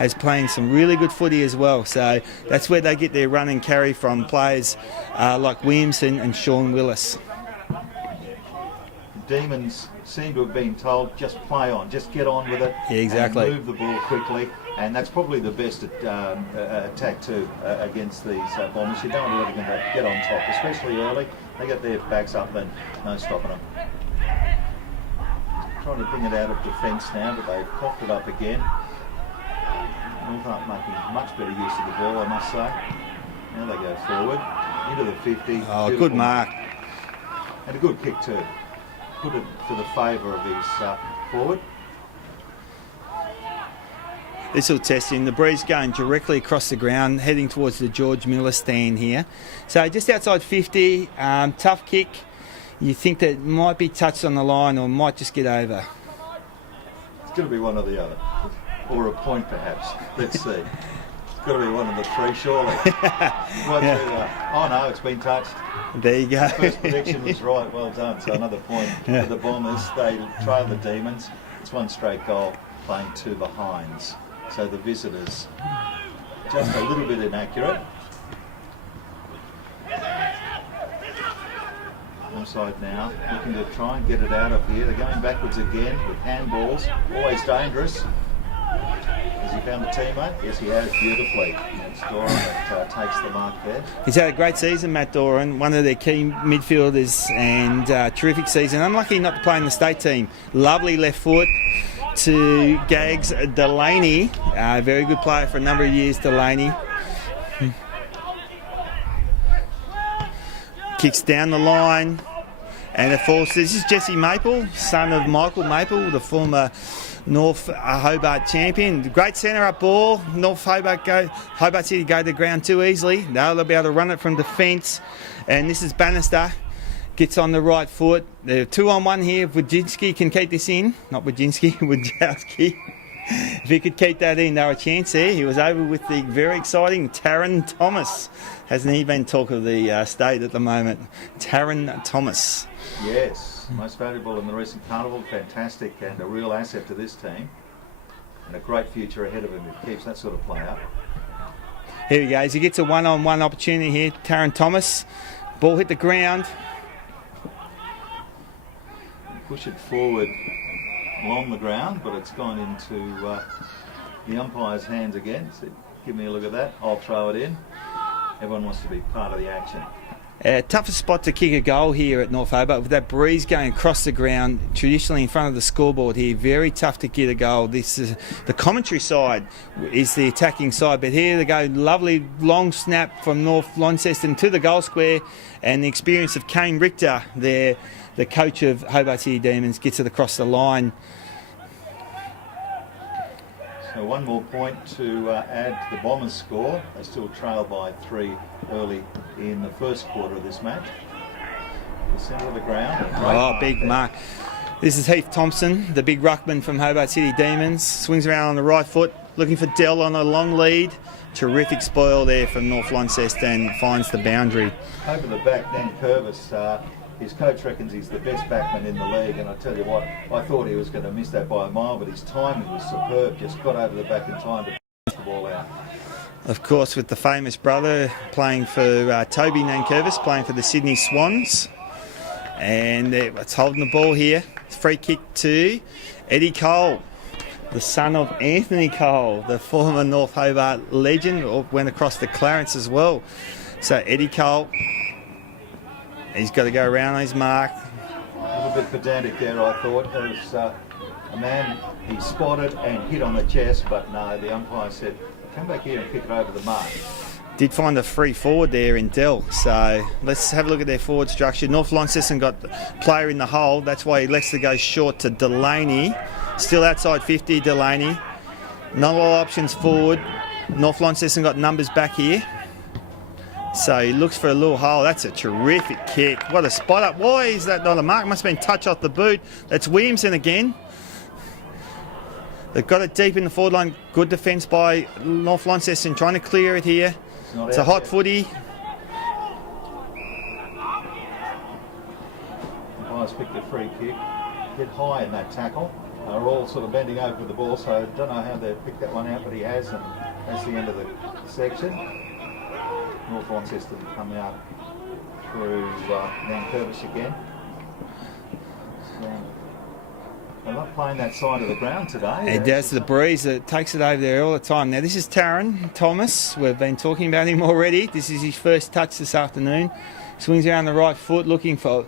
has playing some really good footy as well. So that's where they get their run and carry from players like Williamson and Sean Willis. Demons seem to have been told, just play on, just get on with it. Yeah, exactly. And move the ball quickly, and that's probably the best attack too against these Bombers. You don't want to let them get on top, especially early. They get their backs up, then no stopping them. Trying to bring it out of defence now, but they've popped it up again. North aren't making much better use of the ball, I must say. Now they go forward into the 50. Oh, good mark. And a good kick too. Put it to the favour of his forward. This will test him. The breeze going directly across the ground, heading towards the George Miller stand here. So just outside 50, tough kick. You think that it might be touched on the line or might just get over? It's going to be one or the other. Or a point perhaps. Let's see. It's got to be one of the three, surely. Oh no, it's been touched. There you go. First prediction was right, well done. So another point for the Bombers. They trail the Demons. It's one straight goal, playing two behinds. So the visitors just a little bit inaccurate. Onside now, looking to try and get it out of here. They're going backwards again with handballs, always dangerous. Has he found a teammate? Yes, he has, beautifully. And it's Doran that takes the mark there. He's had a great season, Matt Doran, one of their key midfielders, and terrific season. Unlucky not to play in the state team. Lovely left foot to Gags Delaney. Very good player for a number of years, Delaney. Kicks down the line, and it falls. This is Jesse Maple, son of Michael Maple, the former North Hobart champion. Great centre up ball. North Hobart City go to the ground too easily. They'll be able to run it from defence. And this is Bannister. Gets on the right foot. They're 2-on-1 here. Wojcinski can keep this in. Not Wojcinski, Wojciechowski. If he could keep that in, they were a chance there. He was over with the very exciting Taron Thomas. Hasn't he been talk of the state at the moment? Taron Thomas. Yes, most valuable in the recent carnival. Fantastic and a real asset to this team. And a great future ahead of him if he keeps that sort of play up. Here he goes. He gets a one-on-one opportunity here. Taron Thomas. Ball hit the ground. Push it forward along the ground, but it's gone into the umpire's hands again. So give me a look at that. I'll throw it in. Everyone wants to be part of the action. Toughest spot to kick a goal here at North Hobart with that breeze going across the ground, traditionally in front of the scoreboard here. Very tough to kick a goal. This is the commentary side, is the attacking side, but here they go. Lovely long snap from North Launceston to the goal square, and the experience of Kane Richter there, the coach of Hobart City Demons, gets it across the line. So one more point to add to the Bombers' score. They still trail by 3 early in the first quarter of this match. The centre of the ground. Big mark. This is Heath Thompson, the big ruckman from Hobart City Demons. Swings around on the right foot, looking for Dell on a long lead. Terrific spoil there from North Launceston. Finds the boundary. Over the back, Dan Purvis. His coach reckons he's the best backman in the league, and I tell you what, I thought he was going to miss that by a mile, but his timing was superb. Just got over the back in time to push the ball out. Of course, with the famous brother playing for Toby Nankervis, playing for the Sydney Swans. And it's holding the ball here. Free kick to Eddie Cole, the son of Anthony Cole, the former North Hobart legend, went across to Clarence as well. So Eddie Cole, he's got to go around on his mark. A little bit pedantic there, I thought. There was a man he spotted and hit on the chest, but no, the umpire said, come back here and kick it over the mark. Did find a free forward there in Dell. So let's have a look at their forward structure. North Launceston got the player in the hole. That's why Lester goes short to Delaney. Still outside 50, Delaney. Not a lot of options forward. North Launceston got numbers back here. So he looks for a little hole. That's a terrific kick. What a spot up. Why is that not a mark? Must have been touch off the boot. That's Williamson again. They've got it deep in the forward line. Good defence by North Launceston, trying to clear it here. It's a hot footy. Nice picked a free kick. Hit high in that tackle. are all sort of bending over the ball, so I don't know how they picked that one out, but he has, and that's the end of the section. North Launceston come out through Nankervis again. So, I love playing that side of the ground today. It does. The breeze that takes it over there all the time. Now this is Taron Thomas. We've been talking about him already. This is his first touch this afternoon. Swings around the right foot, looking for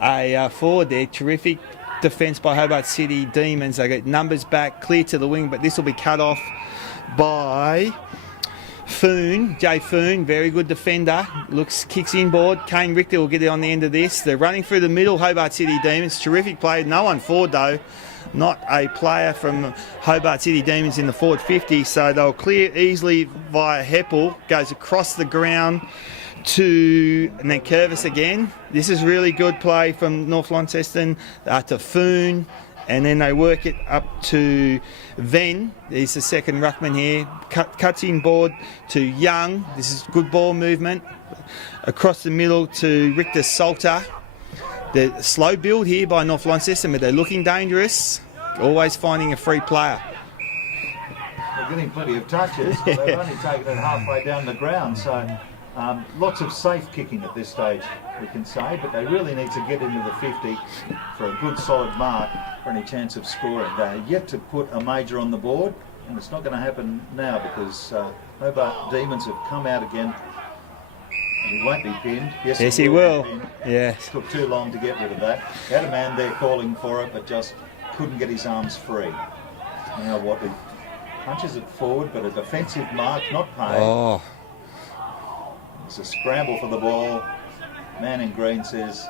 a forward there. Terrific defence by Hobart City Demons. They get numbers back, clear to the wing, but this will be cut off by Foon, Jay Foon, very good defender. Kicks inboard. Kane Richter will get it on the end of this. They're running through the middle, Hobart City Demons. Terrific play. No one forward though. Not a player from Hobart City Demons in the forward 50, so they'll clear easily via Heppel. Goes across the ground to Nankervis again. This is really good play from North Launceston to Foon. And then they work it up to Venn. He's the second ruckman here. Cuts inboard to Young. This is good ball movement. Across the middle to Richter Salter. The slow build here by North Launceston, but they're looking dangerous. Always finding a free player. They're getting plenty of touches, but they've only taken it halfway down the ground. So lots of safe kicking at this stage, we can say, but they really need to get into the 50 for a good solid mark for any chance of scoring. They're yet to put a major on the board, and it's not going to happen now because Hobart Demons have come out again, and he won't be pinned. Yes, he will. Yes. It took too long to get rid of that. He had a man there calling for it, but just couldn't get his arms free. Now what? He punches it forward, but a defensive mark not paid. Oh. It's a scramble for the ball. Man in green says,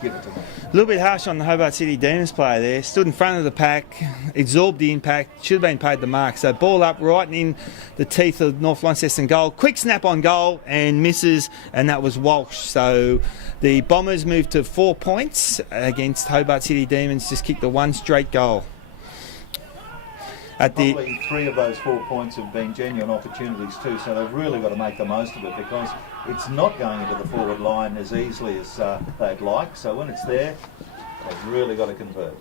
give it to them. A little bit harsh on the Hobart City Demons player there. Stood in front of the pack, absorbed the impact, should have been paid the mark. So ball up right in the teeth of North Launceston goal. Quick snap on goal and misses, and that was Walsh. So the Bombers moved to 4 points against Hobart City Demons, just kicked the one straight goal. Probably 3 of those 4 points have been genuine opportunities too, so they've really got to make the most of it because it's not going into the forward line as easily as they'd like. So when it's there, they've really got to convert.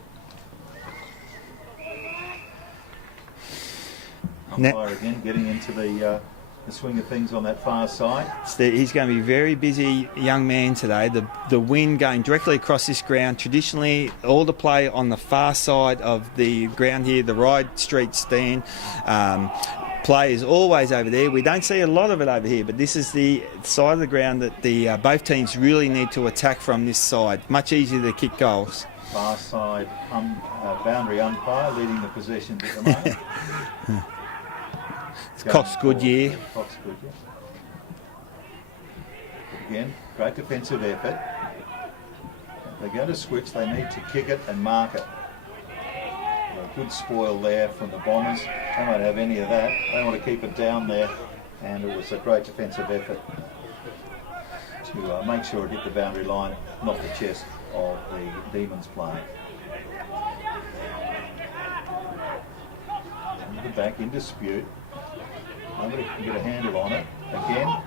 Umpire again getting into the swing of things on that far side. He's going to be a very busy young man today. The wind going directly across this ground. Traditionally, all the play on the far side of the ground here, the Ride Street stand. Play is always over there. We don't see a lot of it over here, but this is the side of the ground that the both teams really need to attack from this side. Much easier to kick goals. Far side boundary umpire leading the possessions at the moment. Cox Goodyear. Cox Goodyear. Again, great defensive effort. If they're going to switch, they need to kick it and mark it. A good spoil there from the Bombers. They won't have any of that. They want to keep it down there, and it was a great defensive effort to make sure it hit the boundary line, not the chest of the Demons player. Into the back, in dispute. Nobody can get a handle on it. Again,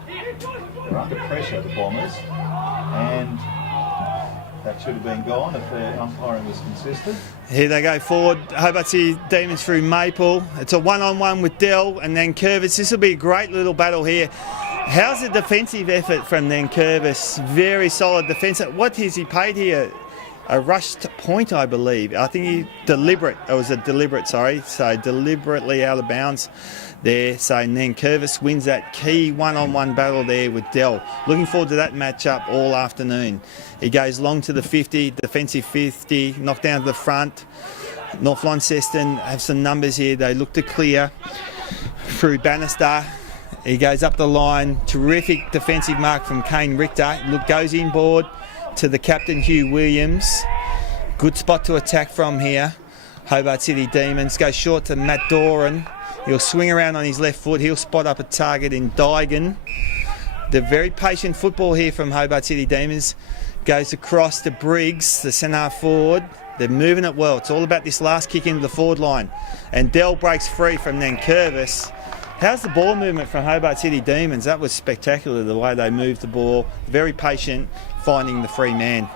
they're under pressure, the Bombers, and that should have been gone if their umpiring was consistent. Here they go forward. Hobart City Demons through Maple. It's a one-on-one with Dell and Nankervis. This will be a great little battle here. How's the defensive effort from Nankervis? Very solid defence. What has he paid here? A rushed point, I believe. I think he deliberate. It was a deliberate, sorry. So deliberately out of bounds there. So Nankervis wins that key one-on-one battle there with Dell. Looking forward to that matchup all afternoon. He goes long to the 50, defensive 50, knocked down to the front. North Launceston have some numbers here. They look to clear through Bannister. He goes up the line. Terrific defensive mark from Kane Richter. Goes inboard to the captain, Hugh Williams. Good spot to attack from here. Hobart City Demons go short to Matt Doran. He'll swing around on his left foot. He'll spot up a target in Dygan. The very patient football here from Hobart City Demons. Goes across to Briggs, the centre forward. They're moving it well. It's all about this last kick into the forward line. And Dell breaks free from Nankervis. How's the ball movement from Hobart City Demons? That was spectacular, the way they moved the ball. Very patient, finding the free man.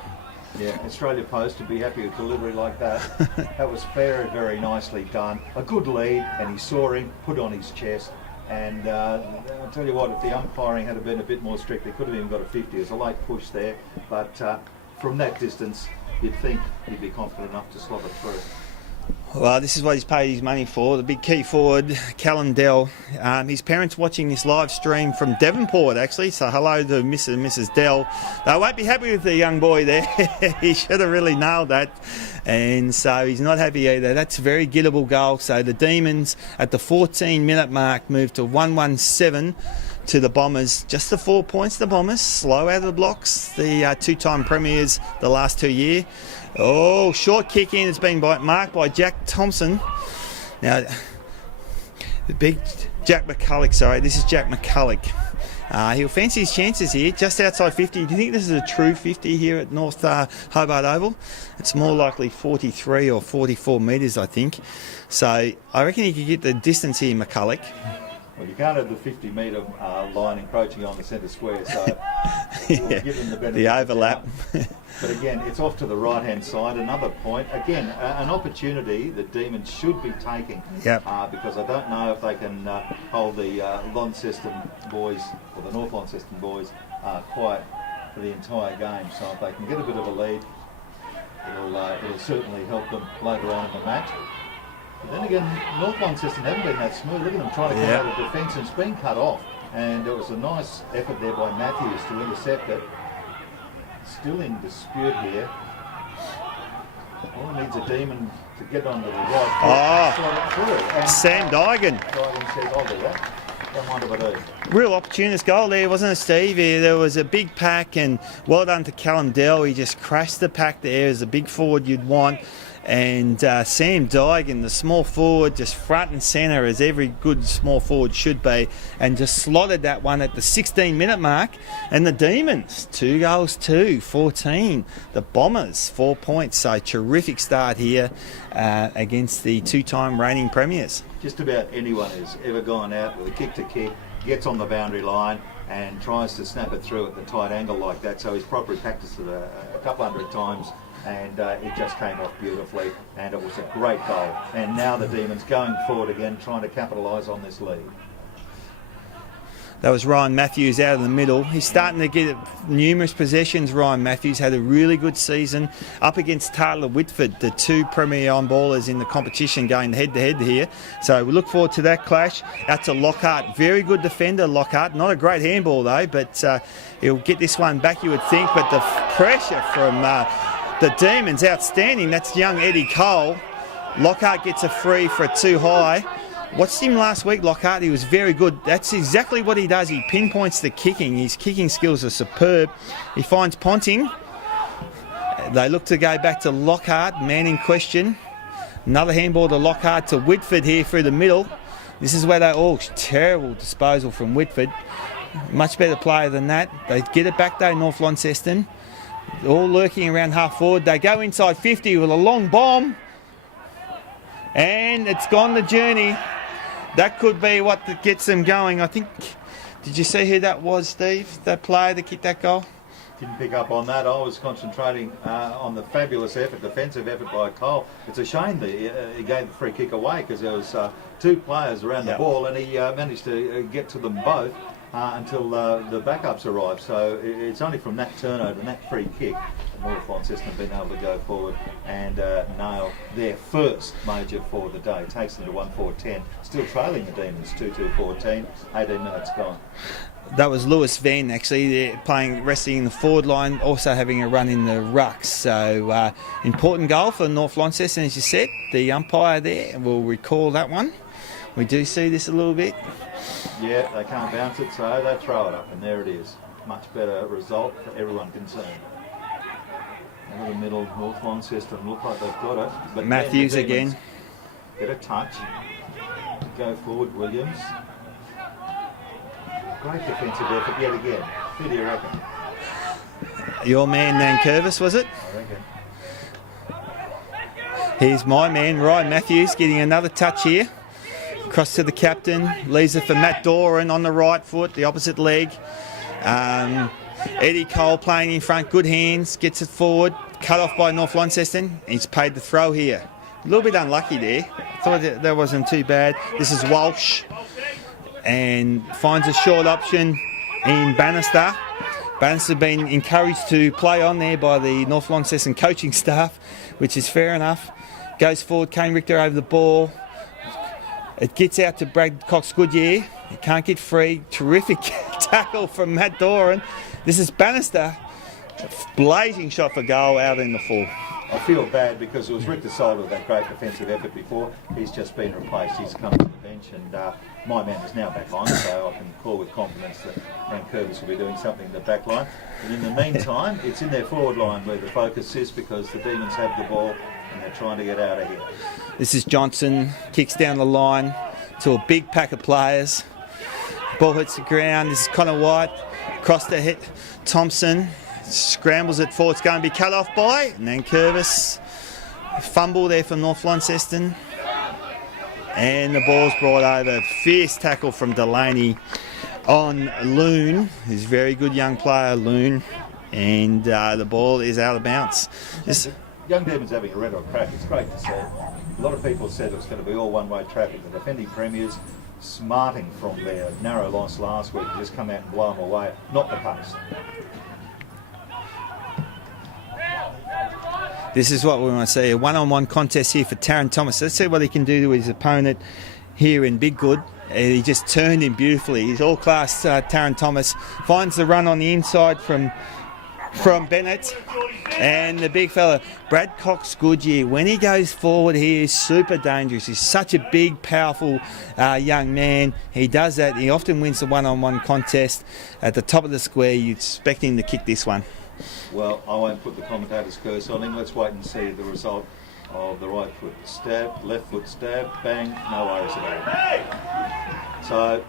Yeah, Australia Post would be happy with delivery like that. That was very, very nicely done. A good lead, and he saw him, put on his chest. And I'll tell you what, if the umpiring had been a bit more strict, they could have even got a 50. It was a late push there, but from that distance, you'd think he'd be confident enough to slot it through. Well, this is what he's paid his money for. The big key forward, Callum Dell. His parents watching this live stream from Devonport, actually. So hello to Mr. and Mrs. Dell. They won't be happy with the young boy there. He should have really nailed that. And so he's not happy either. That's a very gettable goal. So the Demons at the 14-minute mark moved to 117 to the Bombers. Just the 4 points, the Bombers. Slow out of the blocks. The two-time premiers the last 2 years. Oh, short kick in. It's been marked by Jack Thompson. Now, the big Jack McCulloch, sorry. This is Jack McCulloch. He'll fancy his chances here, just outside 50. Do you think this is a true 50 here at North Hobart Oval? It's more likely 43 or 44 metres, I think. So I reckon he could get the distance here, McCulloch. Well, you can't have the 50-metre line encroaching on the centre square, so we'll give him the benefit. The overlap. But again, it's off to the right-hand side. Another point. Again, an opportunity that Demons should be taking. Yep. Because I don't know if they can hold the Launceston boys, or the North Launceston boys, quiet for the entire game. So if they can get a bit of a lead, it'll certainly help them later on in the match. But then again, North Launceston haven't been that smooth. Look at them trying to come out of defence, and it's been cut off. And it was a nice effort there by Matthews to intercept it. Still in dispute here. All needs a Demon to get onto the right. Sam Dygan. Dygan says, I'll do that. Don't mind if I do. Real opportunist goal there, wasn't it, Steve? There was a big pack, and well done to Callum Dell. He just crashed the pack there as a big forward you'd want. And Sam Dygan, the small forward, just front and centre as every good small forward should be, and just slotted that one at the 16-minute mark. And the Demons, 2 goals, 14. The Bombers, 4 points. So terrific start here against the two-time reigning premiers. Just about anyone who's ever gone out with a kick-to-kick, gets on the boundary line and tries to snap it through at the tight angle like that. So he's probably practiced it a couple hundred times. And it just came off beautifully, and it was a great goal. And now the Demons going forward again, trying to capitalise on this lead. That was Ryan Matthews out of the middle. He's starting to get numerous possessions. Ryan Matthews had a really good season up against Tyler Whitford, the 2 premier on-ballers in the competition, going head-to-head here. So we look forward to that clash. Out to Lockhart. Very good defender, Lockhart. Not a great handball, though, but he'll get this one back, you would think. But the pressure from the Demons, outstanding. That's young Eddie Cole. Lockhart gets a free for a too high. Watched him last week, Lockhart. He was very good. That's exactly what he does. He pinpoints the kicking. His kicking skills are superb. He finds Ponting. They look to go back to Lockhart, man in question. Another handball to Lockhart to Whitford here through the middle. This is where terrible disposal from Whitford. Much better player than that. They get it back though, North Launceston. All lurking around half forward. They go inside 50 with a long bomb. And it's gone the journey. That could be what gets them going. I think, did you see who that was, Steve? That player that kicked that goal? Didn't pick up on that. I was concentrating on the fabulous defensive effort by Cole. It's a shame that he gave the free kick away, because there was 2 players around the ball, and he managed to get to them both until the backups arrived. So it's only from that turnover and that free kick that North Launceston have been able to go forward and nail their first major for the day. Takes them to 1-4-10. Still trailing the Demons 2-2-14. 18 minutes gone. That was Lewis Venn, actually, resting in the forward line, also having a run in the rucks. So important goal for North Launceston, as you said. The umpire there will recall that one. We do see this a little bit. Yeah, they can't bounce it, so they throw it up, and there it is. Much better result for everyone concerned. Over the middle, North Launceston look like they've got it. But Matthews again. Get a touch. Go forward, Williams. Great defensive effort yet again. Who do you reckon? Your man, Nankervis, was it? I reckon. Here's my man, Ryan Matthews, getting another touch here. Across to the captain, leaves it for Matt Doran on the right foot, the opposite leg. Eddie Cole playing in front, good hands, gets it forward, cut off by North Launceston. He's paid the throw here. A little bit unlucky there. Thought that wasn't too bad. This is Walsh, and finds a short option in Bannister. Bannister been encouraged to play on there by the North Launceston coaching staff, which is fair enough. Goes forward, Kane Richter over the ball. It gets out to Brad Cox-Goodyear. He can't get free. Terrific tackle from Matt Doran. This is Bannister. Blazing shot for goal out in the full. I feel bad because it was Richter Solder with that great defensive effort before. He's just been replaced. He's come to the bench, and my man is now back on, so I can call with confidence that Curvis will be doing something in the back line. And in the meantime, it's in their forward line where the focus is, because the Demons have the ball and they're trying to get out of here. This is Johnson, kicks down the line to a big pack of players. Ball hits the ground. This is Connor White. Across the hit, Thompson. Scrambles it forward. It's going to be cut off by Nankervis. Fumble there from North Launceston. And the ball's brought over. Fierce tackle from Delaney on Loon. He's a very good young player, Loon. And the ball is out of bounds. Young Demons having a red hot crack. It's great to see. A lot of people said it was going to be all one-way traffic. The defending premiers smarting from their narrow loss last week, just come out and blow them away. Not the case. This is what we want to see, a one-on-one contest here for Taron Thomas. Let's see what he can do to his opponent here in Big Good. He just turned him beautifully. He's all-class. Taron Thomas finds the run on the inside from Bennett. And the big fella, Brad Cox-Goodyear, when he goes forward, he is super dangerous. He's such a big, powerful young man. He does that. He often wins the one-on-one contest. At the top of the square, you expect him to kick this one. Well, I won't put the commentator's curse on him. Let's wait and see the result of the right foot stab, left foot stab, bang, no worries about it. So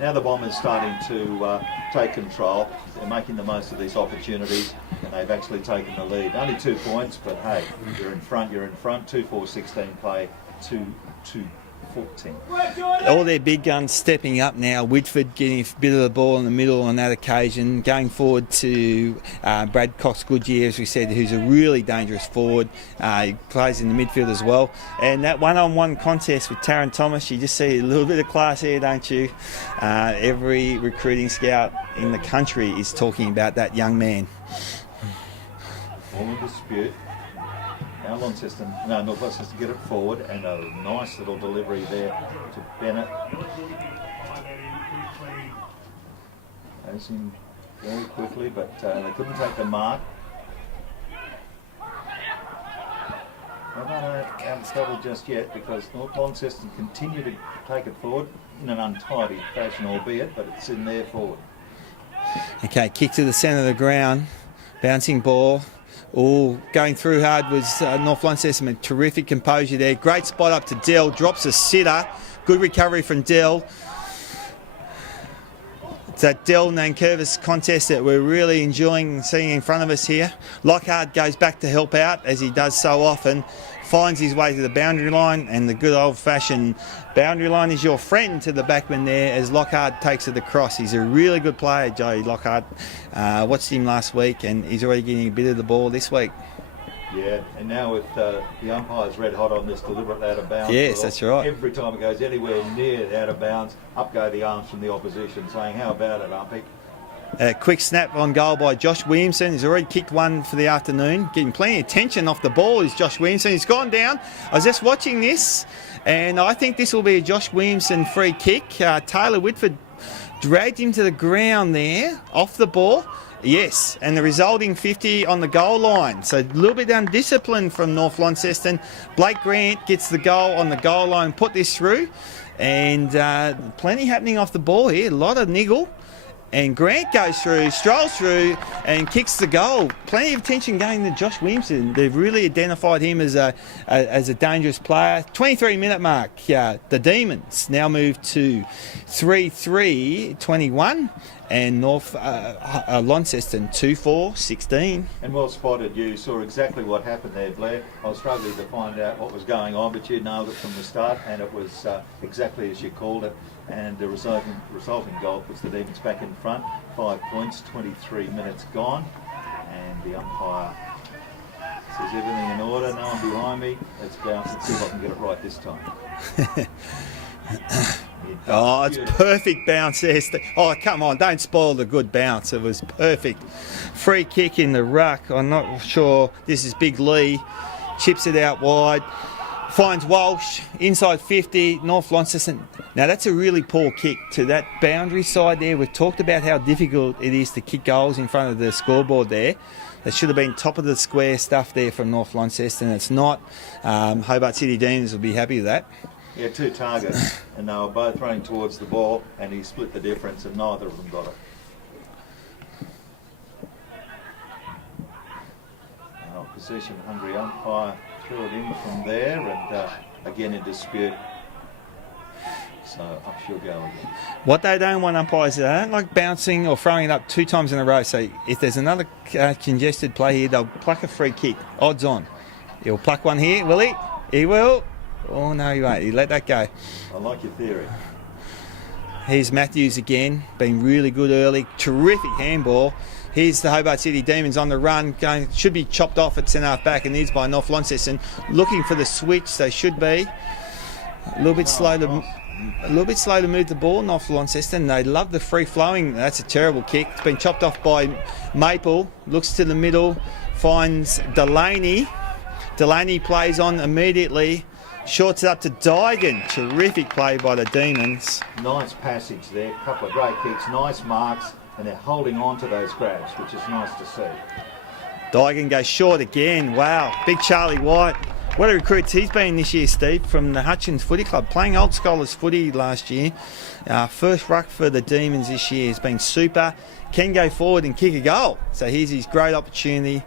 now the Bombers starting to take control. They're making the most of these opportunities, and they've actually taken the lead. Only 2 points, but hey, you're in front. 2-4-16 play, 2-2-14. All their big guns stepping up now. Whitford getting a bit of the ball in the middle on that occasion. Going forward to Brad Cox-Goodyear, as we said, who's a really dangerous forward. He plays in the midfield as well. And that one-on-one contest with Taron Thomas, you just see a little bit of class here, don't you? Every recruiting scout in the country is talking about that young man. All in dispute. Now North Launceston get it forward, and a nice little delivery there to Bennett. Has him very quickly, but they couldn't take the mark. They're not out of trouble just yet, because North Launceston continue to take it forward in an untidy fashion, albeit, but it's in their forward. Okay, kick to the centre of the ground, bouncing ball. Oh, going through hard was North Launceston. Terrific composure there. Great spot up to Dell. Drops a sitter. Good recovery from Dell. It's that Dell Nankervis contest that we're really enjoying seeing in front of us here. Lockhart goes back to help out, as he does so often. Finds his way to the boundary line, and the good old-fashioned boundary line is your friend to the backman there as Lockhart takes it across. He's a really good player, Joey Lockhart. Watched him last week, and he's already getting a bit of the ball this week. Yeah, and now with the umpires red hot on this deliberate out of bounds. Yes, that's right. Every time it goes anywhere near out of bounds, up go the arms from the opposition, saying, how about it, Umpy? A quick snap on goal by Josh Williamson. He's already kicked one for the afternoon. Getting plenty of tension off the ball is Josh Williamson. He's gone down. I was just watching this, and I think this will be a Josh Williamson free kick. Taylor Whitford dragged him to the ground there, off the ball. Yes, and the resulting 50 on the goal line. So a little bit undisciplined from North Launceston. Blake Grant gets the goal on the goal line, put this through. And plenty happening off the ball here. A lot of niggle. And Grant goes through, strolls through, and kicks the goal. Plenty of attention going to Josh Williamson. They've really identified him as a dangerous player. 23-minute mark. The Demons now move to 3-3-21, and North Launceston 2-4-16. And well spotted. You saw exactly what happened there, Blair. I was struggling to find out what was going on, but you nailed it from the start, and it was exactly as you called it. And the resulting goal puts the Demons back in front. 5 points, 23 minutes gone, and the umpire Says everything in order, no one behind me. Let's bounce and see if I can get it right this time. Oh, it's perfect bounce there. Oh, come on, don't spoil the good bounce. It was perfect. Free kick in the ruck. I'm not sure. This is Big Lee. Chips it out wide. Finds Walsh. Inside 50. North Launceston. Now, that's a really poor kick to that boundary side there. We've talked about how difficult it is to kick goals in front of the scoreboard there. That should have been top of the square stuff there from North Launceston. It's not. Hobart City Demons will be happy with that. Yeah, 2 targets, and they were both running towards the ball, and he split the difference, and neither of them got it. Possession hungry umpire threw it in from there, and again in dispute. So up she'll go again. What they don't want umpires, they don't like bouncing or throwing it up 2 times in a row. So if there's another congested play here, they'll pluck a free kick. Odds on. He'll pluck one here, will he? He will. Oh, no, he won't. He let that go. I like your theory. Here's Matthews again, been really good early. Terrific handball. Here's the Hobart City Demons on the run. Should be chopped off at centre half back, and is by North Launceston. Looking for the switch, they should be. A little bit slow to move the ball, North Launceston. They love the free flowing. That's a terrible kick. It's been chopped off by Maple. Looks to the middle, finds Delaney. Delaney plays on immediately. Shorts it up to Dygan. Terrific play by the Demons. Nice passage there. A couple of great kicks. Nice marks. And they're holding on to those grabs, which is nice to see. Dygan goes short again. Wow. Big Charlie White. What a recruit he's been this year, Steve, from the Hutchins Footy Club. Playing Old Scholars footy last year. First ruck for the Demons this year has been super. Can go forward and kick a goal. So here's his great opportunity.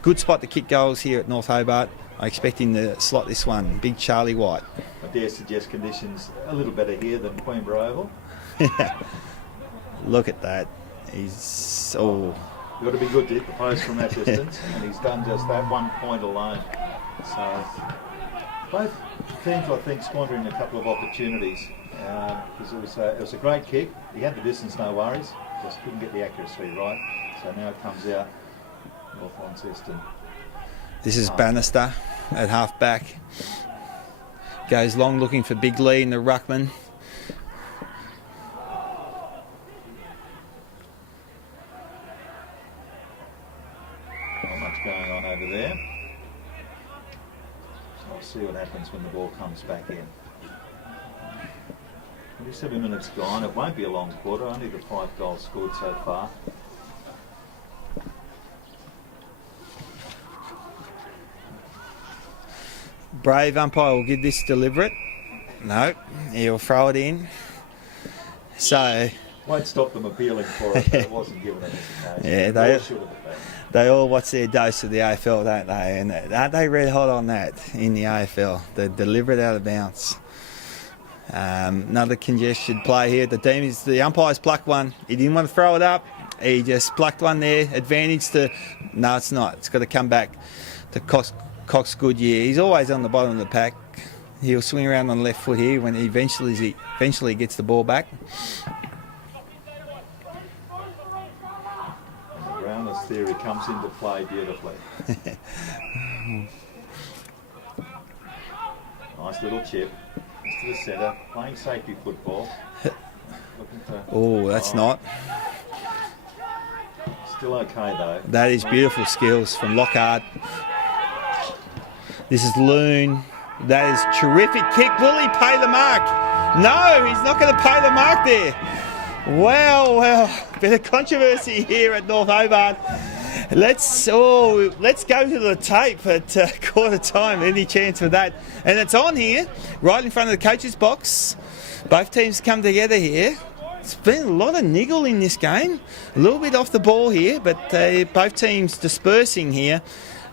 Good spot to kick goals here at North Hobart. I expect him to slot this one. Big Charlie White. I dare suggest conditions a little better here than Queenborough Oval. Look at that. He's... Oh. You've got to be good to hit the post from that distance, and he's done just that 1 point alone. So both teams, I think, squandering a couple of opportunities because it was a great kick. He had the distance, no worries. Just couldn't get the accuracy right. So now it comes out North Launceston. This is Bannister at half back. Goes long looking for Big Lee in the ruckman. Not much going on over there. So we'll see what happens when the ball comes back in. 27 minutes gone. It won't be a long quarter. Only the 5 goals scored so far. Brave umpire will give this deliberate. No, he'll throw it in. So won't stop them appealing for it, but it wasn't given on this occasion. Yeah, they all watch their dose of the AFL, don't they? And aren't they red hot on that in the AFL? The deliberate out of bounds. Another congested play here. The umpires plucked one. He didn't want to throw it up. He just plucked one there. Advantage to... No, it's not. It's got to come back to Cox Goodyear. He's always on the bottom of the pack. He'll swing around on the left foot here when he eventually gets the ball back. And the groundless theory comes into play beautifully. Nice little chip. To the centre, playing safety football. Oh, that's not. Still okay though. That is beautiful skills from Lockhart. This is Loon. That is terrific kick. Will he pay the mark? No, he's not going to pay the mark there. Well, bit of controversy here at North Hobart. Let's go to the tape at quarter time. Any chance for that? And it's on here, right in front of the coach's box. Both teams come together here. It's been a lot of niggle in this game. A little bit off the ball here, but both teams dispersing here.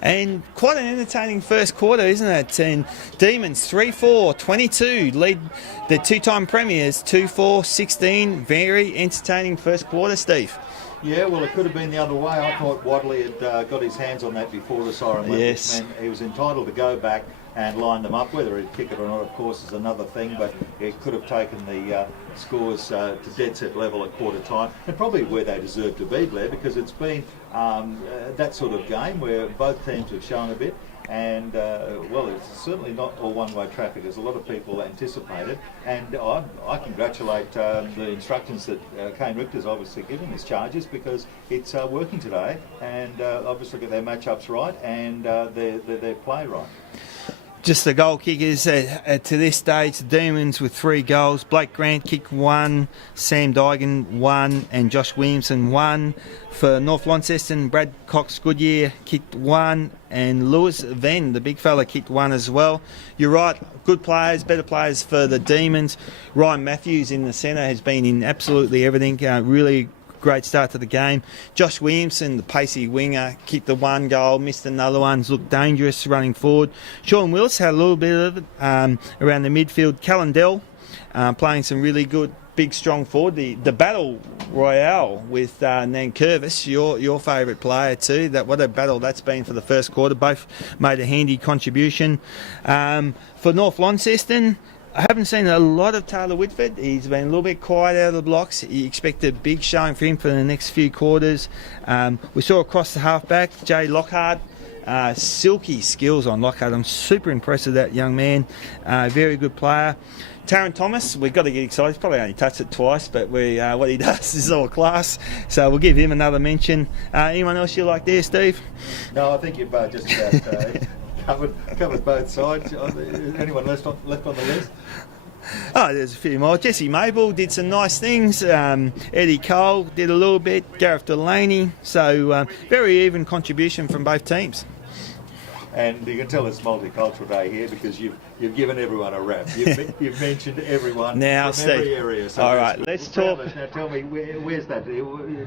And quite an entertaining first quarter, isn't it? And Demons 3-4, 22 lead the two-time premiers 2-4, 16. Very entertaining first quarter, Steve. Yeah, well, it could have been the other way. I thought Wadley had got his hands on that before the siren went. Yes. And he was entitled to go back. and line them up. Whether he'd kick it or not, of course, is another thing, but it could have taken the scores to dead set level at quarter time, and probably where they deserve to be, Blair, because it's been that sort of game where both teams have shown a bit. And well, it's certainly not all one-way traffic as a lot of people anticipated, and I congratulate the instructions that Kane Richter's obviously given his charges, because it's working today, and obviously get their matchups right and their play right. Just the goal kickers to this stage, the Demons with 3 goals. Blake Grant kicked 1, Sam Dygan 1, and Josh Williamson 1. For North Launceston, Brad Cox Goodyear kicked 1, and Lewis Venn, the big fella, kicked 1 as well. You're right, good players, better players for the Demons. Ryan Matthews in the centre has been in absolutely everything, really great start to the game. Josh Williamson, the pacey winger, kicked the 1 goal, missed another one, looked dangerous running forward. Sean Willis had a little bit of it around the midfield. Callendell playing some really good, big, strong forward. The battle royale with Nankervis, your favourite player too. What a battle that's been for the first quarter. Both made a handy contribution. For North Launceston, I haven't seen a lot of Taylor Whitford. He's been a little bit quiet out of the blocks. You expect a big showing for him for the next few quarters. We saw across the halfback, Jay Lockhart. Silky skills on Lockhart. I'm super impressed with that young man. Very good player. Taron Thomas, we've got to get excited. He's probably only touched it twice, but what he does is all class. So we'll give him another mention. Anyone else you like there, Steve? No, I think you've just about covered both sides. Anyone left on the list? Oh, there's a few more. Jesse Mabel did some nice things. Eddie Cole did a little bit. Gareth Delaney. So very even contribution from both teams. And you can tell it's multicultural day here because you've given everyone a rap. You've mentioned everyone now, from Steve, every area. So all right, let's talk. Now tell me, where's that?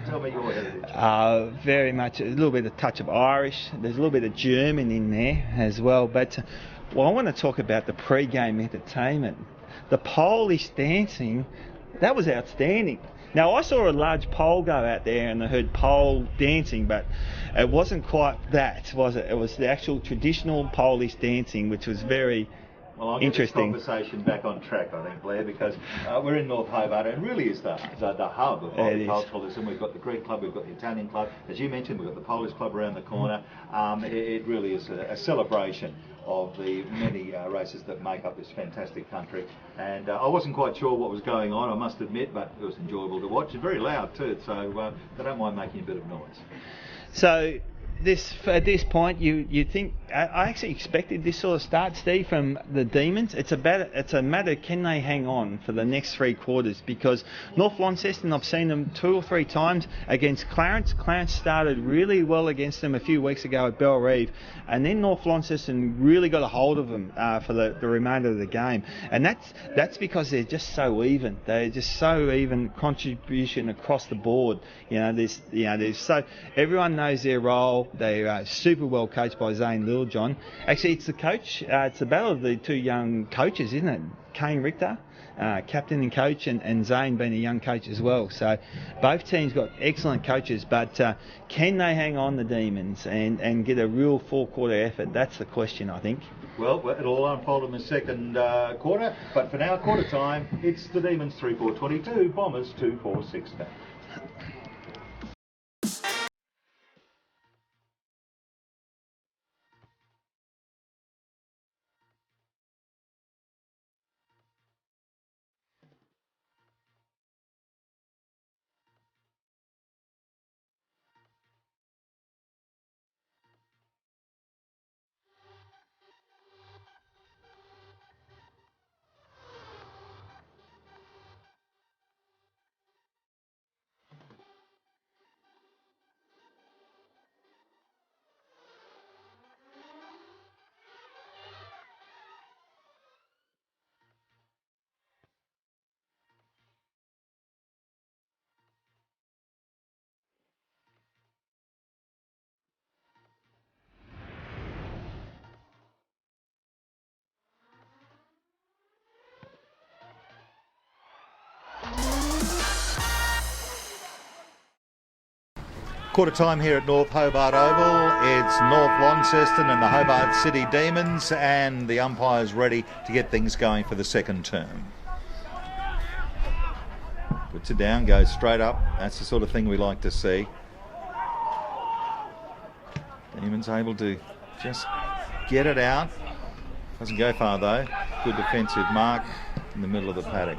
Tell me your heritage. Very much a little bit of touch of Irish. There's a little bit of German in there as well. But I want to talk about the pre-game entertainment. The Polish dancing, that was outstanding. Now, I saw a large pole go out there and I heard pole dancing, but it wasn't quite that, was it? It was the actual traditional Polish dancing, which was very interesting. This conversation back on track, I think, Blair, because we're in North Hobart and really is the hub of multiculturalism. We've got the Greek club, we've got the Italian club. As you mentioned, we've got the Polish club around the corner. It really is a celebration of the many races that make up this fantastic country. And I wasn't quite sure what was going on, I must admit, but it was enjoyable to watch. It's very loud too, so they don't mind making a bit of noise. So at this point, you think I actually expected this sort of start, Steve, from the Demons. It's a matter can they hang on for the next 3 quarters, because North Launceston, I've seen them 2 or 3 times against Clarence. Clarence started really well against them a few weeks ago at Bellerive, and then North Launceston really got a hold of them for the remainder of the game, and that's because they're just so even. They're just so even contribution across the board. There's so everyone knows their role. They are super well coached by Zane Littlejohn. Actually, it's the coach. It's the battle of the 2 young coaches, isn't it? Kane Richter, captain and coach, and Zane being a young coach as well. So both teams got excellent coaches, but can they hang on, the Demons, and get a real 4-quarter effort? That's the question, I think. Well, it'll all unfold in the second quarter, but for now, quarter time, it's the Demons 3-4-22, Bombers 2-4-16. Quarter time here at North Hobart Oval. It's North Launceston and the Hobart City Demons, and the umpire's ready to get things going for the second term. Puts it down, goes straight up. That's the sort of thing we like to see. Demons able to just get it out. Doesn't go far though. Good defensive mark in the middle of the paddock.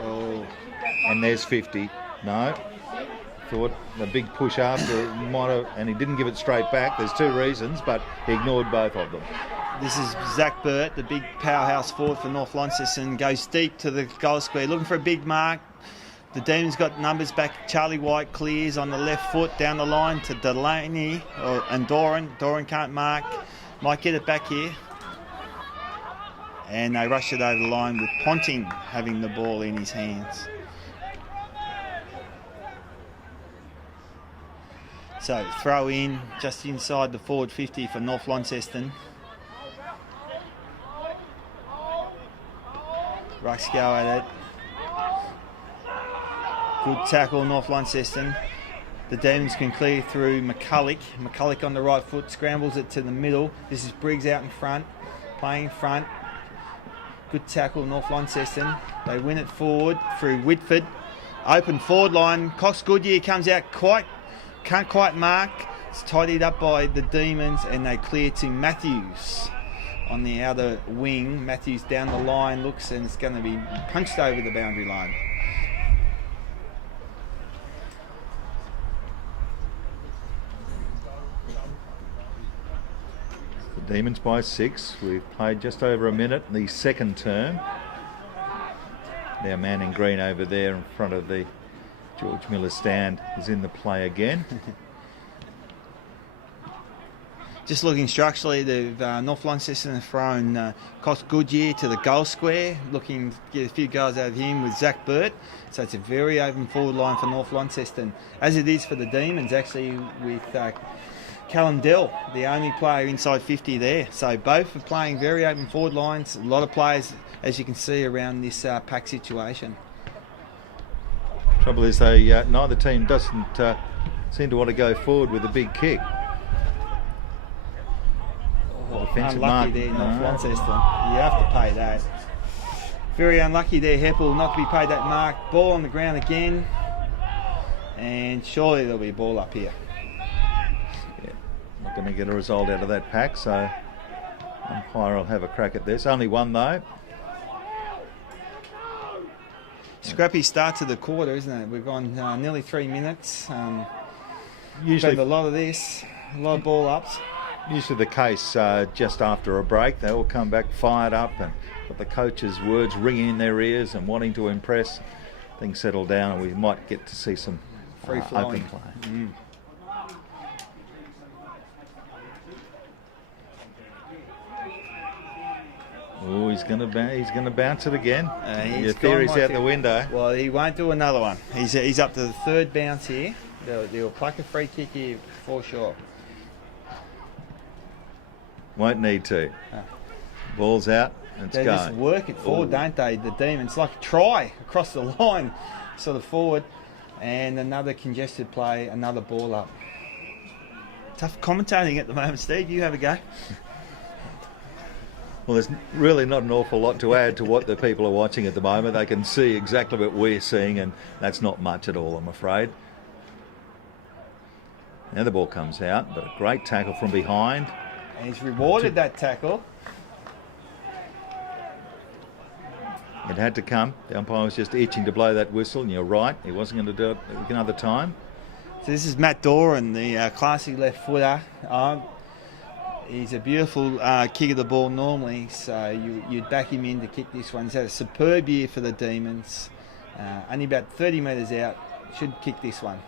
Oh. And there's 50. No. Thought the big push after might have, and he didn't give it straight back. There's two reasons, but he ignored both of them. This is Zach Burt, the big powerhouse forward for North Launceston, goes deep to the goal square, looking for a big mark. The Demons got numbers back. Charlie White clears on the left foot down the line to Delaney and Doran. Doran can't mark. Might get it back here. And they rush it over the line with Ponting having the ball in his hands. So throw in just inside the forward 50 for North Launceston. Rucks go at it. Good tackle, North Launceston. The Demons can clear through McCulloch. McCulloch on the right foot, scrambles it to the middle. This is Briggs out in front, playing in front. Good tackle, North Launceston. They win it forward through Whitford. Open forward line. Cox Goodyear comes out can't quite mark. It's tidied up by the Demons, and they clear to Matthews on the outer wing. Matthews down the line looks, and it's going to be punched over the boundary line. The Demons by 6. We've played just over a minute in the second term. Now man in green over there in front of the George Miller stand is in the play again. Just looking structurally, the North Launceston have thrown Cox Goodyear to the goal square, looking to get a few goals out of him with Zach Burt. So it's a very open forward line for North Launceston, as it is for the Demons actually, with Callum Dell, the only player inside 50 there. So both are playing very open forward lines. A lot of players, as you can see, around this pack situation. Trouble is, neither team doesn't seem to want to go forward with a big kick. Unlucky mark there, North Launceston. You have to pay that. Very unlucky there, Heppel, not to be paid that mark. Ball on the ground again, and surely there'll be a ball up here. Yeah, not going to get a result out of that pack, so umpire will have a crack at this. Only one though. Scrappy start to the quarter, isn't it? We've gone nearly 3 minutes. Usually a lot of this, a lot of ball ups. Usually the case just after a break. They all come back fired up and got the coach's words ringing in their ears and wanting to impress. Things settle down and we might get to see some free flowing open play. Mm. Oh, he's going to bounce it again. Your He's theory's out the window. Well, he won't do another one. He's up to the third bounce here. They'll pluck a free kick here for sure. Won't need to. Ball's out. It's they going. Just work it forward, don't they? The Demons, like a try across the line, sort of forward, and another congested play, another ball up. Tough commentating at the moment, Steve. You have a go. Well, there's really not an awful lot to add to what the people are watching at the moment. They can see exactly what we're seeing, and that's not much at all, I'm afraid. Now the ball comes out, but a great tackle from behind. And he's rewarded that tackle. It had to come. The umpire was just itching to blow that whistle, and you're right, he wasn't going to do it another time. So this is Matt Doran, the classy left footer. He's a beautiful kick of the ball normally, so you'd back him in to kick this one. He's had a superb year for the Demons. Only about 30 metres out, should kick this one.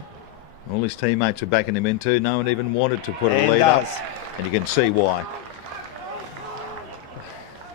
All his teammates were backing him in too. No one even wanted to put a lead up, and you can see why.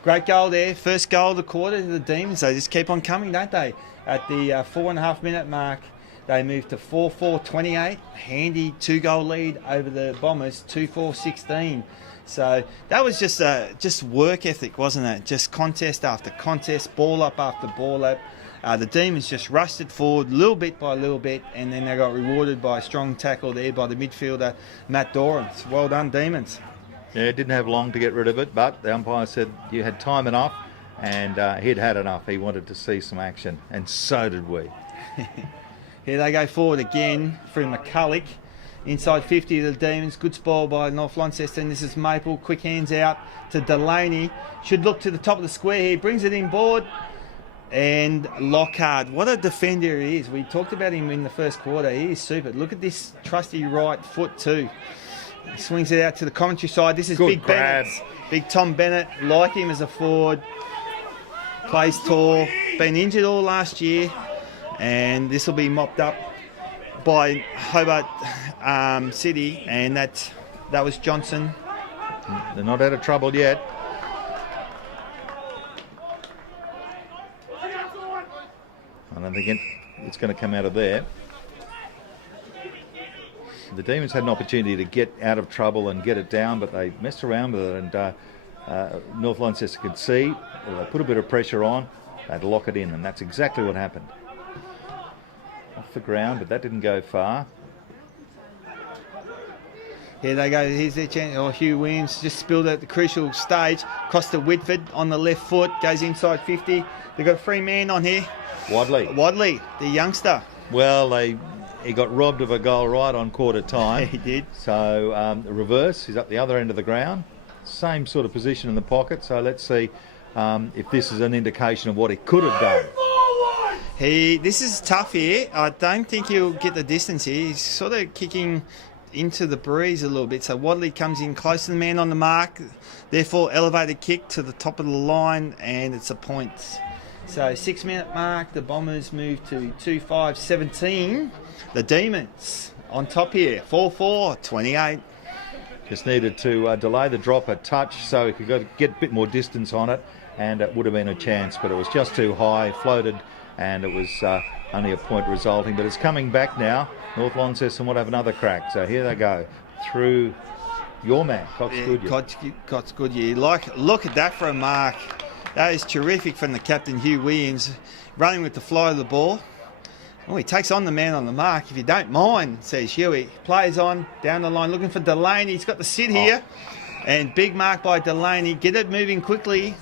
Great goal there. First goal of the quarter to the Demons. They just keep on coming, don't they? At the 4.5 minute mark, they moved to 4-4-28. Handy 2-goal lead over the Bombers, 2-4-16. So that was just work ethic, wasn't it? Just contest after contest, ball up after ball up. The Demons just rushed it forward little bit by little bit, and then they got rewarded by a strong tackle there by the midfielder, Matt Dorrance. Well done, Demons. Yeah, it didn't have long to get rid of it, but the umpire said you had time enough, and he'd had enough. He wanted to see some action, and so did we. Here they go forward again through McCulloch. Inside 50 of the Demons. Good spoil by North Launceston. This is Maple. Quick hands out to Delaney. Should look to the top of the square here. Brings it in board. And Lockhart. What a defender he is. We talked about him in the first quarter. He is super. Look at this trusty right foot too. He swings it out to the commentary side. This is Good Big grab. Bennett. Big Tom Bennett. Like him as a forward. Plays tall. Been injured all last year. And this will be mopped up by Hobart City, and that was Johnson. They're not out of trouble yet. I don't think it's going to come out of there. The Demons had an opportunity to get out of trouble and get it down, but they messed around with it, and North Launceston could see. They put a bit of pressure on, they'd lock it in, and that's exactly what happened. Off the ground, but that didn't go far. Here they go. Here's their chance. Oh, Hugh Williams just spilled at the crucial stage. Cross to Whitford on the left foot. Goes inside 50. They've got a free man on here. Wadley, the youngster. Well, he got robbed of a goal right on quarter time. He did. So the reverse, he's up the other end of the ground. Same sort of position in the pocket. So let's see if this is an indication of what he could have done. This is tough here. I don't think he'll get the distance here. He's sort of kicking into the breeze a little bit. So Wadley comes in close to the man on the mark. Therefore, elevated kick to the top of the line, and it's a point. So 6-minute mark. The Bombers move to 2-5-17. The Demons on top here. 4-4-28. Just needed to delay the drop a touch so he could get a bit more distance on it, and it would have been a chance, but it was just too high, floated, and it was only a point resulting. But it's coming back now. North Launceston will have another crack. So here they go through your man, Cox Goodyear. Cox Goodyear. Look at that for a mark. That is terrific from the captain, Hugh Williams, running with the fly of the ball. Oh, he takes on the man on the mark. If you don't mind, says Huey. Plays on, down the line, looking for Delaney. He's got the sit here. And big mark by Delaney. Get it moving quickly.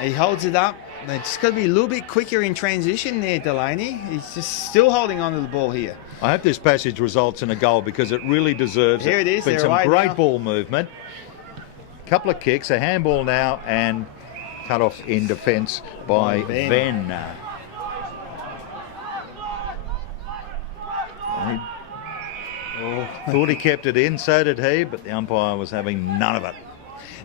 He holds it up. They just got to be a little bit quicker in transition there, Delaney. He's just still holding on to the ball here. I hope this passage results in a goal because it really deserves it. Here it is. Been some great ball movement. Couple of kicks, a handball now, and cut off in defence by Venn. Thought he kept it in, so did he, but the umpire was having none of it.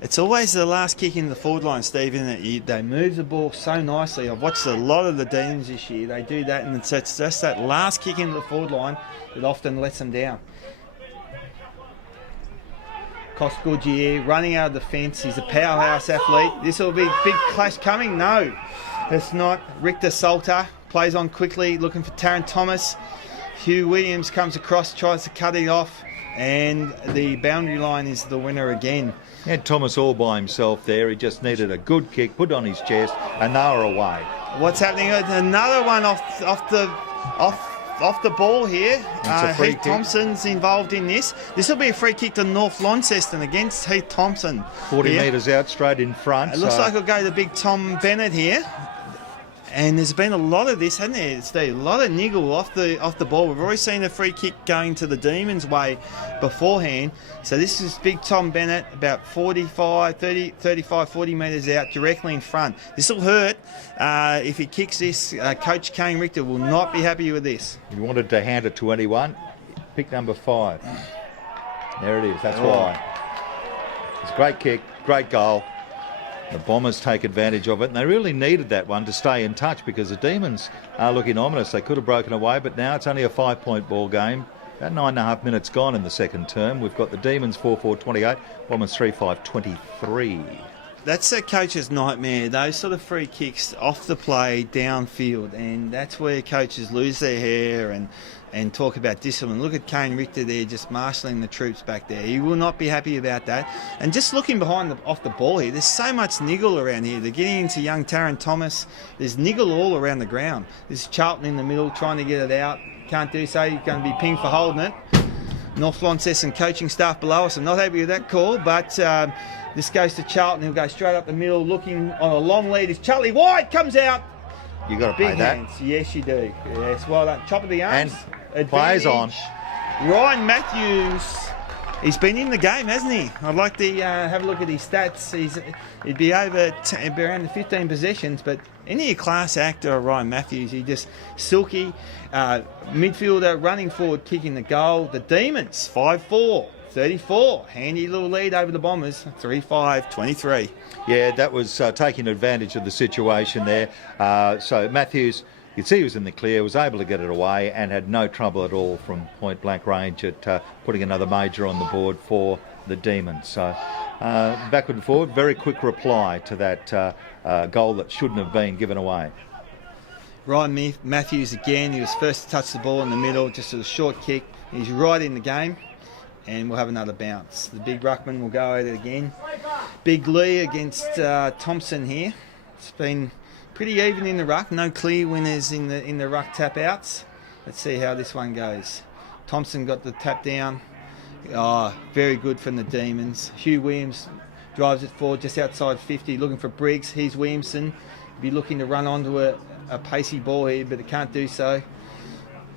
It's always the last kick in the forward line, Steve, isn't it? They move the ball so nicely. I've watched a lot of the Demons this year. They do that, and it's just that last kick in the forward line that often lets them down. Cox Goodyear running out of the fence. He's a powerhouse athlete. This will be a big clash coming. No, it's not. Richter Salter plays on quickly, looking for Taron Thomas. Hugh Williams comes across, tries to cut it off, and the boundary line is the winner again. He had Thomas all by himself there. He just needed a good kick, put it on his chest, and they were away. What's happening? Another one off the ball here. Heath Thompson's involved in this. This will be a free kick to North Launceston against Heath Thompson. 40 metres out, straight in front. It looks like it'll go to big Tom Bennett here. And there's been a lot of this, hasn't there, Steve? A lot of niggle off the ball. We've already seen a free kick going to the Demons' way beforehand. So this is big Tom Bennett, about 35, 40 metres out, directly in front. This will hurt. If he kicks this, Coach Kane Richter will not be happy with this. He wanted to hand it to anyone. Pick number 5. There it is. That's why. It's a great kick, great goal. The Bombers take advantage of it, and they really needed that one to stay in touch because the Demons are looking ominous. They could have broken away, but now it's only a 5-point ball game. About 9.5 minutes gone in the second term. We've got the Demons 4-4-28, Bombers 3-5-23. That's a coach's nightmare, those sort of free kicks off the play, downfield, and that's where coaches lose their hair and talk about discipline. Look at Kane Richter there just marshalling the troops back there. He will not be happy about that. And just looking off the ball here, there's so much niggle around here. They're getting into young Taron Thomas. There's niggle all around the ground. There's Charlton in the middle trying to get it out. Can't do so. He's going to be pinged for holding it. North Launceston coaching staff below us are not happy with that call, but this goes to Charlton. He'll go straight up the middle, looking on a long lead. It's Charlie White comes out. You got to pay that. Hands. Yes, you do. Yes, well done. Top of the arms. And players on. Ryan Matthews. He's been in the game, hasn't he? I'd like to have a look at his stats. He'd be over around the 15 possessions, but any class actor, Ryan Matthews, he just silky. Midfielder, running forward, kicking the goal. The Demons, 5-4, 34. Handy little lead over the Bombers, 3-5, 23. Yeah, that was taking advantage of the situation there. So Matthews, you could see he was in the clear, was able to get it away and had no trouble at all from point blank range at putting another major on the board for the Demons. So backward and forward, very quick reply to that goal that shouldn't have been given away. Ryan Matthews again, he was first to touch the ball in the middle, just a short kick. He's right in the game, and we'll have another bounce. The big ruckman will go at it again. Big Lee against Thompson here. It's been pretty even in the ruck, no clear winners in the ruck tap outs. Let's see how this one goes. Thompson got the tap down. Oh, very good from the Demons. Hugh Williams drives it forward just outside 50, looking for Briggs. Here's Williamson. Be looking to run onto a pacey ball here, but it can't do so.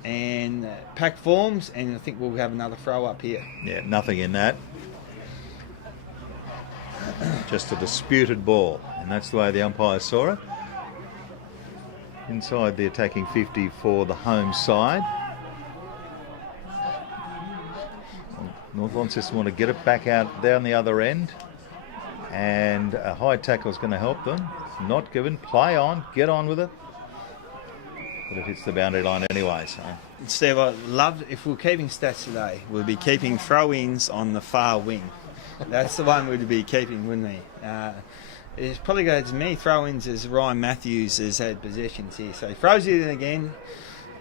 And pack forms, and I think we'll have another throw up here. Yeah, nothing in that. Just a disputed ball, and that's the way the umpires saw it. Inside the attacking 50 for the home side. North Launceston want to get it back out down the other end, and a high tackle is going to help them. Not given. Play on. Get on with it. But it hits the boundary line anyway. So, Steve, I love, if we're keeping stats today, we'll be keeping throw-ins on the far wing. That's the one we'd be keeping, wouldn't we? It's probably got as many throw-ins as Ryan Matthews has had possessions here. So he throws it in again.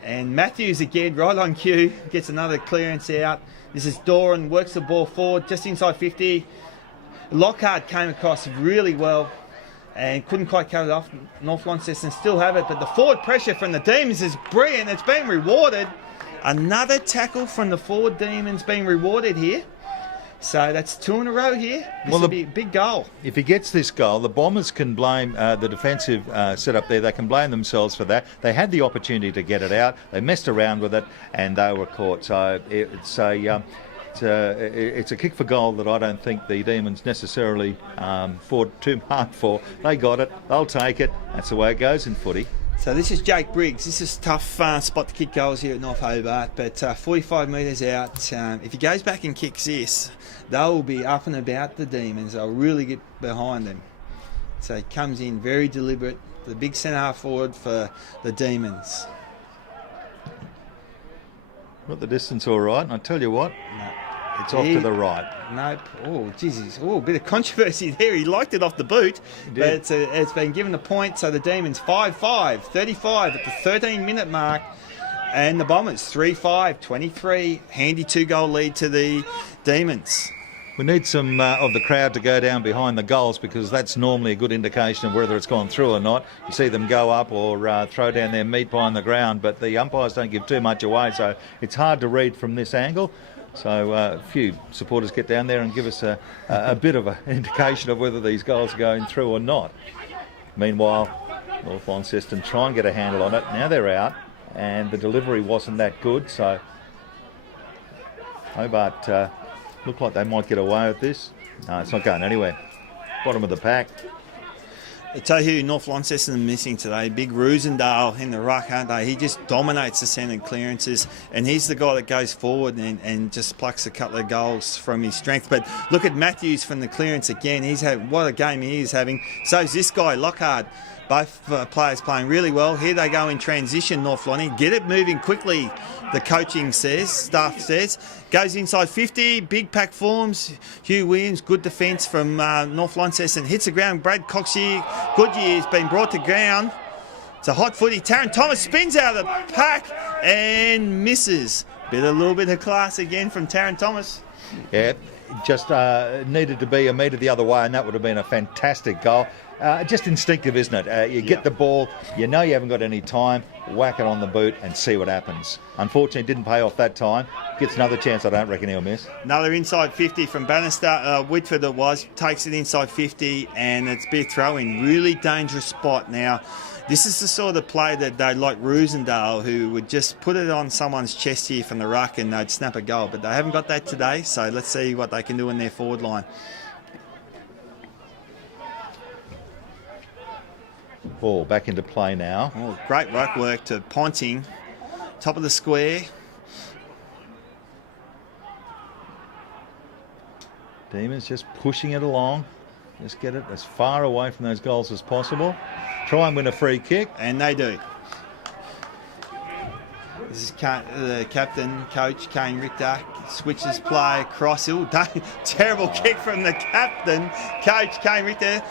And Matthews again, right on cue, gets another clearance out. This is Doran, works the ball forward, just inside 50. Lockhart came across really well and couldn't quite cut it off. North Launceston still have it, but the forward pressure from the Demons is brilliant. It's been rewarded. Another tackle from the forward Demons being rewarded here. So that's 2 in a row here. This will be a big goal. If he gets this goal, the Bombers can blame the defensive setup there. They can blame themselves for that. They had the opportunity to get it out. They messed around with it, and they were caught. So it's a kick for goal that I don't think the Demons necessarily fought too hard for. They got it. They'll take it. That's the way it goes in footy. So this is Jake Briggs. This is a tough spot to kick goals here at North Hobart, but 45 metres out. If he goes back and kicks this, they'll be up and about the Demons. They'll really get behind them. So he comes in very deliberate. The big centre half forward for the Demons. Got the distance all right, and I tell you what, it's off to the right. Nope. Oh, Jesus. Oh, a bit of controversy there. He liked it off the boot, but it's been given a point. So the Demons 5-5, 35 at the 13-minute mark. And the Bombers 3-5, 23. Handy 2-goal lead to the Demons. We need some of the crowd to go down behind the goals, because that's normally a good indication of whether it's gone through or not. You see them go up or throw down their meat behind the ground, but the umpires don't give too much away, so it's hard to read from this angle. So a few supporters get down there and give us a bit of an indication of whether these goals are going through or not. Meanwhile, North Launceston try and get a handle on it. Now they're out, and the delivery wasn't that good, so Hobart look like they might get away with this. No, it's not going anywhere. Bottom of the pack. I tell you who North Launceston are missing today. Big Rosendale in the ruck, aren't they? He just dominates the centre clearances, and he's the guy that goes forward and just plucks a couple of goals from his strength. But look at Matthews from the clearance again. He's had what a game he is having. So is this guy, Lockhart. Both players playing really well. Here they go in transition, North Lonnie. Get it moving quickly, the staff says. Goes inside 50, big pack forms. Hugh Williams, good defence from North Launceston. Hits the ground. Brad Coxier, Goodyear has been brought to ground. It's a hot footy. Taron Thomas spins out of the pack and misses. A little bit of class again from Taron Thomas. Yeah, just needed to be a metre the other way, and that would have been a fantastic goal. Just instinctive, isn't it? You get the ball, you know you haven't got any time, whack it on the boot and see what happens. Unfortunately, it didn't pay off that time. Gets another chance I don't reckon he'll miss. Another inside 50 from Bannister. Whitford it was, takes it inside 50, and it's a bit throw-in. Really dangerous spot now. This is the sort of play that they'd like Rosendale, who would just put it on someone's chest here from the ruck and they'd snap a goal. But they haven't got that today, so let's see what they can do in their forward line. Ball back into play now. Oh, great ruck work to Ponting. Top of the square. Demons just pushing it along. Just get it as far away from those goals as possible. Try and win a free kick. And they do. This is the captain, coach, Kane Richter. Switches play across. Terrible kick from the captain, coach, Kane Richter.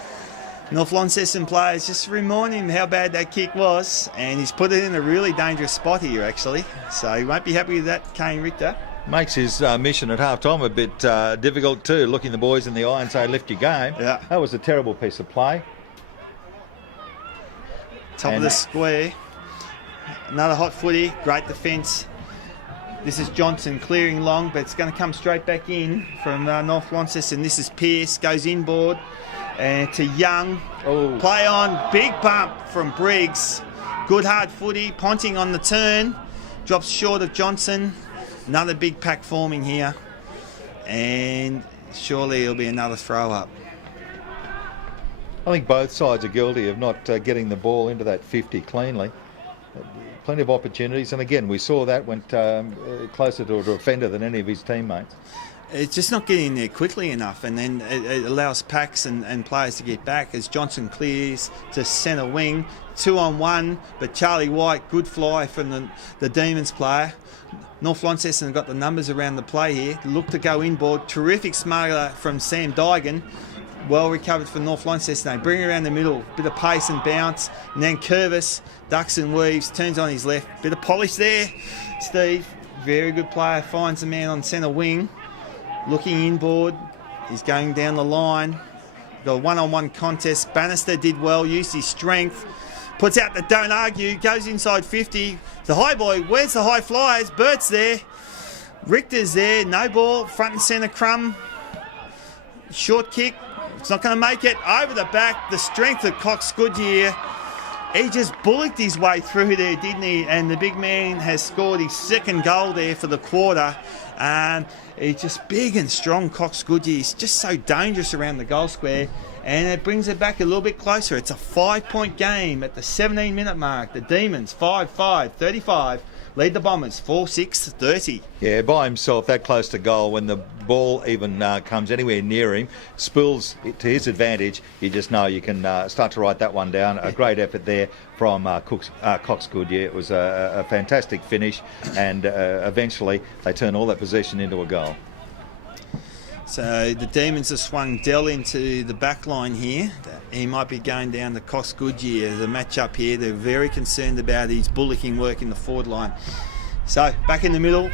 North Launceston players just remind him how bad that kick was. And he's put it in a really dangerous spot here, actually. So he won't be happy with that, Kane Richter. Makes his mission at half-time a bit difficult too, looking the boys in the eye and say, lift your game. Yeah. That was a terrible piece of play. Top of the square. Another hot footy, great defence. This is Johnson clearing long, but it's going to come straight back in from North Launceston. This is Pearce, goes inboard and to Young. Oh. Play on, big bump from Briggs. Good hard footy, Ponting on the turn. Drops short of Johnson. Another big pack forming here. And surely it'll be another throw up. I think both sides are guilty of not getting the ball into that 50 cleanly. Plenty of opportunities, and again, we saw that went closer to a defender than any of his teammates. It's just not getting there quickly enough, and then it allows packs and players to get back as Johnson clears to centre wing. 2-on-1, but Charlie White, good fly from the Demons player. North Launceston have got the numbers around the play here. Look to go inboard. Terrific smuggler from Sam Dygan. Well recovered for North Launceston. They bring it around the middle. Bit of pace and bounce. And then Curvis ducks and weaves. Turns on his left. Bit of polish there. Steve, very good player. Finds the man on centre wing. Looking inboard. He's going down the line. The one-on-one contest. Bannister did well. Used his strength. Puts out the don't argue. Goes inside 50. The high boy. Where's the high flyers? Bert's there. Richter's there. No ball. Front and centre Crum. Short kick. It's not going to make it. Over the back. The strength of Cox Goodyear. He just bullocked his way through there, didn't he? And the big man has scored his second goal there for the quarter. He's just big and strong, Cox Goodyear. He's just so dangerous around the goal square. And it brings it back a little bit closer. It's a 5-point game at the 17-minute mark. The Demons, 5-5, 35. Lead the Bombers, 4-6, 30. Yeah, by himself, that close to goal. When the ball even comes anywhere near him, spills it to his advantage, you just know you can start to write that one down. A great effort there from Cox Goodyear. It was a fantastic finish, and eventually they turn all that possession into a goal. So the Demons have swung Dell into the back line here. He might be going down to Cox Goodyear. The match up here, they're very concerned about his bullocking work in the forward line. So back in the middle,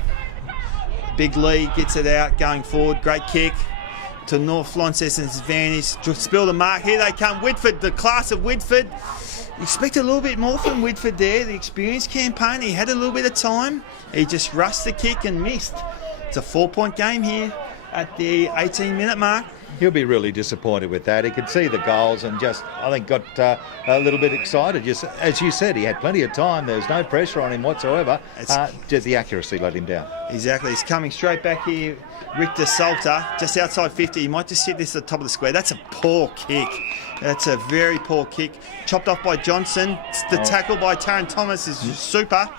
Big Lee gets it out, going forward, great kick to North Launceston's advantage. Spill the mark, here they come, Whitford, the class of Whitford. You expect a little bit more from Whitford there, the experienced campaign. He had a little bit of time, he just rushed the kick and missed. It's a 4-point game here at the 18-minute mark. He'll be really disappointed with that. He could see the goals and just, I think, got a little bit excited. Just as you said, he had plenty of time. There was no pressure on him whatsoever. Just the accuracy let him down. Exactly. He's coming straight back here. Richter Salter, just outside 50. He might just hit this at the top of the square. That's a poor kick. That's a very poor kick. Chopped off by Johnson. The tackle by Taron Thomas is super.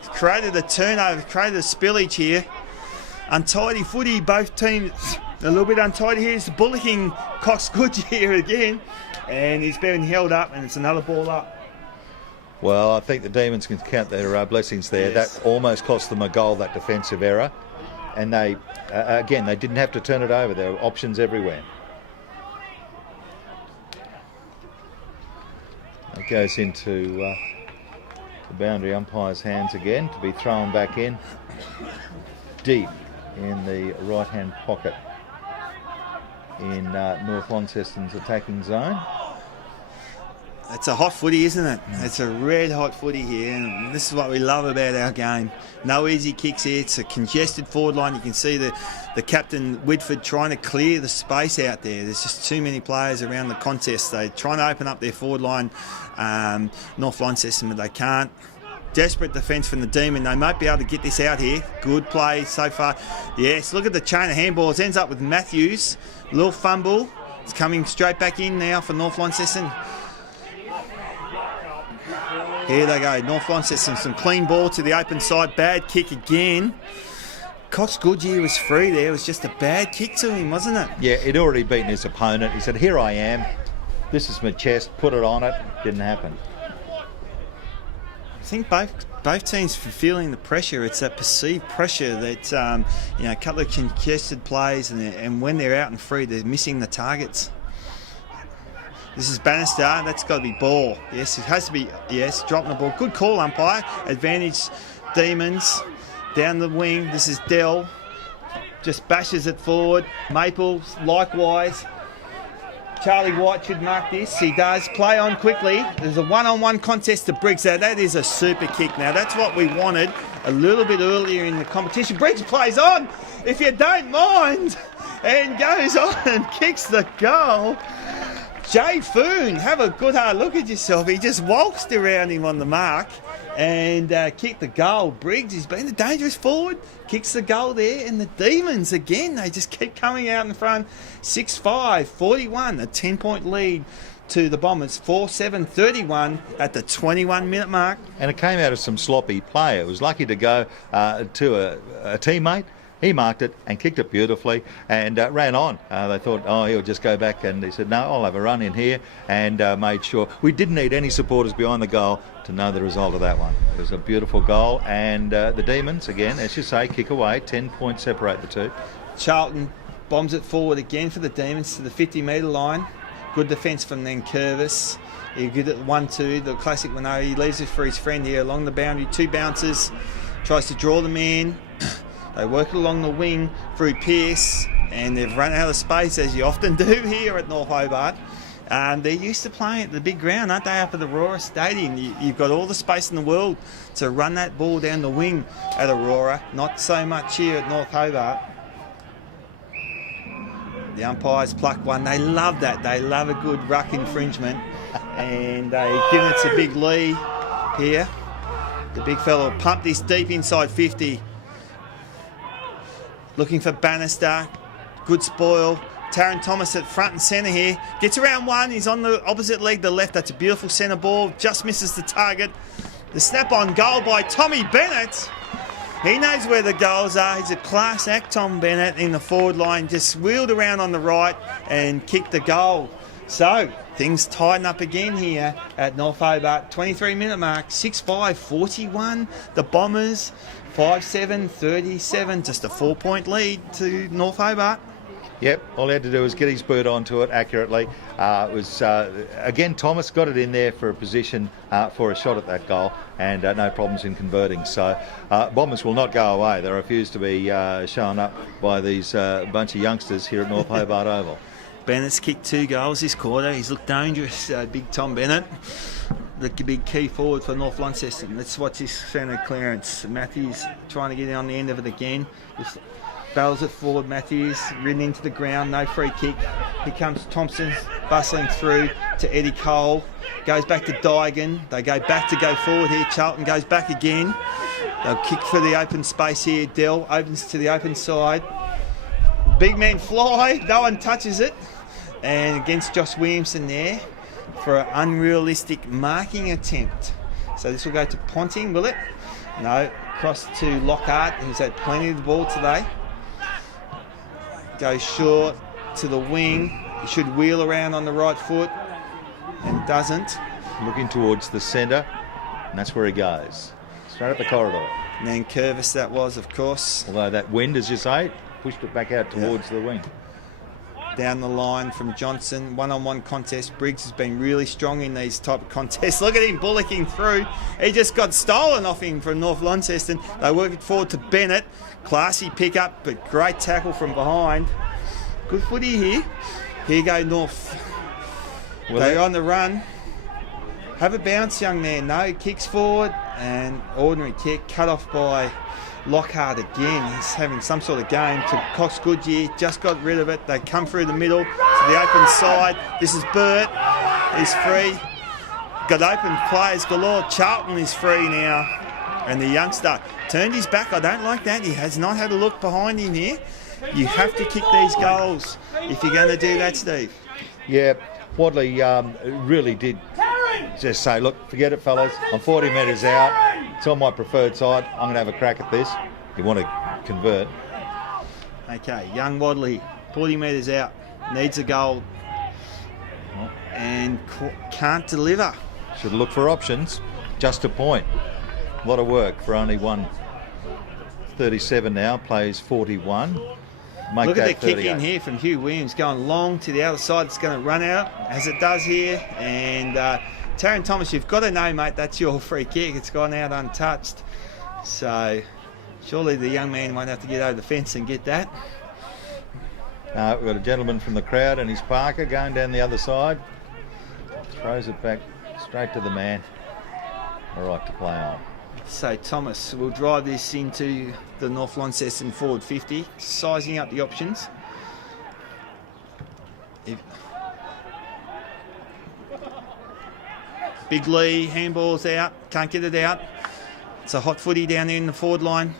He's created a turnover, created a spillage here. Untidy footy, both teams a little bit untidy here. It's bullocking Cox Goodyear again. and he's been held up, and it's another ball up. Well, I think the Demons can count their blessings there. Yes. That almost cost them a goal, that defensive error. And they, again, they didn't have to turn it over. There were options everywhere. It goes into the boundary umpire's hands again to be thrown back in deep in the right-hand pocket in North Launceston's attacking zone. It's a hot footy, isn't it? It's a red hot footy here, and this is what we love about our game. No easy kicks here. It's a congested forward line. You can see the captain, Whitford, trying to clear the space out there. There's just too many players around the contest. They're trying to open up their forward line, North Launceston, but they can't. Desperate defence from the Demon. They might be able to get this out here. Good play so far. Yes, look at the chain of handballs. Ends up with Matthews. Little fumble. It's coming straight back in now for North Launceston. Here they go, North Launceston, some clean ball to the open side, bad kick again. Cox Goodyear was free there, it was just a bad kick to him, wasn't it? Yeah, he'd already beaten his opponent. He said, here I am, this is my chest, put it on it. Didn't happen. I think both teams are feeling the pressure. It's that perceived pressure that, a couple of congested plays, and when they're out and free, they're missing the targets. This is Bannister, that's got to be ball. Yes, it has to be, yes, dropping the ball. Good call, umpire. Advantage Demons. Down the wing, this is Dell. Just bashes it forward. Maple, likewise. Charlie White should mark this. He does. Play on quickly. There's a one-on-one contest to Briggs. Now, that is a super kick. Now, that's what we wanted a little bit earlier in the competition. Briggs plays on, if you don't mind, and goes on and kicks the goal. Jay Foon, have a good hard look at yourself. He just waltzed around him on the mark and kicked the goal. Briggs, he's been a dangerous forward, kicks the goal there, and the Demons again, they just keep coming out in front. 6-5, 41, a 10-point lead to the Bombers. 4-7, 31 at the 21-minute mark. And it came out of some sloppy play. It was lucky to go to a teammate. He marked it and kicked it beautifully and ran on. They thought, oh, he'll just go back, and he said, no, I'll have a run in here, and made sure. We didn't need any supporters behind the goal to know the result of that one. It was a beautiful goal, and the Demons, again, as you say, kick away. 10 points separate the two. Charlton bombs it forward again for the Demons to the 50-metre line. Good defence from Curvis. He good at 1-2, the classic one. He leaves it for his friend here along the boundary. 2 bounces, tries to draw the man. They work it along the wing through Pearce, and they've run out of space, as you often do here at North Hobart. They're used to playing at the big ground, aren't they, up at Aurora Stadium? You've got all the space in the world to run that ball down the wing at Aurora. Not so much here at North Hobart. The umpires pluck one. They love that. They love a good ruck infringement. And they give it a big lead here. The big fella pumped this deep inside 50. Looking for Bannister. Good spoil. Taron Thomas at front and centre here. Gets around one. He's on the opposite leg, the left. That's a beautiful centre ball. Just misses the target. The snap-on goal by Tommy Bennett. He knows where the goals are. He's a class act, Tom Bennett, in the forward line. Just wheeled around on the right and kicked the goal. So, things tighten up again here at North Hobart. 23-minute mark. 6-5, 41. The Bombers. 5-7, 37, just a 4-point lead to North Hobart. Yep, all he had to do was get his boot onto it accurately. It was, again, Thomas got it in there for a position for a shot at that goal, and no problems in converting. So Bombers will not go away. They refuse to be shown up by these bunch of youngsters here at North Hobart Oval. Bennett's kicked 2 goals this quarter. He's looked dangerous, big Tom Bennett. The big key forward for North Launceston. Let's watch this centre clearance. Matthews trying to get on the end of it again. Just barrels it forward. Matthews ridden into the ground. No free kick. Here comes Thompson bustling through to Eddie Cole. Goes back to Dygan. They go back to go forward here. Charlton goes back again. They'll kick for the open space here. Dell opens to the open side. Big men fly. No one touches it. And against Josh Williamson there for an unrealistic marking attempt. So this will go to Ponting, will it? No, cross to Lockhart, who's had plenty of the ball today. Goes short to the wing. He should wheel around on the right foot. and doesn't. Looking towards the centre, and that's where he goes. Straight up the corridor. And then Curvis that was, of course. Although that wind, as you say, pushed it back out towards the wing. Down the line from Johnson, one-on-one contest. Briggs has been really strong in these type of contests. Look at him bullocking through. He just got stolen off him from North Launceston. They work it forward to Bennett. Classy pickup, but great tackle from behind. Good footy here. Here go North. They're on the run. Have a bounce, young man. No, kicks forward and ordinary kick cut off by Lockhart again. He's having some sort of game to Cox Goodyear. Just got rid of it. They come through the middle to the open side. This is Burt. He's free. Got open players galore. Charlton is free now. And the youngster turned his back. I don't like that. He has not had a look behind him here. You have to kick these goals if you're going to do that, Steve. Yeah, Wadley really did just say, look, forget it, fellas. I'm 40 metres out. It's on my preferred side. I'm going to have a crack at this. You want to convert. Okay, young Wadley, 40 metres out. Needs a goal. And can't deliver. Should look for options. Just a point. A lot of work for only 137 now. Plays 41. Look at the kick in here from Hugh Williams going long to the other side. It's going to run out as it does here. And Taryn Thomas, you've got to know, mate, that's your free kick. It's gone out untouched. So surely the young man won't have to get over the fence and get that. We've got a gentleman from the crowd and his Parker going down the other side. Throws it back straight to the man. All right to play on. So Thomas will drive this into the North Launceston forward 50, sizing up the options. Big Lee, handball's out, can't get it out. It's a hot footy down there in the forward line,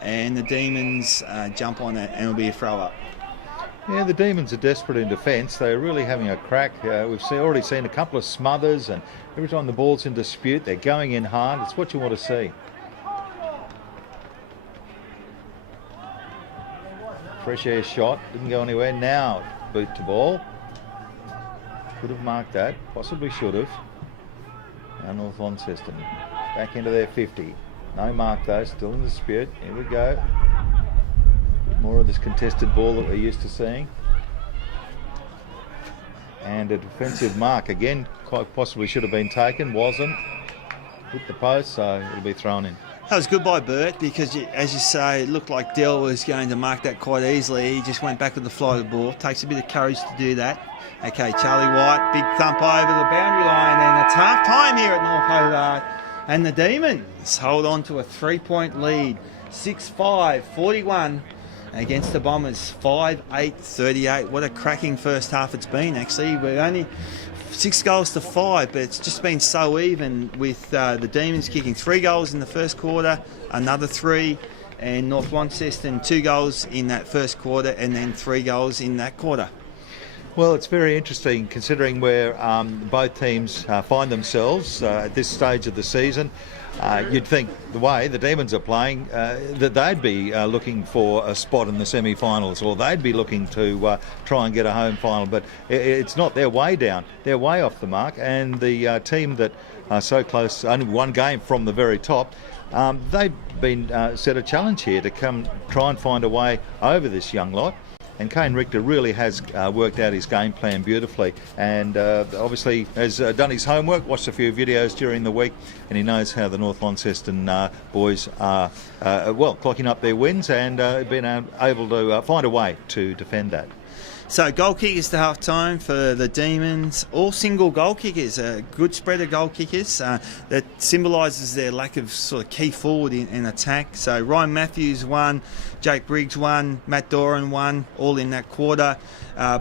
and the Demons jump on it and it'll be a throw up. Yeah, the Demons are desperate in defence. They're really having a crack. We've already seen a couple of smothers, and every time the ball's in dispute, they're going in hard. It's what you want to see. Fresh air shot, didn't go anywhere. Now, boot to ball. Could have marked that, possibly should have. Now North Launceston, back into their 50. No mark though, still in dispute. Here we go. More of this contested ball that we're used to seeing. And a defensive mark again, quite possibly should have been taken, wasn't. Hit the post, so it'll be thrown in. That was good by Burt because, as you say, it looked like Dell was going to mark that quite easily. He just went back with the fly of the ball. Takes a bit of courage to do that. Okay, Charlie White, big thump over the boundary line, and it's half time here at North Hobart. And the Demons hold on to a 3-point lead, 6-5, 41. Against the Bombers, 5-8-38. What a cracking first half it's been, actually. We're only 6 goals to 5, but it's just been so even with the Demons kicking 3 goals in the first quarter, another 3, and North Launceston 2 goals in that first quarter, and then 3 goals in that quarter. Well, it's very interesting considering where both teams find themselves at this stage of the season. You'd think the way the Demons are playing that they'd be looking for a spot in the semi-finals, or they'd be looking to try and get a home final, but it's not. Their way down. They're way off the mark, and the team that are so close, only one game from the very top, they've been set a challenge here to come try and find a way over this young lot. And Kane Richter really has worked out his game plan beautifully, and obviously has done his homework, watched a few videos during the week, and he knows how the North Launceston boys are, clocking up their wins and been able to find a way to defend that. So goal kickers to half time for the Demons, all single goal kickers, a good spread of goal kickers that symbolises their lack of sort of key forward in attack. So Ryan Matthews 1, Jake Briggs 1, Matt Doran 1, all in that quarter.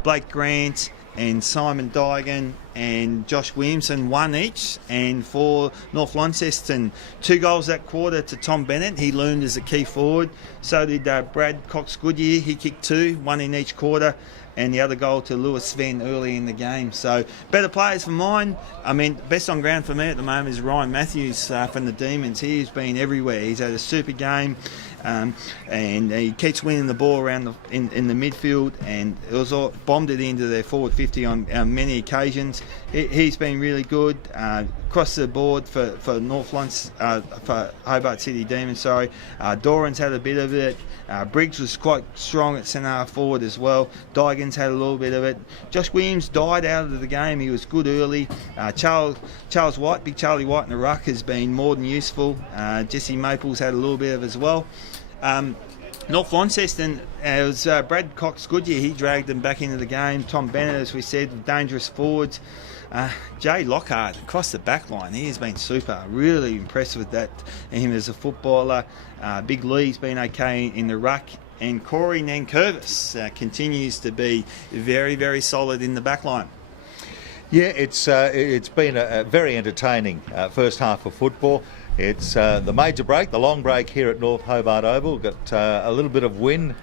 Blake Grant and Simon Dygan and Josh Williamson 1 each, and for North Launceston 2 goals that quarter to Tom Bennett. He loomed as a key forward. So did Brad Cox Goodyear. He kicked 2, 1 in each quarter. and the other goal to Lewis Sven early in the game. So better players for mine. I mean, best on ground for me at the moment is Ryan Matthews from the Demons. He's been everywhere. He's had a super game. And he keeps winning the ball around in the midfield, and it was all bombed it into their forward 50 on many occasions. He's been really good across the board for for Hobart City Demons. Doran's had a bit of it. Briggs was quite strong at centre half forward as well. Dygan's had a little bit of it. Josh Williams died out of the game. He was good early. Charles White, Big Charlie White in the ruck has been more than useful. Jesse Maples had a little bit of it as well. North Launceston, it was Brad Cox-Goodyear. He dragged them back into the game. Tom Bennett, as we said, dangerous forwards. Jay Lockhart across the back line, he has been super. Really impressed with that, him as a footballer. Big Lee's been okay in the ruck. And Corey Nankervis continues to be very, very solid in the back line. Yeah, it's been a very entertaining first half of football. It's the major break, the long break here at North Hobart Oval. We've got a little bit of wind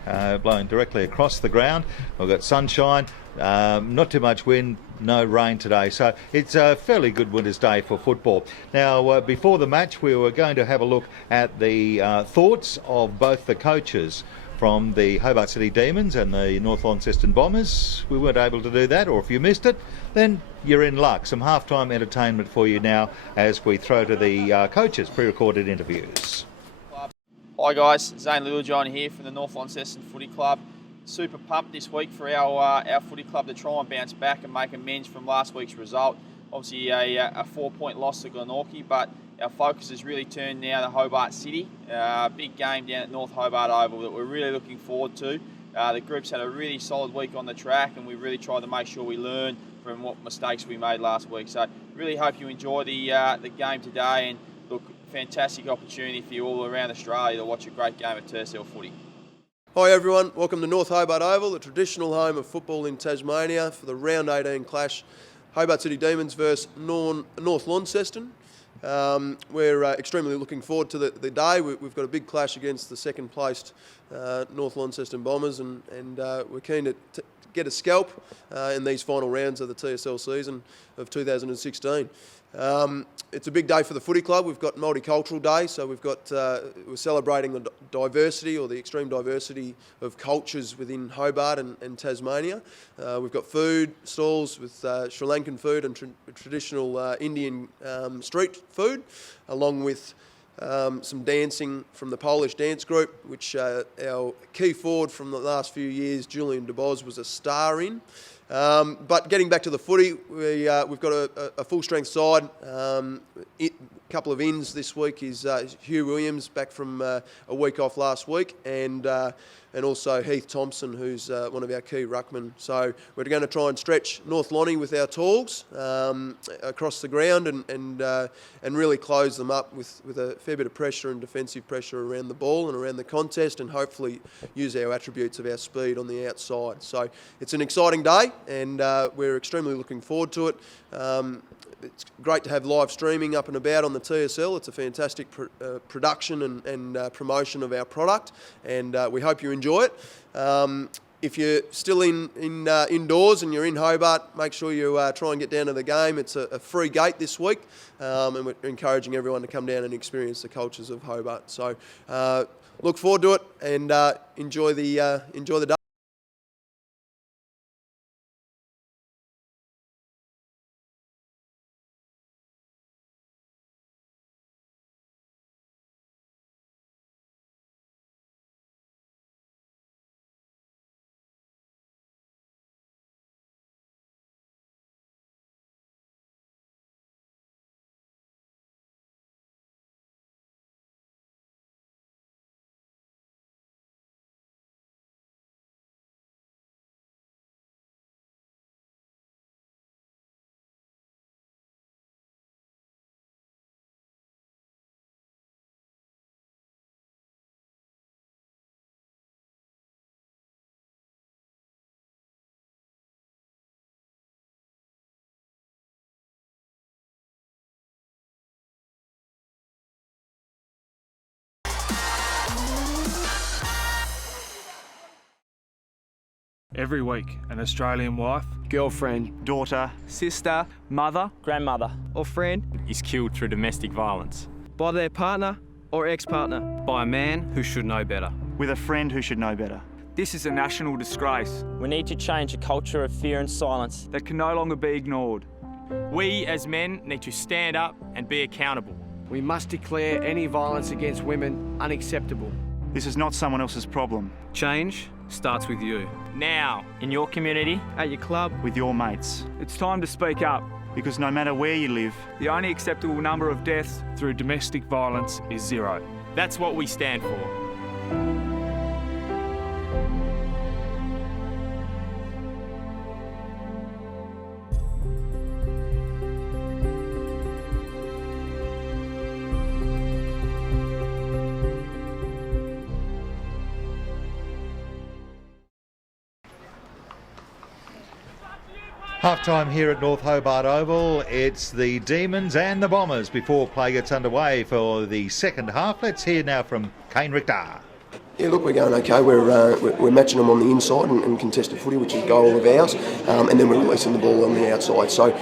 blowing directly across the ground. We've got sunshine, not too much wind, no rain today. So it's a fairly good winter's day for football. Now, before the match, we were going to have a look at the thoughts of both the coaches from the Hobart City Demons and the North Launceston Bombers. We weren't able to do that, or if you missed it, then you're in luck. Some halftime entertainment for you now as we throw to the coaches' pre-recorded interviews. Hi guys, Zane Littlejohn here from the North Launceston Footy Club. Super pumped this week for our footy club to try and bounce back and make amends from last week's result. Obviously a 4-point loss to Glenorchy, but our focus has really turned now to Hobart City. Big game down at North Hobart Oval that we're really looking forward to. The group's had a really solid week on the track, and we really tried to make sure we learn from what mistakes we made last week. So really hope you enjoy the game today, and look, fantastic opportunity for you all around Australia to watch a great game of TSL footy. Hi everyone, welcome to North Hobart Oval, the traditional home of football in Tasmania for the Round 18 clash, Hobart City Demons versus North Launceston. We're extremely looking forward to the day. We've got a big clash against the second placed North Launceston Bombers, and we're keen to get a scalp in these final rounds of the TSL season of 2016. It's a big day for the footy club. We've got Multicultural Day, so we're celebrating the diversity, or the extreme diversity of cultures within Hobart and Tasmania. We've got food stalls with Sri Lankan food and traditional Indian street food, along with some dancing from the Polish dance group, which our key forward from the last few years, Julian DeBoz, was a star in. But getting back to the footy, we've got a full-strength side. A couple of ins this week is Hugh Williams, back from a week off last week, and also Heath Thompson, who's one of our key ruckmen. So we're going to try and stretch North Lonnie with our talls across the ground, and really close them up with a fair bit of pressure and defensive pressure around the ball and around the contest, and hopefully use our attributes of our speed on the outside. So it's an exciting day, and we're extremely looking forward to it. It's great to have live streaming up and about on the TSL. It's a fantastic production and promotion of our product, and we hope you enjoy it. If you're still indoors and you're in Hobart, make sure you try and get down to the game. It's a free gate this week, and we're encouraging everyone to come down and experience the cultures of Hobart. So look forward to it, and enjoy the day. Every week, an Australian wife, girlfriend, daughter, sister, mother, grandmother, or friend is killed through domestic violence. by their partner or ex-partner. By a man who should know better. With a friend who should know better. This is a national disgrace we need to change a culture of fear and silence. that can no longer be ignored. We as men need to stand up and be accountable. We must declare any violence against women unacceptable. This is not someone else's problem. Change starts with you. Now, In your community, At your club, with your mates. It's time to speak up. Because no matter where you live, The only acceptable number of deaths through domestic violence is 0. that's what we stand for. Half-time here at North Hobart Oval. It's the Demons and the Bombers before play gets underway for the second half. Let's hear now from Kane Richter. Yeah, look, we're going okay. We're matching them on the inside and contested footy, which is a goal of ours, and then we're releasing the ball on the outside. So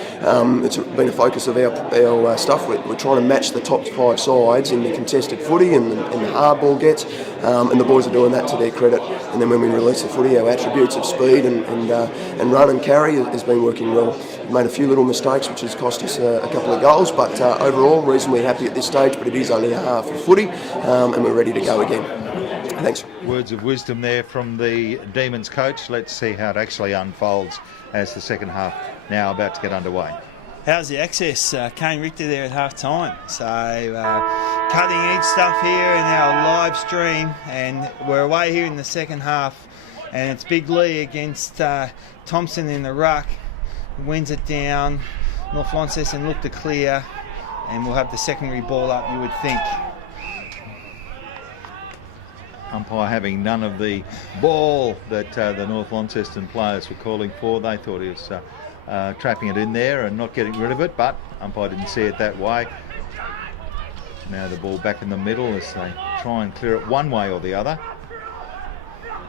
it's been a focus of our stuff. We're trying to match the top 5 sides in the contested footy and the hard ball gets, and the boys are doing that to their credit. And then when we release the footy, our attributes of speed and run and carry has been working well. We've made a few little mistakes, which has cost us a couple of goals, but overall reasonably happy at this stage. But it is only a half of footy, and we're ready to go again. Thanks. Words of wisdom there from the Demons coach. Let's see how it actually unfolds as the second half now about to get underway. How's the access? Kane Richter there at half time. So cutting edge stuff here in our live stream, and we're away here in the second half, and it's Big Lee against Thompson in the ruck. Wins it down. North Launceston look to clear, and we'll have the secondary ball up, you would think. Umpire having none of the ball that the North Launceston players were calling for. They thought he was trapping it in there and not getting rid of it, but umpire didn't see it that way. Now the ball back in the middle as they try and clear it one way or the other.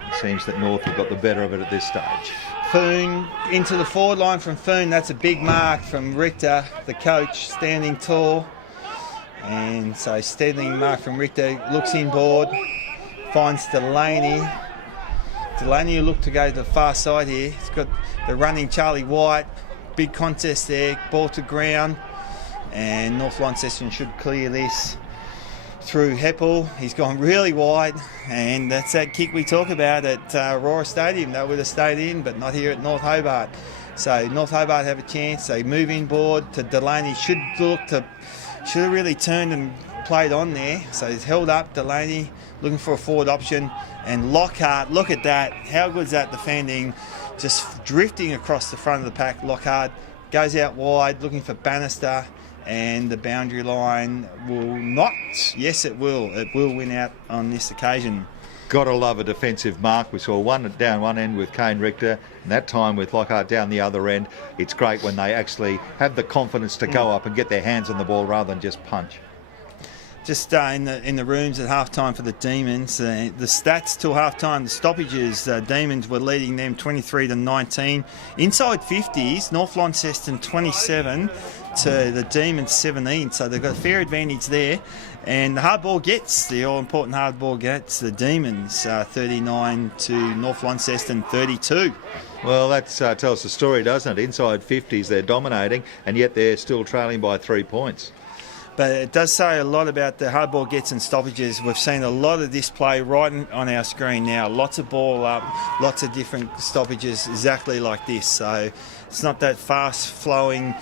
It seems that North have got the better of it at this stage. Foon into the forward line from Foon. That's a big mark from Richter, the coach, standing tall. And so steady mark from Richter, looks inboard. Finds Delaney. Delaney will look to go to the far side here. He's got the running Charlie White. Big contest there. Ball to ground. And North Launceston should clear this through Heppel. He's gone really wide. And that's that kick we talk about at Aurora Stadium. They would have stayed in, but not here at North Hobart. So North Hobart have a chance. They move inboard to Delaney. Should have really turned and played on there. So he's held up. Delaney looking for a forward option, and Lockhart, look at that, how good is that defending, just drifting across the front of the pack. Lockhart goes out wide looking for Bannister, and the boundary line will not, yes it will win out on this occasion. Gotta love a defensive mark. We saw one down one end with Kane Richter, and that time with Lockhart down the other end. It's great when they actually have the confidence to go up and get their hands on the ball rather than just punch. Just in the rooms at halftime for the Demons, the stats till halftime, the stoppages, Demons were leading them 23-19. Inside 50s, North Launceston 27 to the Demons 17, so they've got a fair advantage there. And the hard ball gets, the all-important hard ball gets the Demons 39 to North Launceston 32. Well, that tells the story, doesn't it? Inside 50s, they're dominating, and yet they're still trailing by 3 points. But it does say a lot about the hard ball gets and stoppages. We've seen a lot of this play right on our screen now. Lots of ball up, lots of different stoppages exactly like this. So it's not that fast-flowing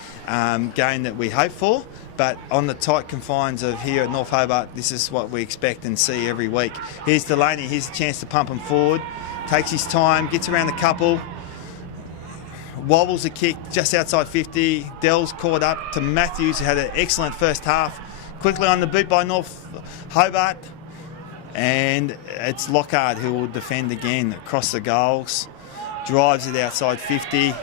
game that we hope for, but on the tight confines of here at North Hobart, this is what we expect and see every week. Here's Delaney. Here's a chance to pump him forward. Takes his time, gets around the couple. Wobbles a kick just outside 50. Dell's caught up to Matthews, who had an excellent first half. Quickly on the boot by North Hobart. And it's Lockhart who will defend again across the goals. Drives it outside 50.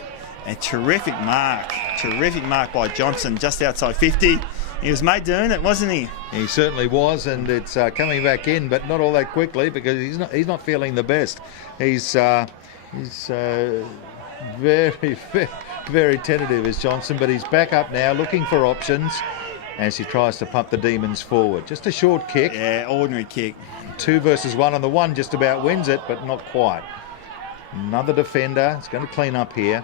A terrific mark by Johnson just outside 50. He was made to earn it, wasn't he? He certainly was, and it's coming back in, but not all that quickly because he's not feeling the best. He's He's very, very tentative is Johnson, but he's back up now looking for options as he tries to pump the Demons forward. Just a short kick. Yeah, ordinary kick. 2 versus 1, and the one just about wins it, but not quite. Another defender. It's going to clean up here.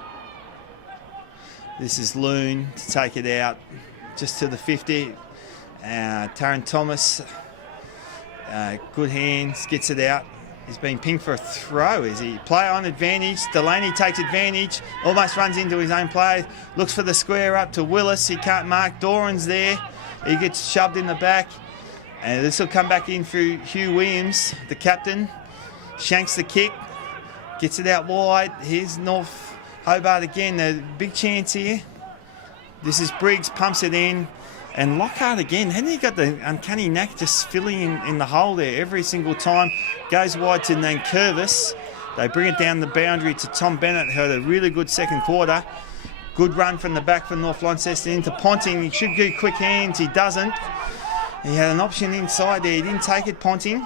This is Loon to take it out just to the 50. Taron Thomas, good hands, gets it out. He's been pinged for a throw, is he? Player on advantage. Delaney takes advantage. Almost runs into his own play. Looks for the square up to Willis. He can't mark. Doran's there. He gets shoved in the back. And this will come back in through Hugh Williams, the captain. Shanks the kick. Gets it out wide. Here's North Hobart again. A big chance here. This is Briggs. Pumps it in. And Lockhart again, hasn't he got the uncanny knack just filling in the hole there every single time? Goes wide to Nankervis. They bring it down the boundary to Tom Bennett, who had a really good second quarter. Good run from the back for North Launceston into Ponting. He should do quick hands. He doesn't. He had an option inside there. He didn't take it, Ponting.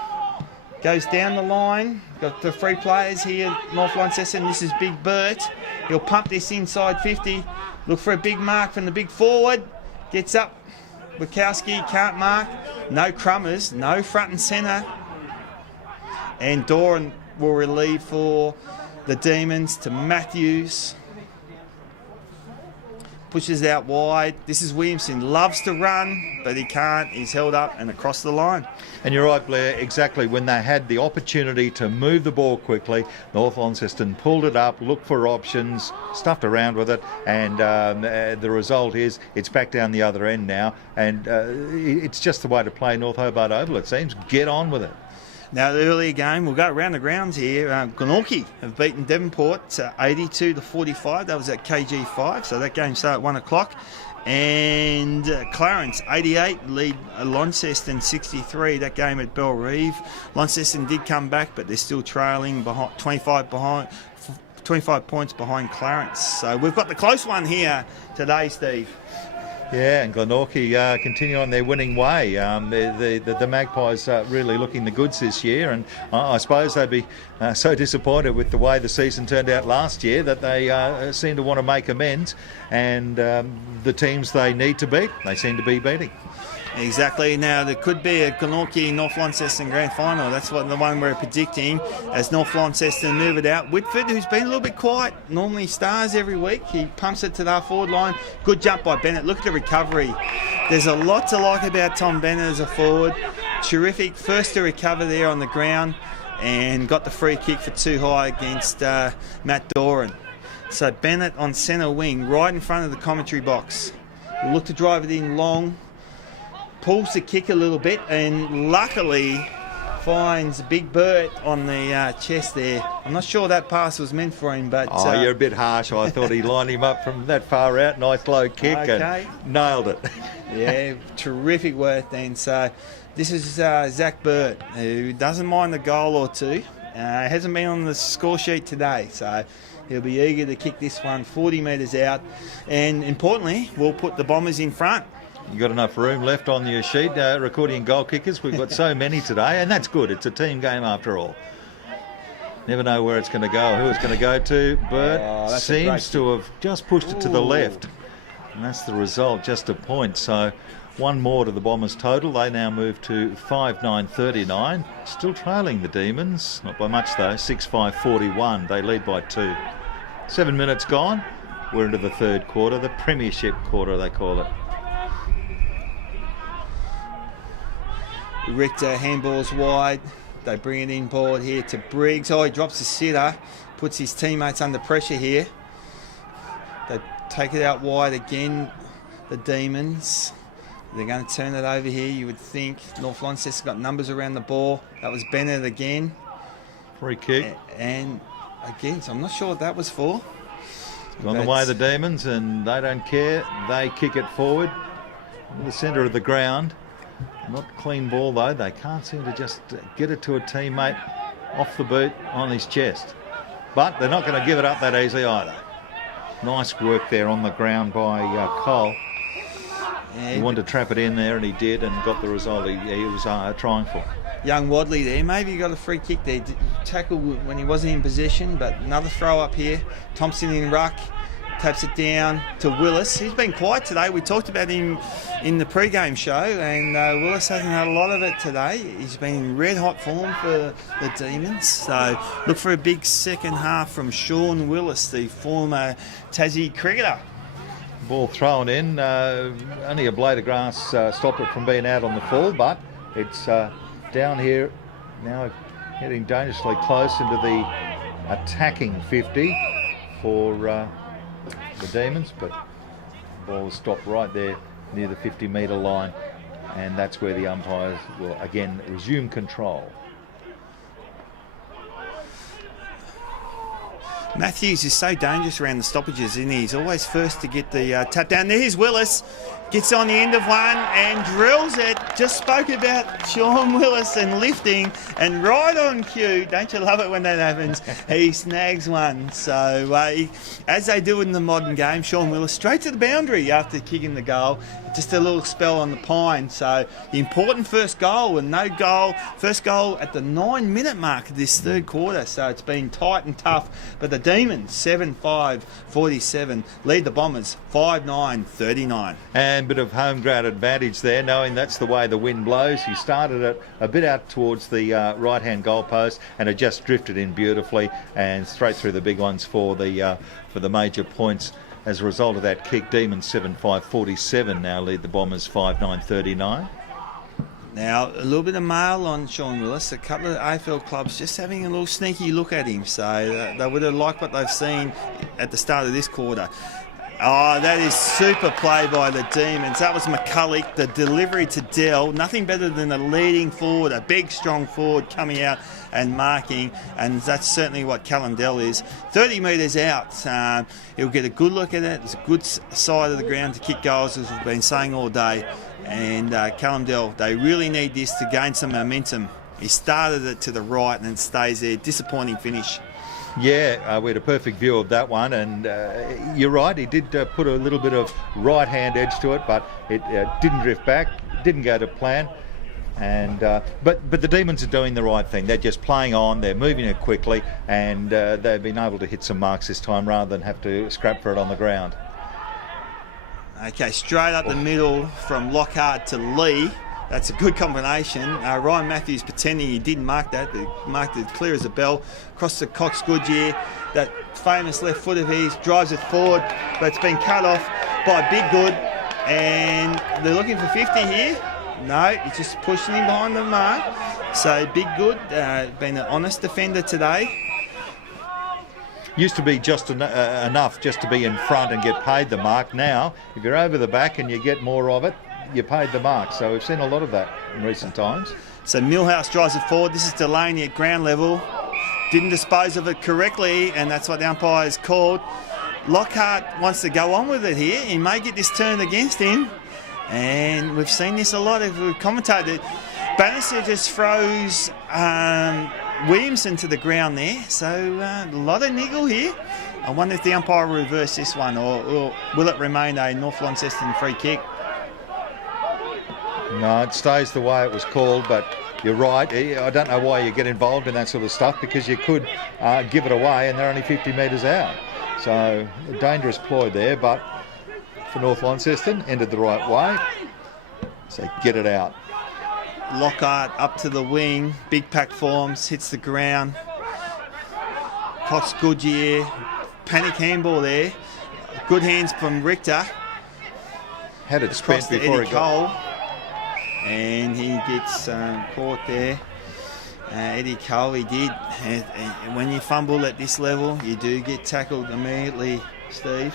Goes down the line. Got the 3 players here, North Launceston. This is Big Bert. He'll pump this inside 50. Look for a big mark from the big forward. Gets up. Wachowski can't mark. No crummers. No front and centre. And Doran will relieve for the Demons to Matthews. Pushes out wide. This is Williamson. Loves to run, but he can't. He's held up and across the line. And you're right, Blair, exactly. When they had the opportunity to move the ball quickly, North Launceston pulled it up, looked for options, stuffed around with it, and the result is it's back down the other end now. And it's just the way to play North Hobart Oval, it seems. Get on with it. Now, the earlier game, we'll go around the grounds here. Glenorchy have beaten Devonport 82 to 45. That was at KG5, so that game started at 1 o'clock. And Clarence 88 lead Launceston 63. That game at Bellerive. Launceston did come back, but they're still trailing behind 25 points behind Clarence. So we've got the close one here today, Steve. Yeah, and Glenorchy continue on their winning way. The Magpies are really looking the goods this year, and I suppose they'd be so disappointed with the way the season turned out last year that they seem to want to make amends, and the teams they need to beat, they seem to be beating. Exactly. Now, there could be a Glenorchy North Launceston grand final. That's what the one we're predicting as North Launceston move it out. Whitford, who's been a little bit quiet, normally stars every week. He pumps it to the forward line. Good jump by Bennett. Look at the recovery. There's a lot to like about Tom Bennett as a forward. Terrific. First to recover there on the ground and got the free kick for too high against Matt Doran. So Bennett on centre wing, right in front of the commentary box. We'll look to drive it in long. Pulls the kick a little bit and luckily finds Big Bert on the chest there. I'm not sure that pass was meant for him, but... you're a bit harsh. I thought he lined him up from that far out. Nice low kick and nailed it. Yeah, terrific work then. So this is Zach Burt, who doesn't mind a goal or two. Hasn't been on the score sheet today, so he'll be eager to kick this one 40 metres out. And importantly, we'll put the Bombers in front. You've got enough room left on your sheet, recording goal kickers. We've got so many today, and that's good. It's a team game after all. Never know where it's going to go, who it's going to go to. Bert seems to have just pushed it to the left. And that's the result, just a point. So one more to the Bombers total. They now move to 5-9-39. Still trailing the Demons. Not by much, though. 6-5-41. They lead by 2. 7 minutes gone. We're into the third quarter, the premiership quarter, they call it. Richter handballs wide. They bring it in board here to Briggs. Oh, he drops the sitter. Puts his teammates under pressure here. They take it out wide again, the Demons. They're going to turn it over here, you would think. North Launceston got numbers around the ball. That was Bennett again. Free kick. And again, so I'm not sure what that was for. It's on the way of the Demons, and they don't care. They kick it forward in the centre of the ground. Not clean ball though. They can't seem to just get it to a teammate off the boot on his chest. But they're not going to give it up that easily either. Nice work there on the ground by Cole. Yeah, he wanted to trap it in there, and he did, and got the result he was trying for. Young Wadley there, maybe he got a free kick there. Tackle when he wasn't in possession, but another throw up here. Thompson in ruck, taps it down to Willis. He's been quiet today. We talked about him in the pre-game show, and Willis hasn't had a lot of it today. He's been in red-hot form for the Demons. So look for a big second half from Sean Willis, the former Tassie cricketer. Ball thrown in. Only a blade of grass stopped it from being out on the full, but it's down here now, getting dangerously close into the attacking 50 for the Demons, but the ball was stopped right there near the 50-metre line, and that's where the umpires will again resume control. Matthews is so dangerous around the stoppages, isn't he? He's always first to get the tap down. There's Willis. Gets on the end of one and drills it. Just spoke about Sean Willis and lifting, and right on cue. Don't you love it when that happens? He snags one. So as they do in the modern game, Sean Willis straight to the boundary after kicking the goal. Just a little spell on the pine. So the important first goal, and no goal. First goal at the 9-minute mark of this third quarter. So it's been tight and tough. But the Demons 7-5-47 lead the Bombers 5-9-39. And bit of home ground advantage there, knowing that's the way the wind blows. He started it a bit out towards the right-hand goalpost, and it just drifted in beautifully and straight through the big ones for the major points. As a result of that kick, Demons 7-5-47 now lead the Bombers 5-9-39. Now, a little bit of mail on Sean Willis. A couple of AFL clubs just having a little sneaky look at him. So they would have liked what they've seen at the start of this quarter. Oh, that is super play by the Demons. That was McCulloch, the delivery to Dell. Nothing better than a leading forward, a big, strong forward coming out and marking, and that's certainly what Callum Dell is. 30 metres out. He'll get a good look at it. It's a good side of the ground to kick goals, as we've been saying all day. And Callum Dell, they really need this to gain some momentum. He started it to the right and it stays there. Disappointing finish. Yeah, we had a perfect view of that one, and you're right, he did put a little bit of right-hand edge to it, but it didn't drift back, didn't go to plan. And but the Demons are doing the right thing. They're just playing on, they're moving it quickly, and they've been able to hit some marks this time rather than have to scrap for it on the ground. Okay, straight up the middle from Lockhart to Lee. That's a good combination. Ryan Matthews pretending he didn't mark that. They marked it clear as a bell. Across to Cox Goodyear. That famous left foot of his drives it forward, but it's been cut off by Big Good. And they're looking for 50 here. No, he's just pushing him behind the mark. So Big Good, been an honest defender today. Used to be just enough just to be in front and get paid the mark. Now, if you're over the back and you get more of it, you paid the mark. So we've seen a lot of that in recent times. So Millhouse drives it forward. This is Delaney at ground level. Didn't dispose of it correctly, and that's what the umpire's called. Lockhart wants to go on with it here. He may get this turned against him. And we've seen this a lot. If we've commentated, Bannister just throws Williamson to the ground there. So a lot of niggle here. I wonder if the umpire will reverse this one, or will it remain a North Launceston free kick? No, it stays the way it was called, but you're right. I don't know why you get involved in that sort of stuff, because you could give it away and they're only 50 metres out. So a dangerous ploy there, but for North Launceston, ended the right way. So get it out. Lockhart up to the wing, big pack forms, hits the ground. Cox Goodyear, panic handball there. Good hands from Richter. Had it spent before Eddie Cole. And he gets caught there. Eddie Cole, he did. And when you fumble at this level, you do get tackled immediately, Steve.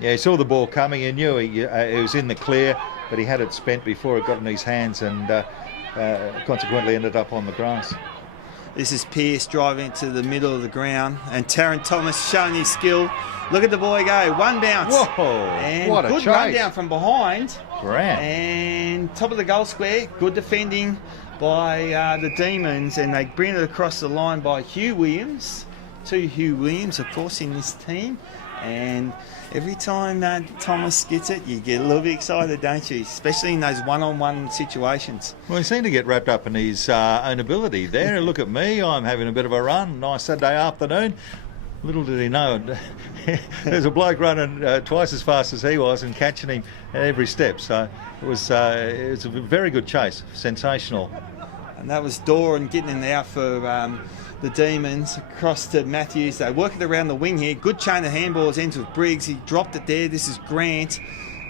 Yeah, he saw the ball coming. He knew he was in the clear, but he had it spent before it got in his hands, and consequently ended up on the grass. This is Pearce driving to the middle of the ground, and Tarrant Thomas showing his skill. Look at the boy go. One bounce. Whoa, and what a good chase. run down from behind. Grand. And top of the goal square. Good defending by the Demons, and they bring it across the line by Hugh Williams. Two Hugh Williams, of course, in this team. And every time Thomas gets it, you get a little bit excited, don't you? Especially in those one-on-one situations. Well, he seemed to get wrapped up in his own ability there. Look at me, I'm having a bit of a run. Nice Saturday afternoon. Little did he know, there's a bloke running twice as fast as he was and catching him at every step. So it was a very good chase, sensational. And that was Doran getting in out for the Demons, across to Matthews. They work it around the wing here. Good chain of handballs, ends with Briggs. He dropped it there. This is Grant.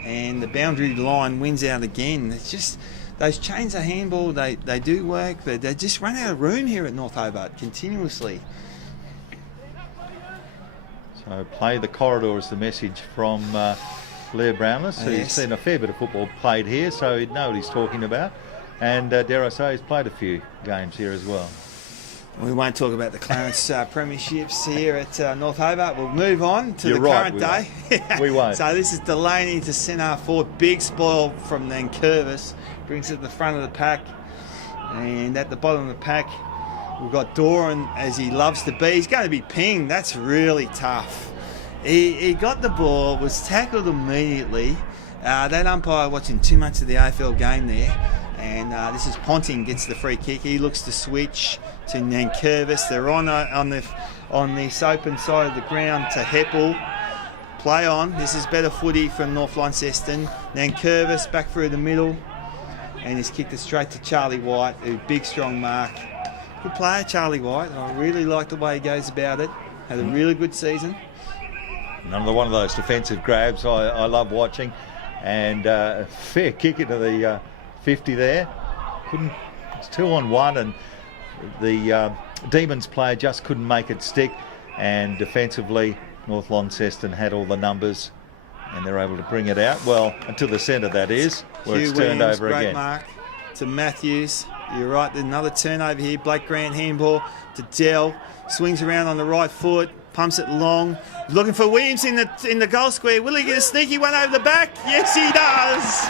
And the boundary line wins out again. It's just those chains of handball, they do work, but they just run out of room here at North Hobart continuously. So play the corridor is the message from Blair Brownless. Yes. He's seen a fair bit of football played here, so he'd know what he's talking about. And dare I say, he's played a few games here as well. We won't talk about the Clarence premierships here at North Hobart. We'll move on to the current day. We won't. So this is Delaney to centre forward. Big spoil from Nankervis. Brings it to the front of the pack. And at the bottom of the pack, we've got Doran, as he loves to be. He's going to be pinged. That's really tough. He got the ball, was tackled immediately. That umpire watching too much of the AFL game there. And this is Ponting gets the free kick. He looks to switch to Nankervis. They're on this open side of the ground to Heppel. Play on. This is better footy from North Launceston. Nankervis back through the middle. And he's kicked it straight to Charlie White, a big strong mark. Good player, Charlie White. I really like the way he goes about it. Had a really good season. Another one of those defensive grabs I love watching. And fair kick into the 50 there. It's 2-on-1 and the Demons player just couldn't make it stick. And defensively, North Launceston had all the numbers and they're able to bring it out. Well, until the centre, that is, where Hugh it's turned Williams, over great again. Mark to Matthews. You're right, there's another turnover here. Blake Grant handball to Dell. Swings around on the right foot, pumps it long. Looking for Williams in the goal square. Will he get a sneaky one over the back? Yes, he does.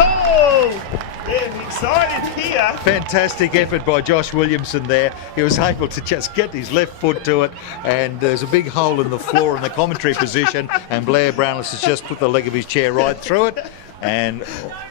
Oh! Yeah, excited here. Fantastic effort by Josh Williamson there. He was able to just get his left foot to it, and there's a big hole in the floor in the commentary position, and Blair Brownless has just put the leg of his chair right through it. And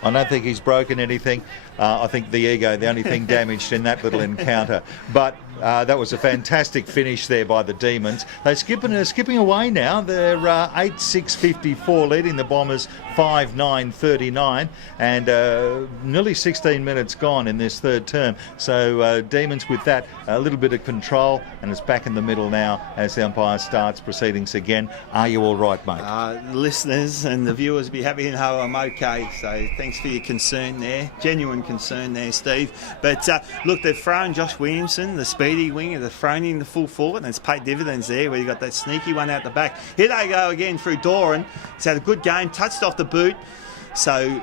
I don't think he's broken anything. I think the ego, the only thing damaged in that little encounter. But that was a fantastic finish there by the Demons. They're skipping away now. They're 8-6-54, leading the Bombers 5-9-39, and nearly 16 minutes gone in this third term. So Demons with that, a little bit of control, and it's back in the middle now as the umpire starts proceedings again. Are you all right, mate? Listeners and the viewers will be happy to know I'm okay. So thanks for your concern there. Genuine concern there, Steve. But look, they've thrown Josh Williamson, the speedy winger, they've thrown him the full forward, and it's paid dividends there where you got that sneaky one out the back. Here they go again through Doran. He's had a good game, touched off the boot. So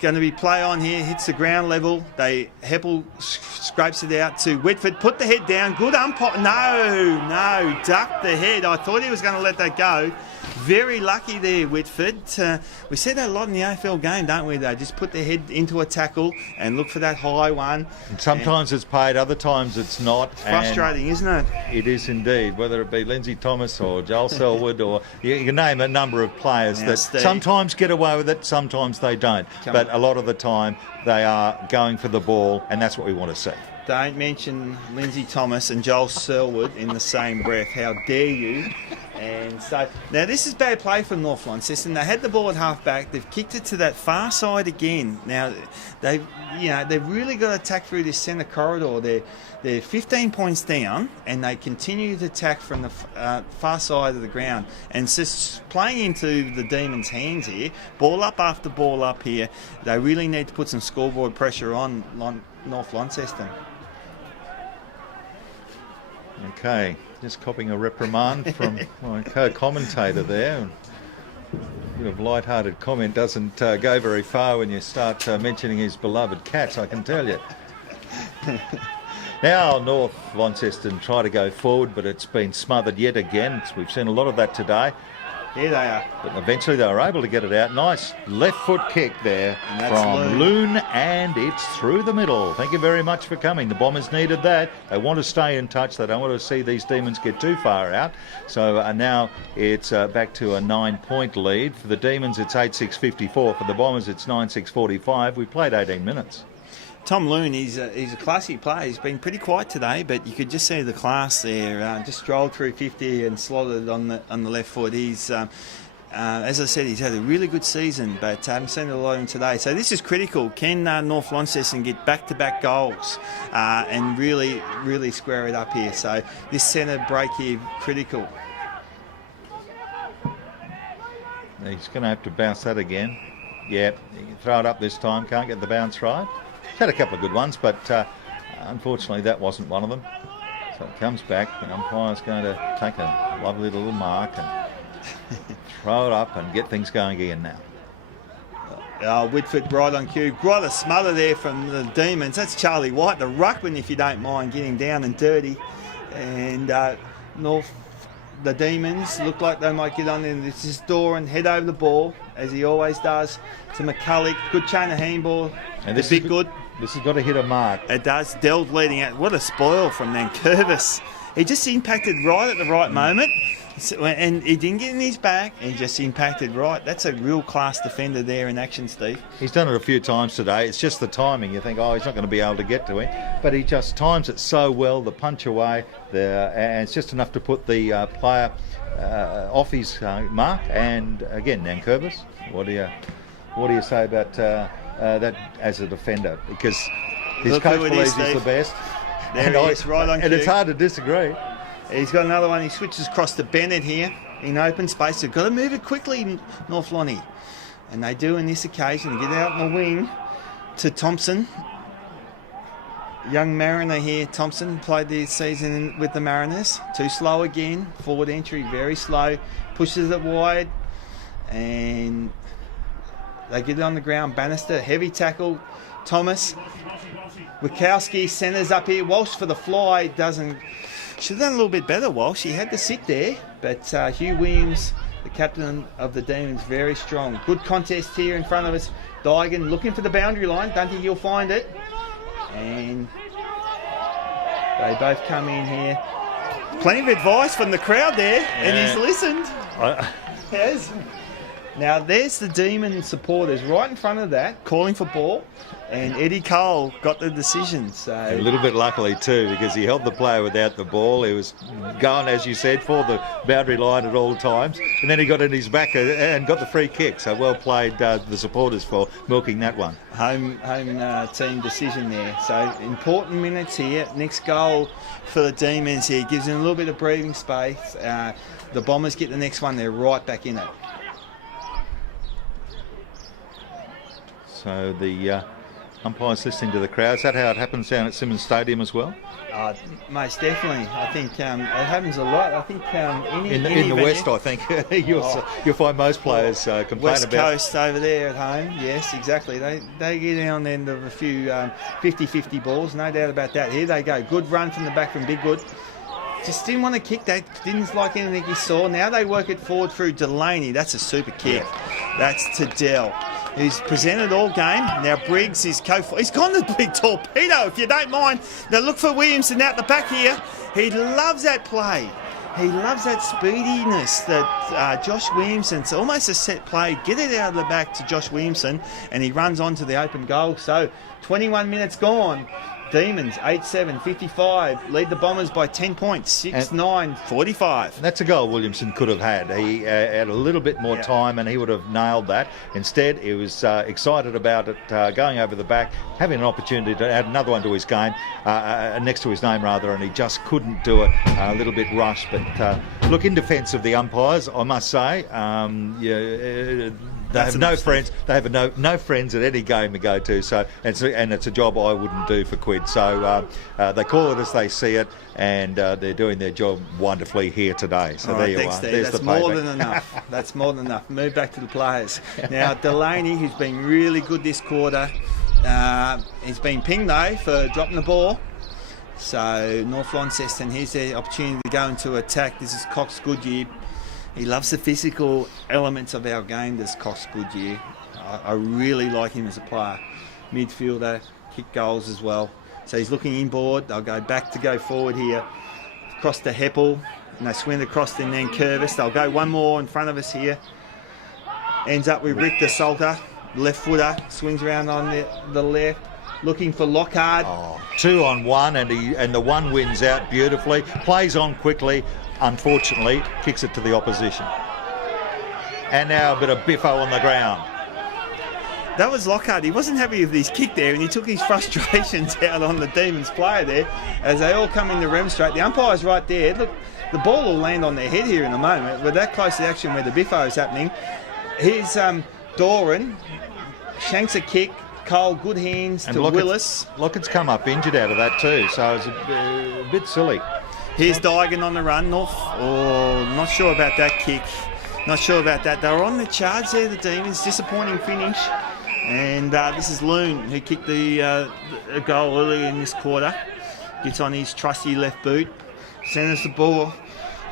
going to be play on here, hits the ground level. Heppel scrapes it out to Whitford. Put the head down. Good umpire. No, ducked the head. I thought he was going to let that go. Very lucky there, Whitford. We see that a lot in the AFL game, don't we? They just put their head into a tackle and look for that high one. And sometimes it's paid, other times it's not. Frustrating, isn't it? It is indeed, whether it be Lindsay Thomas or Joel Selwood or you can name a number of players that Steve, sometimes get away with it, sometimes they don't. But a lot of the time they are going for the ball, and that's what we want to see. Don't mention Lindsay Thomas and Joel Selwood in the same breath. How dare you? And so now this is bad play from North Launceston. They had the ball at half back. They've kicked it to that far side again. Now they've really got to attack through this centre corridor. They're 15 points down, and they continue to attack from the far side of the ground. And it's just playing into the Demons' hands here. Ball up after ball up here. They really need to put some scoreboard pressure on North Launceston. Okay, just copying a reprimand from my co-commentator there. A bit of light-hearted comment doesn't go very far when you start mentioning his beloved cats, I can tell you. Now North Launceston try to go forward, but it's been smothered yet again. We've seen a lot of that today. Here they are. But eventually they were able to get it out. Nice left foot kick there And that's from Loon, and it's through the middle. Thank you very much for coming. The Bombers needed that. They want to stay in touch. They don't want to see these Demons get too far out. So now it's back to a 9-point lead. For the Demons, it's 8-6-54. For the Bombers, it's 9-6-45. We played 18 minutes. Tom Loon, he's a classy player. He's been pretty quiet today, but you could just see the class there. Just strolled through 50 and slotted on the left foot. He's, as I said, he's had a really good season, but I haven't seen a lot of him today. So this is critical. Can North Launceston get back-to-back goals and really, really square it up here? So this centre break here, critical. He's going to have to bounce that again. Yeah, he can throw it up this time. Can't get the bounce right. He's had a couple of good ones, but unfortunately that wasn't one of them. So it comes back. The umpire's going to take a lovely little mark and throw it up and get things going again now. Whitford right on cue. Quite a smother there from the Demons. That's Charlie White, the ruckman, if you don't mind, getting down and dirty. And the Demons look like they might get on in this door and head over the ball, as he always does, to McCulloch. Good chain of handball. And this is good. This has got to hit a mark. It does. Deld leading out. What a spoil from Nankervis. He just impacted right at the right moment. And he didn't get in his back. He just impacted right. That's a real class defender there in action, Steve. He's done it a few times today. It's just the timing. You think, he's not going to be able to get to him. But he just times it so well, the punch away, and it's just enough to put the player off his mark. And again, Nankervis, what do you say about that as a defender? Because his coach believes he's the best. There he is, right on cue. And it's hard to disagree. He's got another one. He switches across to Bennett here in open space. They've got to move it quickly, North Lonnie. And they do on this occasion. Get out on the wing to Thompson. Young Mariner here. Thompson played this season with the Mariners. Too slow again. Forward entry, very slow. Pushes it wide. And they get it on the ground. Bannister, heavy tackle. Thomas. Wachowski centres up here. Walsh for the fly. Should have done a little bit better, Walsh. He had to sit there. But Hugh Williams, the captain of the Demons, very strong. Good contest here in front of us. Digan looking for the boundary line. Don't think he'll find it. And they both come in here. Plenty of advice from the crowd there, and he's listened. Yes. Now there's the Demon supporters right in front of that, calling for ball, and Eddie Cole got the decision. So a little bit luckily too, because he held the player without the ball. He was going, as you said, for the boundary line at all times, and then he got in his back and got the free kick. So well played, the supporters, for milking that one. Home team decision there. So important minutes here. Next goal for the Demons here gives them a little bit of breathing space. The Bombers get the next one. They're right back in it. So the umpire's listening to the crowd. Is that how it happens down at Simmons Stadium as well? Most definitely. I think it happens a lot. I think in the West, I think you'll find most players complain West about. Coast over there at home. Yes, exactly. They get on the end of a few 50-50 balls. No doubt about that. Here they go. Good run from the back from Bigwood. Just didn't want to kick that. Didn't like anything he saw. Now they work it forward through Delaney. That's a super kick. That's to Dell. He's presented all game. Now Briggs is he's gone the big torpedo, if you don't mind. Now look for Williamson out the back here. He loves that play. He loves that speediness that Josh Williamson's almost a set play. Get it out of the back to Josh Williamson, and he runs on to the open goal. So 21 minutes gone. Demons 8-7, 55, lead the Bombers by 10 points, 6-9, 45. That's a goal Williamson could have had. He had a little bit more time and he would have nailed that. Instead, he was excited about it, going over the back, having an opportunity to add another one to his game, next to his name rather, and he just couldn't do it. A little bit rushed. But look, in defence of the umpires, I must say, they have no friends. They have no friends at any game to go to. So and it's a job I wouldn't do for quid. So they call it as they see it, and they're doing their job wonderfully here today. So there you are. There's That's the more payback. than enough. That's more than enough. Move back to the players. Now Delaney, who's been really good this quarter, he's been pinged though for dropping the ball. So North Launceston, here's their opportunity to go into attack. This is Cox Goodyear. He loves the physical elements of our game, does Cox Goodyear. I really like him as a player. Midfielder, kick goals as well. So he's looking inboard. They'll go back to go forward here. Across to Heppel. And they swing across and then Curvis. They'll go one more in front of us here. Ends up with Rick the Salter. Left footer. Swings around on the left. Looking for Lockhart. 2 on 1 and the one wins out beautifully. Plays on quickly. Unfortunately, kicks it to the opposition. And now a bit of biffo on the ground. That was Lockhart. He wasn't happy with his kick there, and he took his frustrations out on the Demons player there as they all come into remonstrate. The umpire's right there. Look, the ball will land on their head here in a moment. We're that close to action where the biffo is happening. Here's Doran. Shanks a kick. Cole, good hands to Willis. Lockett's come up injured out of that too, so it's a bit silly. Here's Digan on the run. North. Oh, not sure about that kick. Not sure about that. They were on the charge there, the Demons. Disappointing finish. And this is Loon, who kicked the goal earlier in this quarter. Gets on his trusty left boot. Sends the ball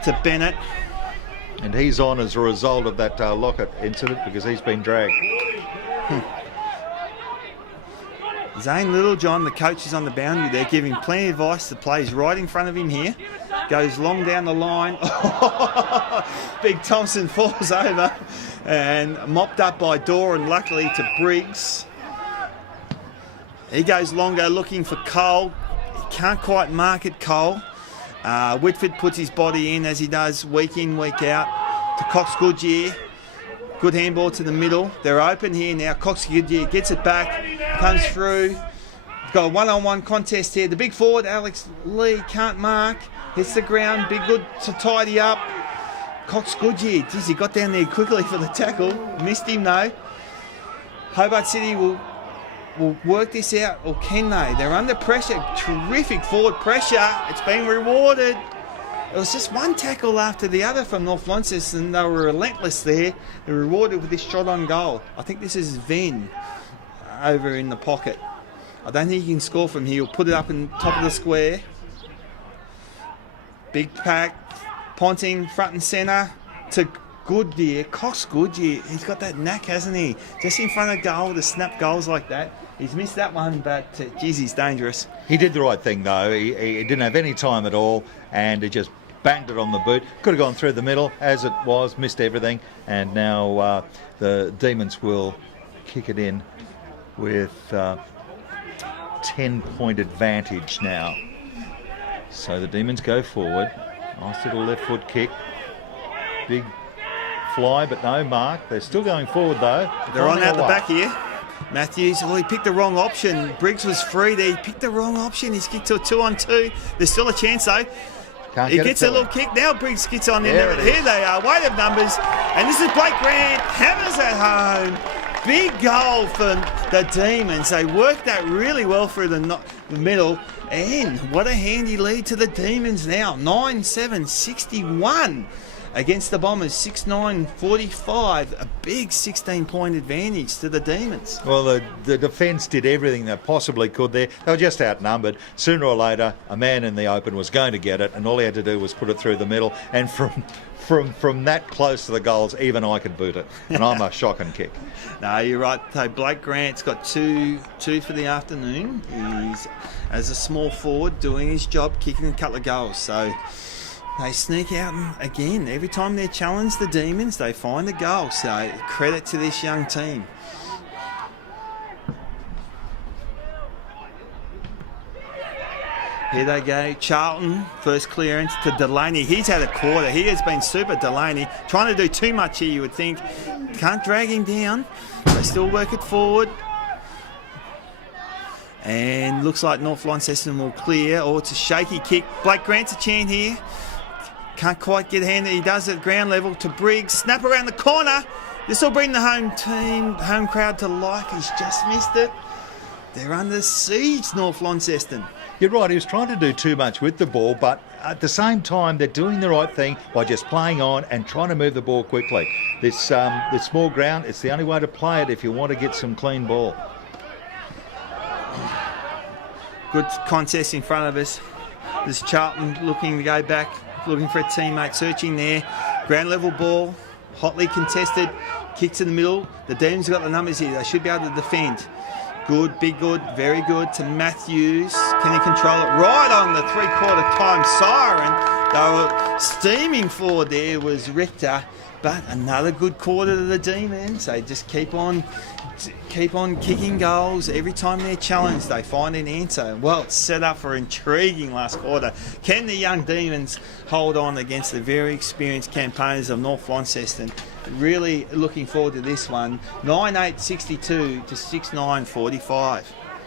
to Bennett. And he's on as a result of that Lockett incident because he's been dragged. Zane Littlejohn, the coach, is on the boundary there, giving plenty of advice. The play's right in front of him here. Goes long down the line. Big Thompson falls over and mopped up by Doran, luckily to Briggs. He goes longer looking for Cole. He can't quite mark it, Cole. Whitford puts his body in as he does week in, week out to Cox Goodyear. Good handball to the middle. They're open here now. Cox Goodyear gets it back, comes through. Got a one-on-one contest here. The big forward, Alex Lee, can't mark. Hits the ground. Big good to tidy up. Cox Goodyear, geez, he got down there quickly for the tackle. Missed him though. Hobart City will work this out, or can they? They're under pressure. Terrific forward pressure. It's been rewarded. It was just one tackle after the other from North Launceston. They were relentless there. They were rewarded with this shot on goal. I think this is Venn over in the pocket. I don't think he can score from here. He'll put it up in top of the square. Big pack. Ponting front and centre to Goodyear. Cox Goodyear. He's got that knack, hasn't he? Just in front of goal to snap goals like that. He's missed that one, but geez, he's dangerous. He did the right thing though. He didn't have any time at all and he just banged it on the boot. Could have gone through the middle as it was, missed everything, and now the Demons will kick it in with 10-point advantage now. So the Demons go forward. Nice little left foot kick. Big fly, but no mark. They're still going forward though. They're on out the back here. Matthews, he picked the wrong option. Briggs was free there. He picked the wrong option. He's kicked to a 2-on-2. There's still a chance though. He gets a little kick. Now Briggs gets on in there. Here they are. Weight of numbers. And this is Blake Grant. Hammers at home. Big goal for the Demons. They worked that really well through the middle. And what a handy lead to the Demons now. 9-7-61 against the Bombers. 6-9-45. A big 16-point advantage to the Demons. Well, the defence did everything they possibly could there. They were just outnumbered. Sooner or later, a man in the open was going to get it, and all he had to do was put it through the middle. And from that close to the goals, even I could boot it. And I'm a shocking kick. No, you're right. So Blake Grant's got two for the afternoon. He's, as a small forward, doing his job, kicking a couple of goals. So they sneak out, and again, every time they're challenged, the Demons, they find a goal. So credit to this young team. Here they go. Charlton, first clearance to Delaney. He's had a quarter. He has been super, Delaney. Trying to do too much here, you would think. Can't drag him down. They still work it forward. And looks like North Launceston will clear. Oh, it's a shaky kick. Blake Grant's a chance here. Can't quite get a hand. He does at ground level to Briggs. Snap around the corner. This will bring the home crowd to life. He's just missed it. They're under siege, North Launceston. You're right, he was trying to do too much with the ball, but at the same time, they're doing the right thing by just playing on and trying to move the ball quickly. This small ground, it's the only way to play it if you want to get some clean ball. Good contest in front of us. There's Charlton looking to go back, looking for a teammate, searching there. Ground level ball, hotly contested, kicks in the middle. The Demons have got the numbers here. They should be able to defend. Good, big good, very good to Matthews. Can he control it? Right on the three-quarter time siren. They were steaming forward there was Richter. But another good quarter to the Demons. They just keep on kicking goals. Every time they're challenged, they find an answer. Well, it's set up for intriguing last quarter. Can the young Demons hold on against the very experienced campaigners of North Launceston? Really looking forward to this one. 9-8-62 to 6-9-45.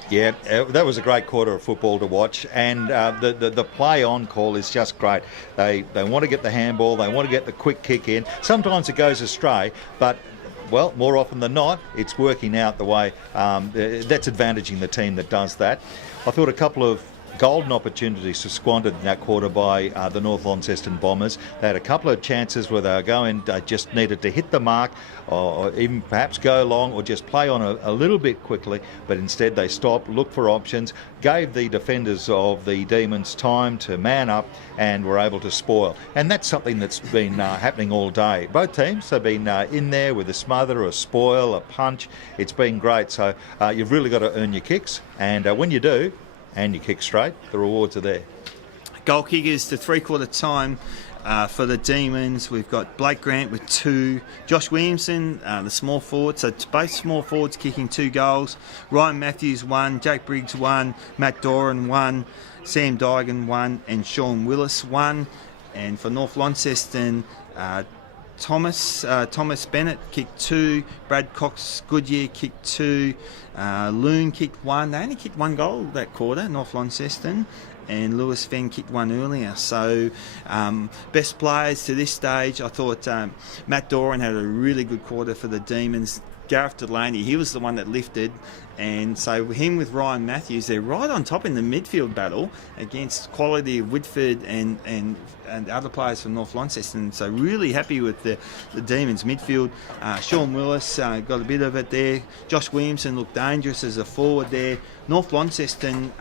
Yeah, that was a great quarter of football to watch, and the play on call is just great. They want to get the handball, they want to get the quick kick in. Sometimes it goes astray, but well, more often than not, it's working out the way that's advantaging the team that does that. I thought a couple of golden opportunities were squandered in that quarter by the North Launceston Bombers. They had a couple of chances where they were going, they just needed to hit the mark or even perhaps go long or just play on a little bit quickly, but instead they stopped, looked for options, gave the defenders of the Demons time to man up and were able to spoil. And that's something that's been happening all day. Both teams have been in there with a smother, a spoil, a punch. It's been great. So you've really got to earn your kicks, and when you do, and you kick straight, the rewards are there. Goal kickers to three-quarter time for the Demons. We've got Blake Grant with 2, Josh Williamson, the small forward, so both small forwards kicking 2 goals. Ryan Matthews 1, Jake Briggs 1, Matt Doran 1, Sam Dygan 1, and Sean Willis 1. And for North Launceston, Thomas Bennett kicked 2, Brad Cox Goodyear kicked 2, Loon kicked 1. They only kicked 1 goal that quarter, North Launceston, and Lewis Fenn kicked 1 earlier. So best players to this stage, I thought Matt Doran had a really good quarter for the Demons. Gareth Delaney, he was the one that lifted, and so him with Ryan Matthews, they're right on top in the midfield battle against quality of Whitford and other players from North Launceston. So really happy with the Demons midfield. Sean Willis got a bit of it there. Josh Williamson looked dangerous as a forward there. North Launceston,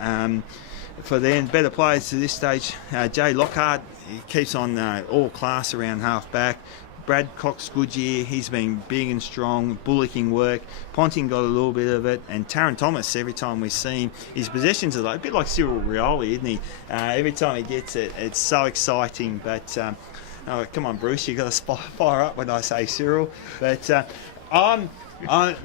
for them better players to this stage, Jay Lockhart, he keeps on all class around half back. Brad Cox Goodyear, he's been big and strong, bullocking work. Ponting got a little bit of it, and Taron Thomas, every time we see him, his possessions are a bit like Cyril Rioli, isn't he? Every time he gets it, it's so exciting. But come on, Bruce, you got to fire up when I say Cyril. But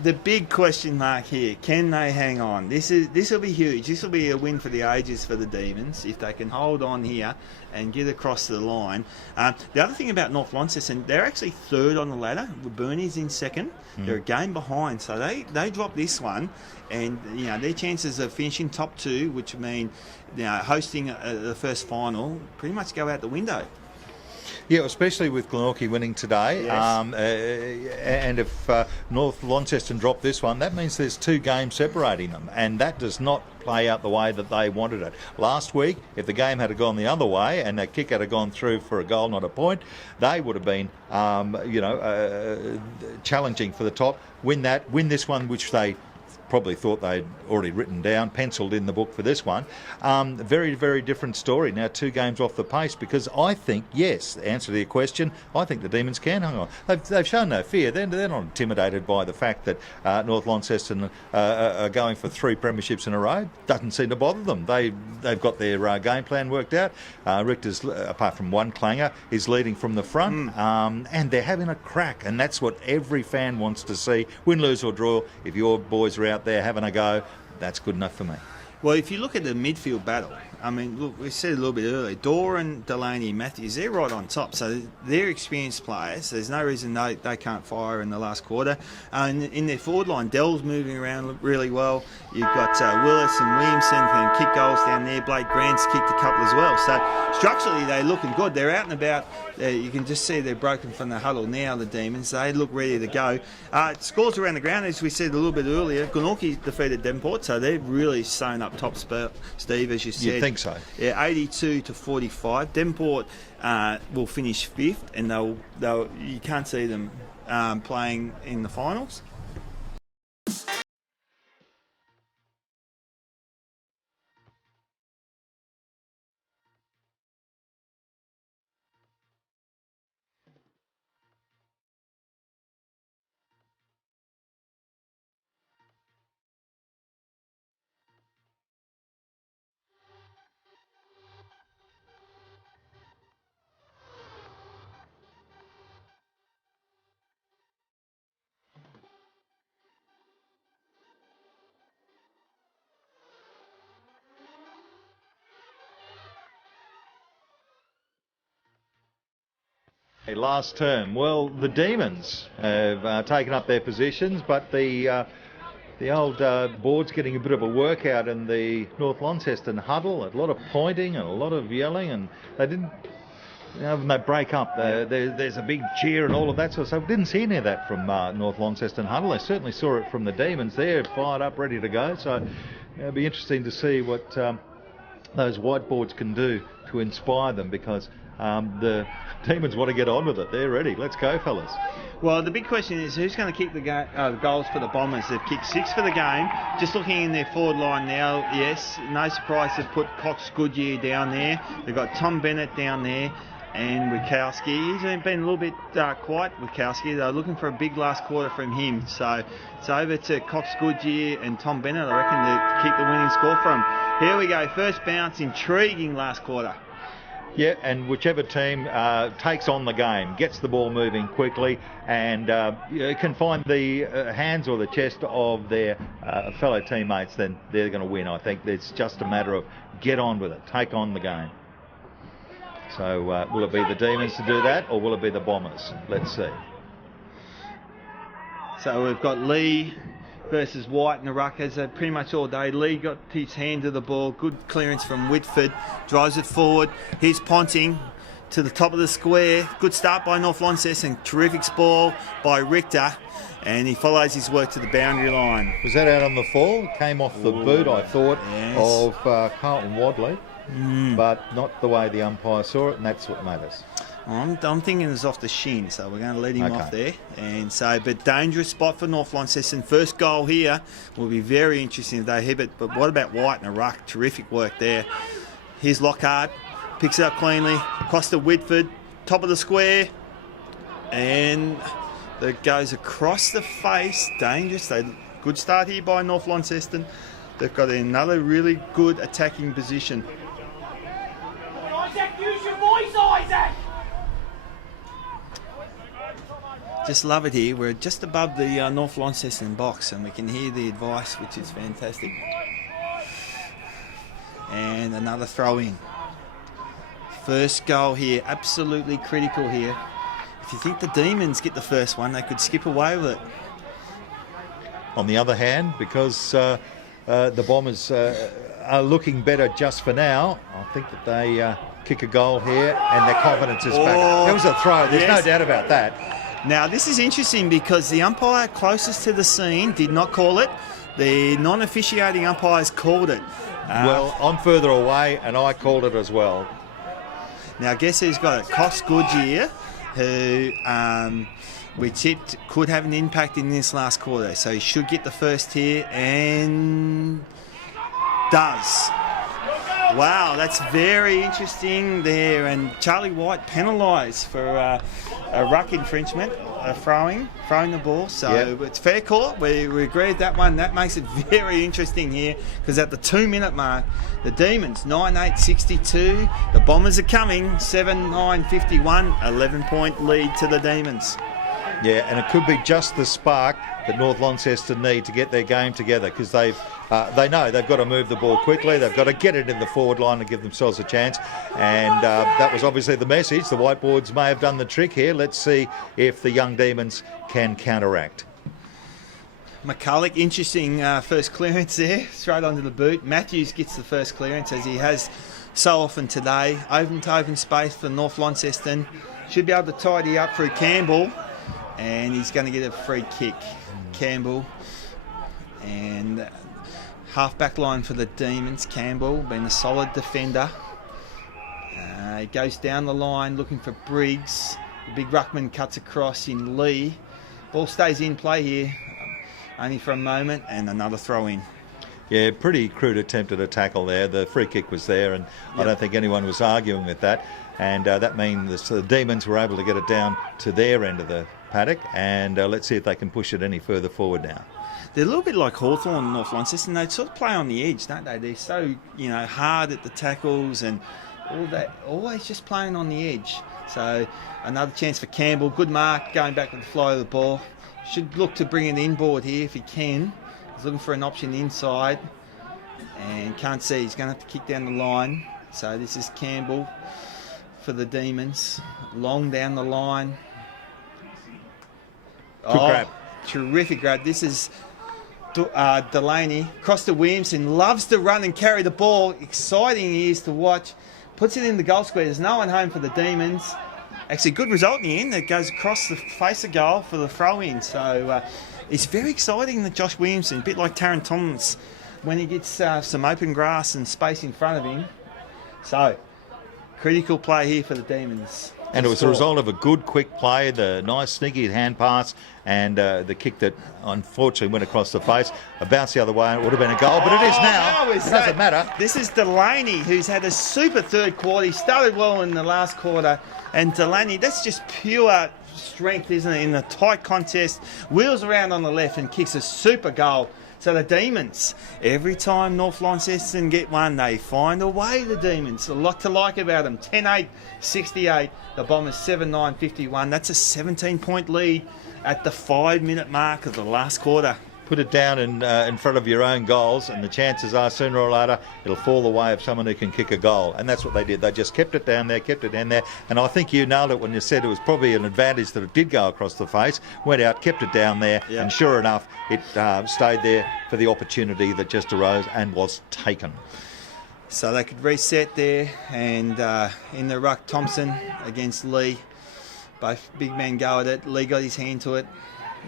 the big question mark here: can they hang on? This will be huge. This will be a win for the ages for the Demons if they can hold on here and get across the line. The other thing about North Launceston, they're actually third on the ladder. Burnie's in second. They're a game behind, so they drop this one, and their chances of finishing top 2, which mean hosting the first final, pretty much go out the window. Yeah, especially with Glenorchy winning today. Yes. And if North Launceston drop this one, that means there's 2 games separating them, and that does not play out the way that they wanted it. Last week, if the game had gone the other way and that kick had gone through for a goal, not a point, they would have been, challenging for the top. Win this one, which they probably thought they'd already written down, penciled in the book for this one. Very, very different story. Now 2 games off the pace, because I think, yes, the answer to your question, I think the Demons can hang on. They've shown no fear. They're not intimidated by the fact that North Launceston are going for 3 premierships in a row. Doesn't seem to bother them. They've got their game plan worked out. Richter's, apart from one clanger, is leading from the front, and they're having a crack, and that's what every fan wants to see. Win, lose or draw, if your boys are out there having a go, that's good enough for me. Well, if you look at the midfield battle, I mean, look, we said a little bit earlier, Doran, Delaney, Matthews, they're right on top. So they're experienced players. There's no reason they can't fire in the last quarter. And in their forward line, Dell's moving around really well. You've got Willis and Williamson can kick goals down there. Blake Grant's kicked a couple as well. So structurally, they're looking good. They're out and about. You can just see they're broken from the huddle now, the Demons. They look ready to go. Scores around the ground, as we said a little bit earlier. Glenorchy defeated Devonport, so they're really sewn up top, Steve, as you said. You think so? Yeah, 82 to 45. Devonport will finish 5th, and you can't see them playing in the finals. Last term, well, the Demons have taken up their positions, but the old board's getting a bit of a workout in the North Launceston huddle. A lot of pointing and a lot of yelling, and they didn't. When they break up, there's a big cheer and all of that sort of stuff. Didn't see any of that from North Launceston huddle. They certainly saw it from the Demons. They're fired up, ready to go. So it'll be interesting to see what those whiteboards can do to inspire them, because the Demons want to get on with it. They're ready. Let's go, fellas. Well, the big question is who's going to kick the goals for the Bombers. They've kicked 6 for the game. Just looking in their forward line now, yes, no surprise they've put Cox Goodyear down there. They've got Tom Bennett down there and Wachowski. He's been a little bit quiet, Wachowski. They're looking for a big last quarter from him. So it's over to Cox Goodyear and Tom Bennett, I reckon, to keep the winning score from. Here we go, first bounce, intriguing last quarter. Yeah, and whichever team takes on the game, gets the ball moving quickly, and can find the hands or the chest of their fellow teammates, then they're going to win. I think it's just a matter of get on with it, take on the game. So will it be the Demons to do that, or will it be the Bombers? Let's see. So we've got Lee versus White in the ruckers pretty much all day. Lee got his hand to the ball, good clearance from Whitford, drives it forward. Here's Ponting to the top of the square. Good start by North Launceston, terrific ball by Richter, and he follows his work to the boundary line. Was that out on the fall? Came off the boot, I thought, yes, of Carlton Wadley, but not the way the umpire saw it, and that's what matters. I'm thinking it's off the shin, so we're going to let him off there. And so, but dangerous spot for North Launceston. First goal here will be very interesting if they hit it. But what about White and a ruck? Terrific work there. Here's Lockhart, picks it up cleanly, across to Whitford, top of the square, and that goes across the face. Dangerous. Good start here by North Launceston. They've got another really good attacking position. Isaac, use your voice, Isaac! Just love it here. We're just above the North Launceston box, and we can hear the advice, which is fantastic. And another throw in. First goal here, absolutely critical here. If you think the Demons get the first one, they could skip away with it. On the other hand, because the Bombers are looking better just for now, I think that they kick a goal here and their confidence is back. That was a throw, there's no doubt about that. Now, this is interesting because the umpire closest to the scene did not call it. The non-officiating umpires called it. Well, I'm further away and I called it as well. Now, guess who's got it? Cox Goodyear, who we tipped could have an impact in this last quarter. So he should get the first here, and does. Wow, that's very interesting there. And Charlie White penalised for a ruck infringement, throwing the ball. So It's fair call. We agree with that one. That makes it very interesting here, because at the 2-minute mark, the Demons 9-8-62. The Bombers are coming 7-9-51. 11-point lead to the Demons. Yeah, and it could be just the spark that North Launceston need to get their game together, because they know they've got to move the ball quickly, they've got to get it in the forward line and give themselves a chance, and that was obviously the message. The whiteboards may have done the trick here. Let's see if the young Demons can counteract. McCulloch, interesting first clearance there, straight onto the boot. Matthews gets the first clearance, as he has so often today. Open space for North Launceston. Should be able to tidy up through Campbell, and he's going to get a free kick. Campbell, and half-back line for the Demons. Campbell, being a solid defender. He goes down the line looking for Briggs. The big ruckman cuts across in Lee. Ball stays in play here, only for a moment, and another throw in. Yeah, pretty crude attempt at a tackle there. The free kick was there, and I don't think anyone was arguing with that. And that means the Demons were able to get it down to their end of the paddock, and let's see if they can push it any further forward now. They're a little bit like Hawthorn and North Launceston. They sort of play on the edge, don't they? They're so, hard at the tackles and all that, always just playing on the edge. So another chance for Campbell. Good mark, going back with the fly of the ball. Should look to bring it inboard here if he can. He's looking for an option inside and can't see. He's going to have to kick down the line. So this is Campbell for the Demons. Long down the line. Good grab. Terrific grab. This is Delaney. Across to Williamson. Loves to run and carry the ball. Exciting he is to watch. Puts it in the goal square. There's no one home for the Demons. Actually, good result in the end. It goes across the face of goal for the throw-in. So it's very exciting that Josh Williamson, a bit like Taron Thomas, when he gets some open grass and space in front of him. So, critical play here for the Demons. And it was a result of a good, quick play, the nice, sneaky hand pass, and the kick that unfortunately went across the face. A bounce the other way, and it would have been a goal, but it is now. It doesn't matter. This is Delaney, who's had a super third quarter. He started well in the last quarter, and Delaney, that's just pure strength, isn't it, in a tight contest. Wheels around on the left and kicks a super goal. So the Demons, every time North Launceston get one, they find a way, the Demons. A lot to like about them. 10-8, 68. The Bombers 7-9, 51. That's a 17-point lead at the 5-minute mark of the last quarter. Put it down in front of your own goals, and the chances are sooner or later it'll fall away of someone who can kick a goal. And that's what they did. They just kept it down there, And I think you nailed it when you said it was probably an advantage that it did go across the face, went out, kept it down there, and sure enough, it stayed there for the opportunity that just arose and was taken. So they could reset there, and in the ruck, Thompson against Lee. Both big men go at it. Lee got his hand to it.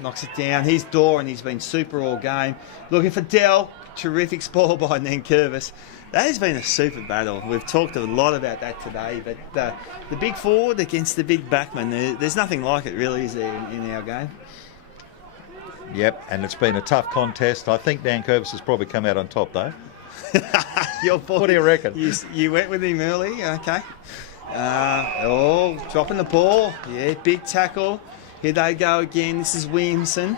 Knocks it down. He's Door, and he's been super all game. Looking for Dell. Terrific spoil by Nankervis. That has been a super battle. We've talked a lot about that today, but the big forward against the big backman, there's nothing like it really, is there, in our game? Yep, and it's been a tough contest. I think Nankervis has probably come out on top, though. What do you reckon? You went with him early, okay. Dropping the ball. Yeah, big tackle. Here they go again. This is Williamson.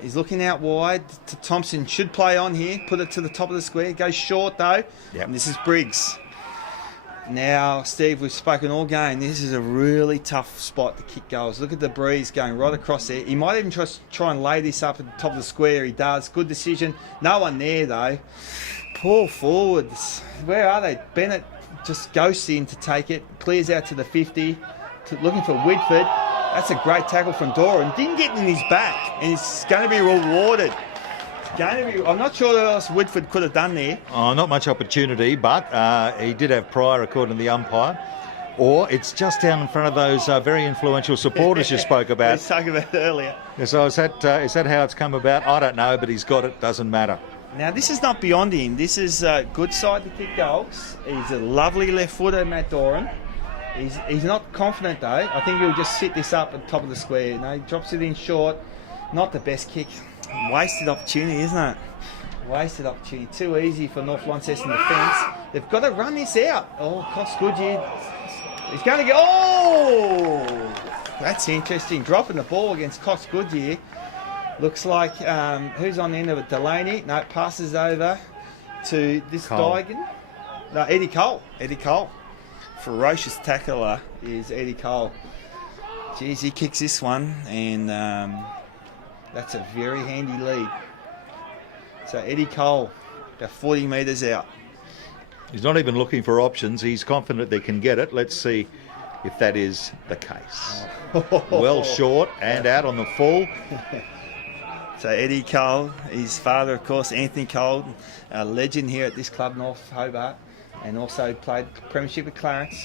He's looking out wide. Thompson should play on here. Put it to the top of the square. Goes short though. Yep. And this is Briggs. Now, Steve, we've spoken all game. This is a really tough spot to kick goals. Look at the breeze going right across there. He might even try and lay this up at the top of the square. He does. Good decision. No one there though. Poor forwards. Where are they? Bennett just ghosts in to take it. Clears out to the 50. Looking for Whitford. That's a great tackle from Doran. Didn't get in his back, and it's going to be rewarded. I'm not sure what else Whitford could have done there. Oh, not much opportunity, but he did have prior, according to the umpire. Or it's just down in front of those very influential supporters you spoke about. We spoke about earlier. So is that how it's come about? I don't know, but he's got it. Doesn't matter. Now, this is not beyond him. This is a good side to kick goals. He's a lovely left footer, Matt Doran. He's not confident though. I think he'll just sit this up at the top of the square. No, he drops it in short. Not the best kick. Wasted opportunity, isn't it? Wasted opportunity. Too easy for North Launceston defence. They've got to run this out. Oh, Cox Goodyear. He's going to go. Oh! That's interesting. Dropping the ball against Cox Goodyear. Looks like, who's on the end of it? Delaney. No, it passes over to this Digan. No, Eddie Cole. Eddie Cole. Ferocious tackler is Eddie Cole. Geez, he kicks this one, and that's a very handy lead. So Eddie Cole, about 40 metres out. He's not even looking for options. He's confident they can get it. Let's see if that is the case. Well short and out on the full. So Eddie Cole, his father, of course, Anthony Cole, a legend here at this club, North Hobart, and also played premiership with Clarence.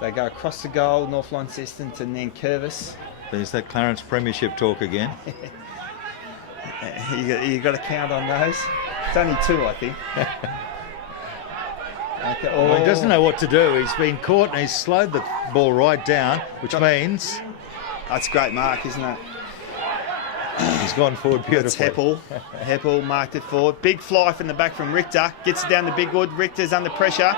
They go across the goal, North Launceston to Nankervis. There's that Clarence premiership talk again. you got to count on those. It's only two, I think. Okay. Well, he doesn't know what to do. He's been caught and he's slowed the ball right down, which means... That's a great mark, isn't it? He's gone forward beautifully. That's Heppel marked it forward. Big fly from the back from Richter. Gets it down to Bigwood. Richter's under pressure.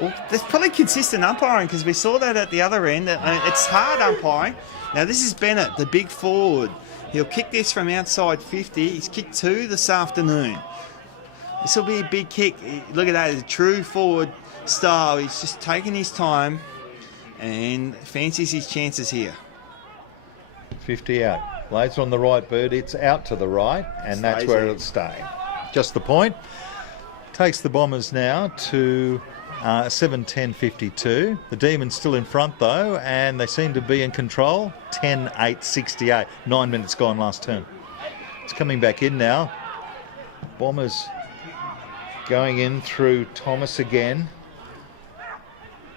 Well, there's probably consistent umpiring because we saw that at the other end. It's hard umpiring. Now this is Bennett, the big forward. He'll kick this from outside 50. He's kicked 2 this afternoon. This will be a big kick. Look at that, it's a true forward style. He's just taking his time and fancies his chances here. 50 out. Blades on the right, Bird. It's out to the right, and that's where it'll stay. Just the point. Takes the Bombers now to 7:10:52. The Demons still in front though, and they seem to be in control. 10:8:68. 9 minutes gone last turn. It's coming back in now. Bombers going in through Thomas again.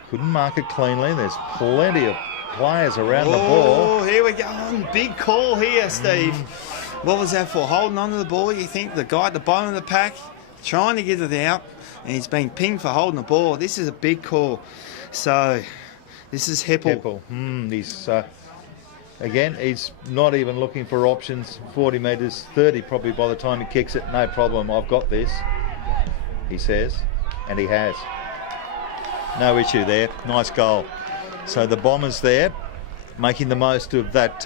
Couldn't mark it cleanly. There's plenty of players around the ball. Oh, here we go. Big call here, Steve. What was that for? Holding on to the ball, you think? The guy at the bottom of the pack trying to get it out, and he's been pinged for holding the ball. This is a big call. So, this is Heppel. He's again, he's not even looking for options. 40 metres, 30 probably by the time he kicks it. No problem, I've got this, he says, and he has. No issue there. Nice goal. So the Bombers there, making the most of that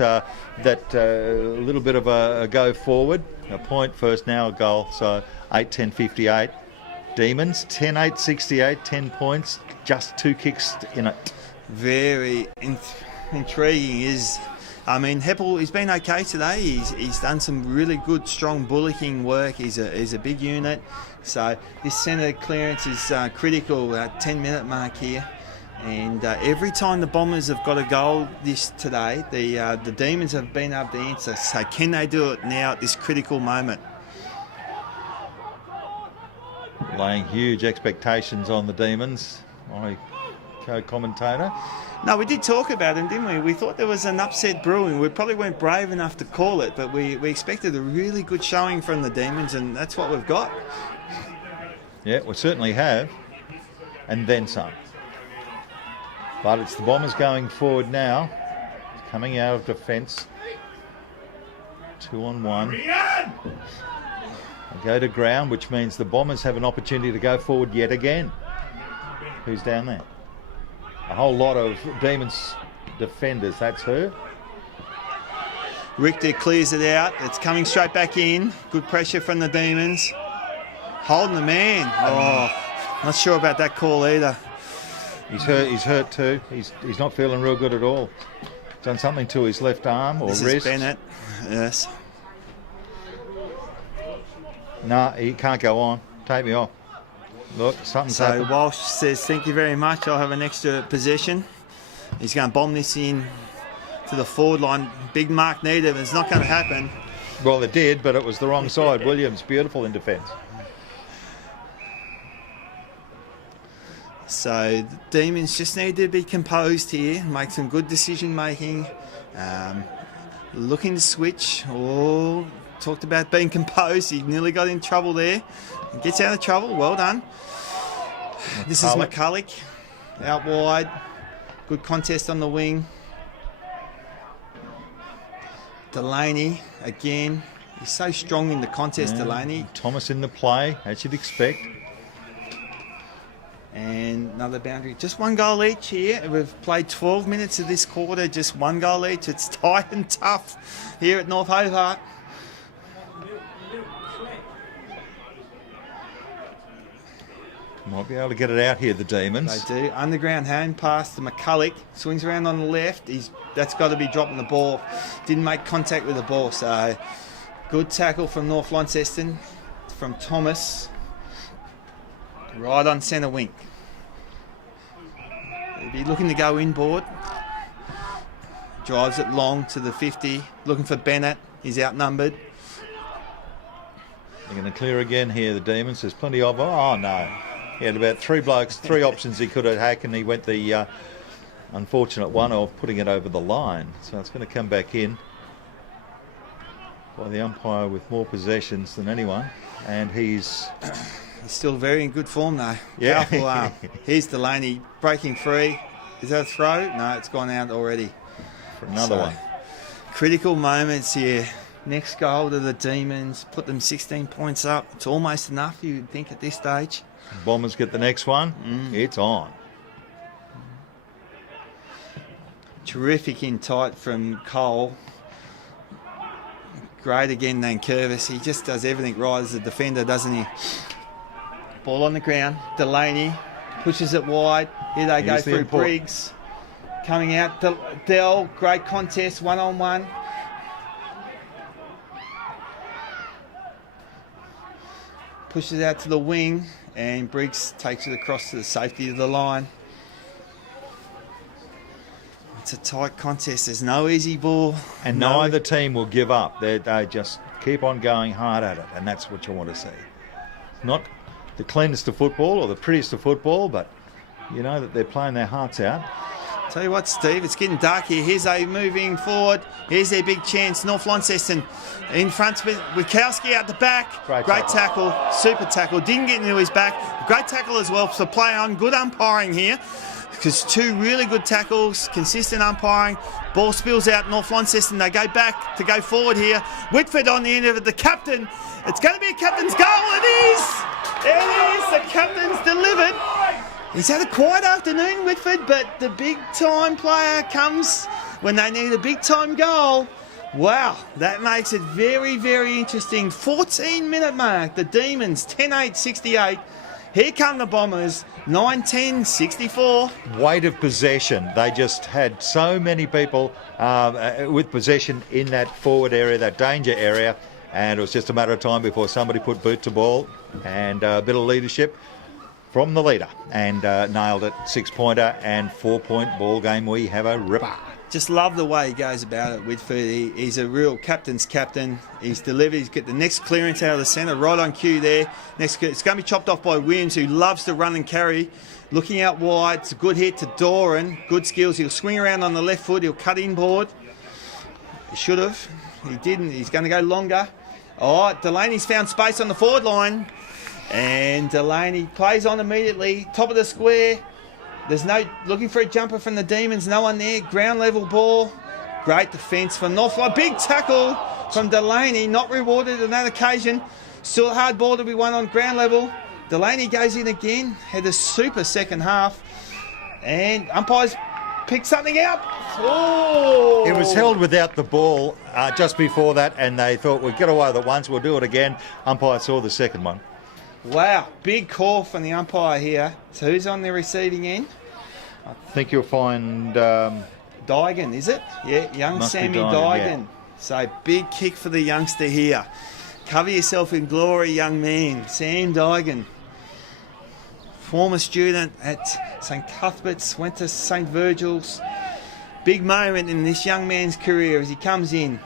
little bit of a go forward. A point first, now a goal. So 8:10:58. Demons 10:8:68. 10 points, just 2 kicks in it. Very intriguing. I mean, Heppel, he's been okay today. He's done some really good, strong bullocking work. He's a big unit. So this centre clearance is critical at 10-minute mark here. And every time the Bombers have got a goal today, the Demons have been able to answer. So can they do it now at this critical moment? Laying huge expectations on the Demons, my co-commentator. No, we did talk about him, didn't we? We thought there was an upset brewing. We probably weren't brave enough to call it, but we expected a really good showing from the Demons, and that's what we've got. Yeah, we certainly have, and then some. But it's the Bombers going forward now, coming out of defence. 2-on-1. They go to ground, which means the Bombers have an opportunity to go forward yet again. Who's down there? A whole lot of Demons defenders. That's her. Richter clears it out. It's coming straight back in. Good pressure from the Demons. Holding the man. Oh, not sure about that call either. He's hurt too. He's not feeling real good at all. Done something to his left arm or this wrist. Is Bennett. Yes. No, he can't go on. Take me off. Look, something's happened. So Walsh says, thank you very much. I'll have an extra possession. He's going to bomb this in to the forward line. Big mark needed. It's not going to happen. Well, it did, but it was the wrong side. Williams, beautiful in defence. So the Demons just need to be composed here, make some good decision making, looking to switch. Oh, talked about being composed. He nearly got in trouble there. He gets out of trouble. Well done. This is McCulloch out wide. Good contest on the wing. Delaney again. He's so strong in the contest, Delaney. Thomas in the play, as you'd expect. And another boundary. Just one goal each here. We've played 12 minutes of this quarter. Just one goal each. It's tight and tough here at North Hobart. Might be able to get it out here, the Demons. They do. Underground hand pass to McCulloch. Swings around on the left. That's got to be dropping the ball. Didn't make contact with the ball. So good tackle from North Launceston, from Thomas. Right on centre wing. He'll be looking to go inboard. Drives it long to the 50. Looking for Bennett. He's outnumbered. They're going to clear again here, the Demons. There's plenty of... Oh, no. He had about 3 blokes, 3 options he could have hacked, and he went the unfortunate one of putting it over the line. So it's going to come back in by the umpire with more possessions than anyone. And he's still very in good form, though. Yeah. Powerful arm. Here's Delaney breaking free. Is that a throw? No, it's gone out already. For another one. Critical moments here. Next goal to the Demons. Put them 16 points up. It's almost enough, you'd think, at this stage. Bombers get the next one. It's on. Terrific in tight from Cole. Great again, Nankervis. He just does everything right as a defender, doesn't he? Ball on the ground. Delaney pushes it wide. Here they go through Briggs. Coming out. Dell, great contest, 1-on-1. pushes it out to the wing, and Briggs takes it across to the safety of the line. It's a tight contest. There's no easy ball. And neither team will give up. They just keep on going hard at it, and that's what you want to see. Not the cleanest of football or the prettiest of football, but you know that they're playing their hearts out. Tell you what, Steve, it's getting dark here. Here's a moving forward. Here's their big chance. North Launceston in front with Wikowski out the back. Great tackle. Super tackle. Didn't get into his back. Great tackle as well. So play on. Good umpiring here. Because two really good tackles, consistent umpiring. Ball spills out. North Launceston, they go back to go forward here. Whitford on the end of it. The captain. It's going to be a captain's goal. It is. It is. The captain's delivered. He's had a quiet afternoon, Whitford, but the big-time player comes when they need a big-time goal. Wow, that makes it very, very interesting. 14-minute mark, the Demons, 10-8-68. Here come the Bombers, 9-10-64. Weight of possession. They just had so many people with possession in that forward area, that danger area, and it was just a matter of time before somebody put boot to ball and a bit of leadership from the leader and nailed it. 6-pointer and 4-point ball game. We have a ripper. Just love the way he goes about it, Whitford. He's a real captain's captain. He's delivered. He's got the next clearance out of the centre, right on cue there. It's going to be chopped off by Williams, who loves to run and carry. Looking out wide. It's a good hit to Doran. Good skills. He'll swing around on the left foot. He'll cut inboard. He should have. He didn't. He's going to go longer. Oh, Delaney's found space on the forward line. And Delaney plays on immediately, top of the square. There's no looking for a jumper from the Demons, no one there. Ground level ball. Great defence from Northline. Big tackle from Delaney, not rewarded on that occasion. Still a hard ball to be won on ground level. Delaney goes in again, had a super second half. And umpires pick something out. Oh! It was held without the ball just before that, and they thought, we'll get away with it once, we'll do it again. Umpire saw the second one. Wow, big call from the umpire here. So who's on the receiving end? I think you'll find... Dygan, is it? Yeah, young Sammy Dygan. Yeah. So big kick for the youngster here. Cover yourself in glory, young man. Sam Dygan. Former student at St Cuthbert's, went to St Virgil's. Big moment in this young man's career as he comes in.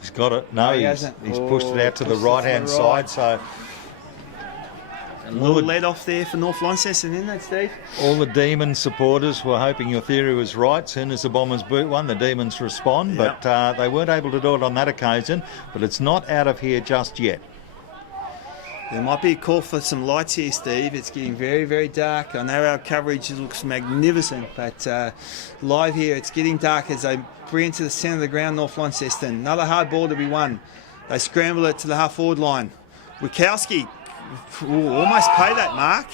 He's got it. No, he's pushed it out to the right-hand side. So a little let off there for North Launceston, isn't it, Steve? All the Demons supporters were hoping your theory was right. Soon as the Bombers boot one, the Demons respond. Yep. But they weren't able to do it on that occasion. But it's not out of here just yet. There might be a call for some lights here, Steve. It's getting very, very dark. I know our coverage looks magnificent, but live here, it's getting dark as they bring it to the centre of the ground, North Launceston. Another hard ball to be won. They scramble it to the half-forward line. Wikowski almost paid that mark.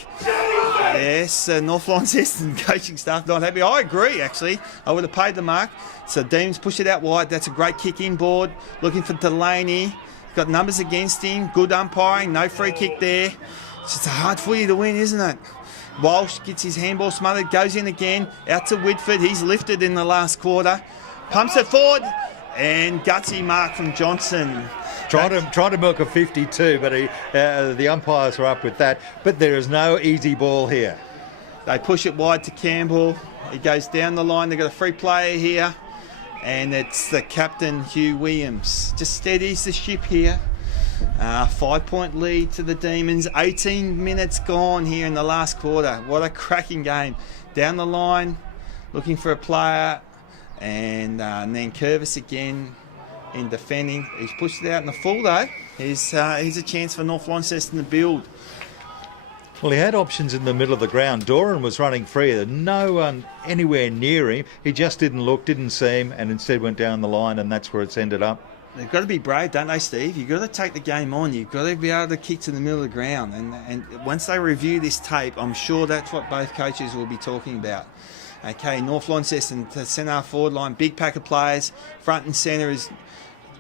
Yes, North Launceston coaching staff not happy. I agree, actually. I would have paid the mark. So Demons push it out wide. That's a great kick inboard. Looking for Delaney. Got numbers against him. Good umpiring. No free kick there. It's just a hard footy to win, isn't it? Walsh gets his handball smothered. Goes in again. Out to Whitford. He's lifted in the last quarter. Pumps it forward. And gutsy mark from Johnson. Trying to milk a 52, but the umpires are up with that. But there is no easy ball here. They push it wide to Campbell. He goes down the line. They've got a free player here. And it's the captain, Hugh Williams. Just steadies the ship here. 5-point lead to the Demons. 18 minutes gone here in the last quarter. What a cracking game. Down the line, looking for a player. And then Curvis again in defending. He's pushed it out in the full, though. Here's a chance for North Launceston to build. Well, he had options in the middle of the ground. Doran was running free. There's no one anywhere near him. He just didn't look, didn't see him, and instead went down the line, and that's where it's ended up. They've got to be brave, don't they, Steve? You've got to take the game on. You've got to be able to kick to the middle of the ground. And once they review this tape, I'm sure that's what both coaches will be talking about. Okay, North Launceston to centre forward line. Big pack of players. Front and centre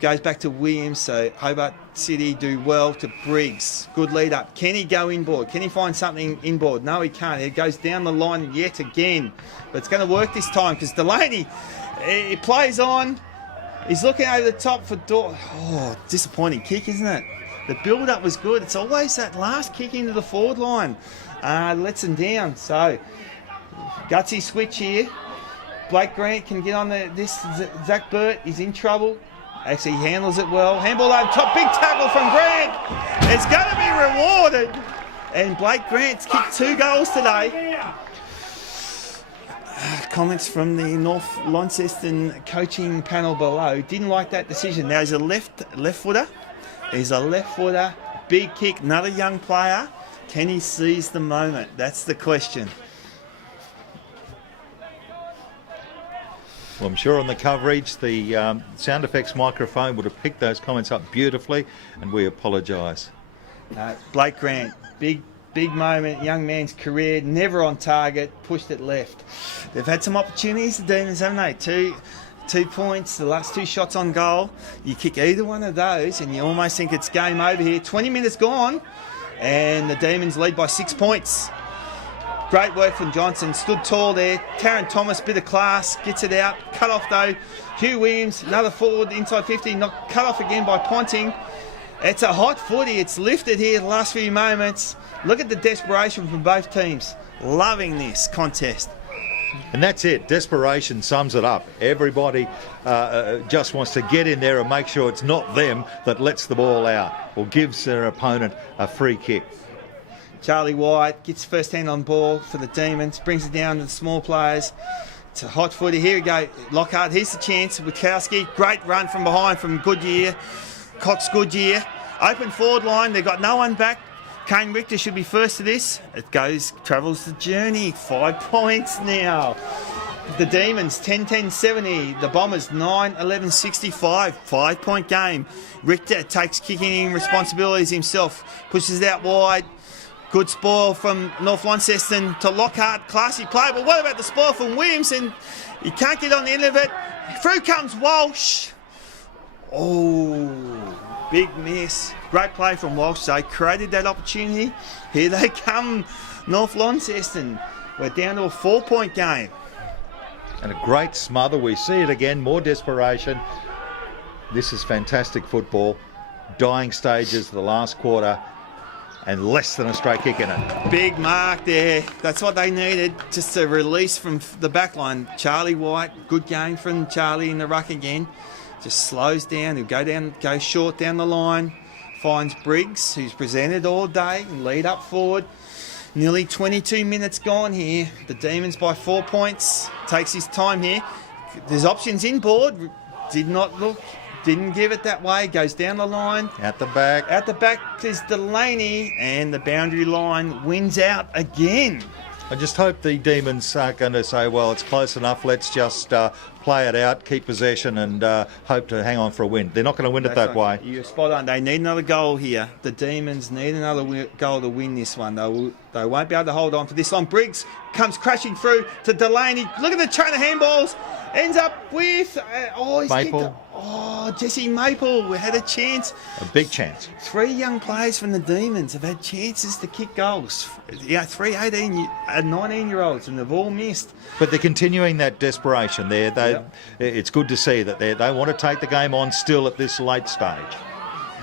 goes back to Williams, so Hobart City do well to Briggs. Good lead up. Can he go inboard? Can he find something inboard? No, he can't. He goes down the line yet again. But it's going to work this time because Delaney, he plays on. He's looking over the top for Oh, disappointing kick, isn't it? The build-up was good. It's always that last kick into the forward line lets them down. So, gutsy switch here. Blake Grant can get on this. Zach Burt is in trouble. Actually handles it well. Handball over top. Big tackle from Grant. It's going to be rewarded. And Blake Grant's kicked 2 goals today. Comments from the North Launceston coaching panel below. Didn't like that decision. Now he's a left footer. He's a left footer. Big kick. Another young player. Can he seize the moment? That's the question. Well, I'm sure on the coverage, the sound effects microphone would have picked those comments up beautifully, and we apologise. Blake Grant, big moment, young man's career, never on target, pushed it left. They've had some opportunities, the Demons, haven't they? Two points, the last 2 shots on goal. You kick either one of those, and you almost think it's game over here. 20 minutes gone, and the Demons lead by 6 points. Great work from Johnson, stood tall there. Taron Thomas, bit of class, gets it out. Cut off though. Hugh Williams, another forward inside 50, cut off again by Ponting. It's a hot footy, it's lifted here the last few moments. Look at the desperation from both teams. Loving this contest. And that's it, desperation sums it up. Everybody just wants to get in there and make sure it's not them that lets the ball out or gives their opponent a free kick. Charlie White gets first hand on ball for the Demons, brings it down to the small players. It's a hot footy. Here we go. Lockhart, here's the chance. Witkowski, great run from behind from Goodyear. Cox Goodyear. Open forward line. They've got no one back. Kane Richter should be first to this. It travels the journey. 5 points now. The Demons 10-10-70. The Bombers 9-11-65. 5-point game. Richter takes kicking in responsibilities himself. Pushes it out wide. Good spoil from North Launceston to Lockhart. Classy play. But what about the spoil from Williamson? He can't get on the end of it. Through comes Walsh. Oh, big miss. Great play from Walsh. They created that opportunity. Here they come, North Launceston. We're down to a 4-point game. And a great smother. We see it again. More desperation. This is fantastic football. Dying stages of the last quarter. And less than a straight kick in it. Big mark there. That's what they needed. Just a release from the back line. Charlie White, good game from Charlie in the ruck again. Just slows down. He'll go short down the line. Finds Briggs, who's presented all day, and lead up forward. Nearly 22 minutes gone here. The Demons by 4 points. Takes his time here. There's options inboard. Did not look. Didn't give it that way. Goes down the line. Out the back. Out the back is Delaney. And the boundary line wins out again. I just hope the Demons aren't going to say, well, it's close enough, let's just play it out, keep possession and hope to hang on for a win. They're not going to win it that way. You're spot on. They need another goal here. The Demons need another goal to win this one. They won't be able to hold on for this long. Briggs comes crashing through to Delaney. Look at the train of handballs. Ends up with... Maple. Jesse Maple had a chance. A big chance. 3 young players from the Demons have had chances to kick goals. 3 19-year-olds, and they've all missed. But they're continuing that desperation there. It's good to see that they want to take the game on still at this late stage.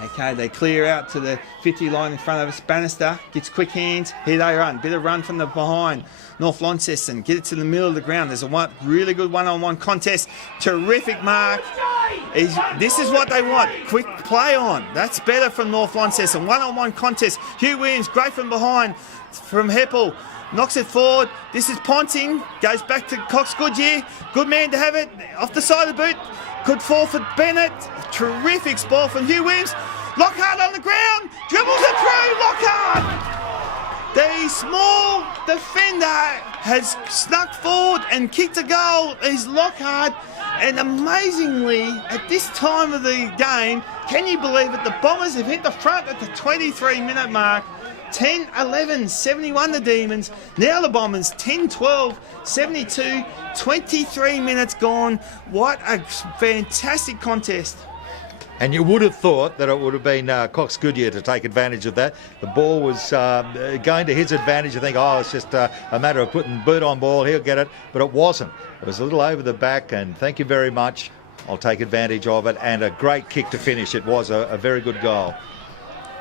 Okay, they clear out to the 50 line in front of us. Bannister gets quick hands. Here they run. Bit of run from the behind. North Launceston get it to the middle of the ground. There's a really good one-on-one contest. Terrific mark. This is what they want. Quick play on. That's better from North Launceston. One-on-one contest. Hugh Williams, great from behind. From Heppel. Knocks it forward. This is Ponting. Goes back to Cox Goodyear. Good man to have it. Off the side of the boot. Good fall for Bennett. Terrific ball from Hugh Williams. Lockhart on the ground. Dribbles it through. Lockhart. The small defender has snuck forward and kicked a goal. Is Lockhart. And amazingly, at this time of the game, can you believe it? The Bombers have hit the front at the 23-minute mark. 10-11, 71 the Demons. Now the Bombers 10-12, 72, 23 minutes gone. What a fantastic contest. And you would have thought that it would have been Cox Goodyear to take advantage of that. The ball was going to his advantage. You think, it's just a matter of putting boot on ball, he'll get it. But it wasn't. It was a little over the back, and thank you very much. I'll take advantage of it. And a great kick to finish. It was a very good goal.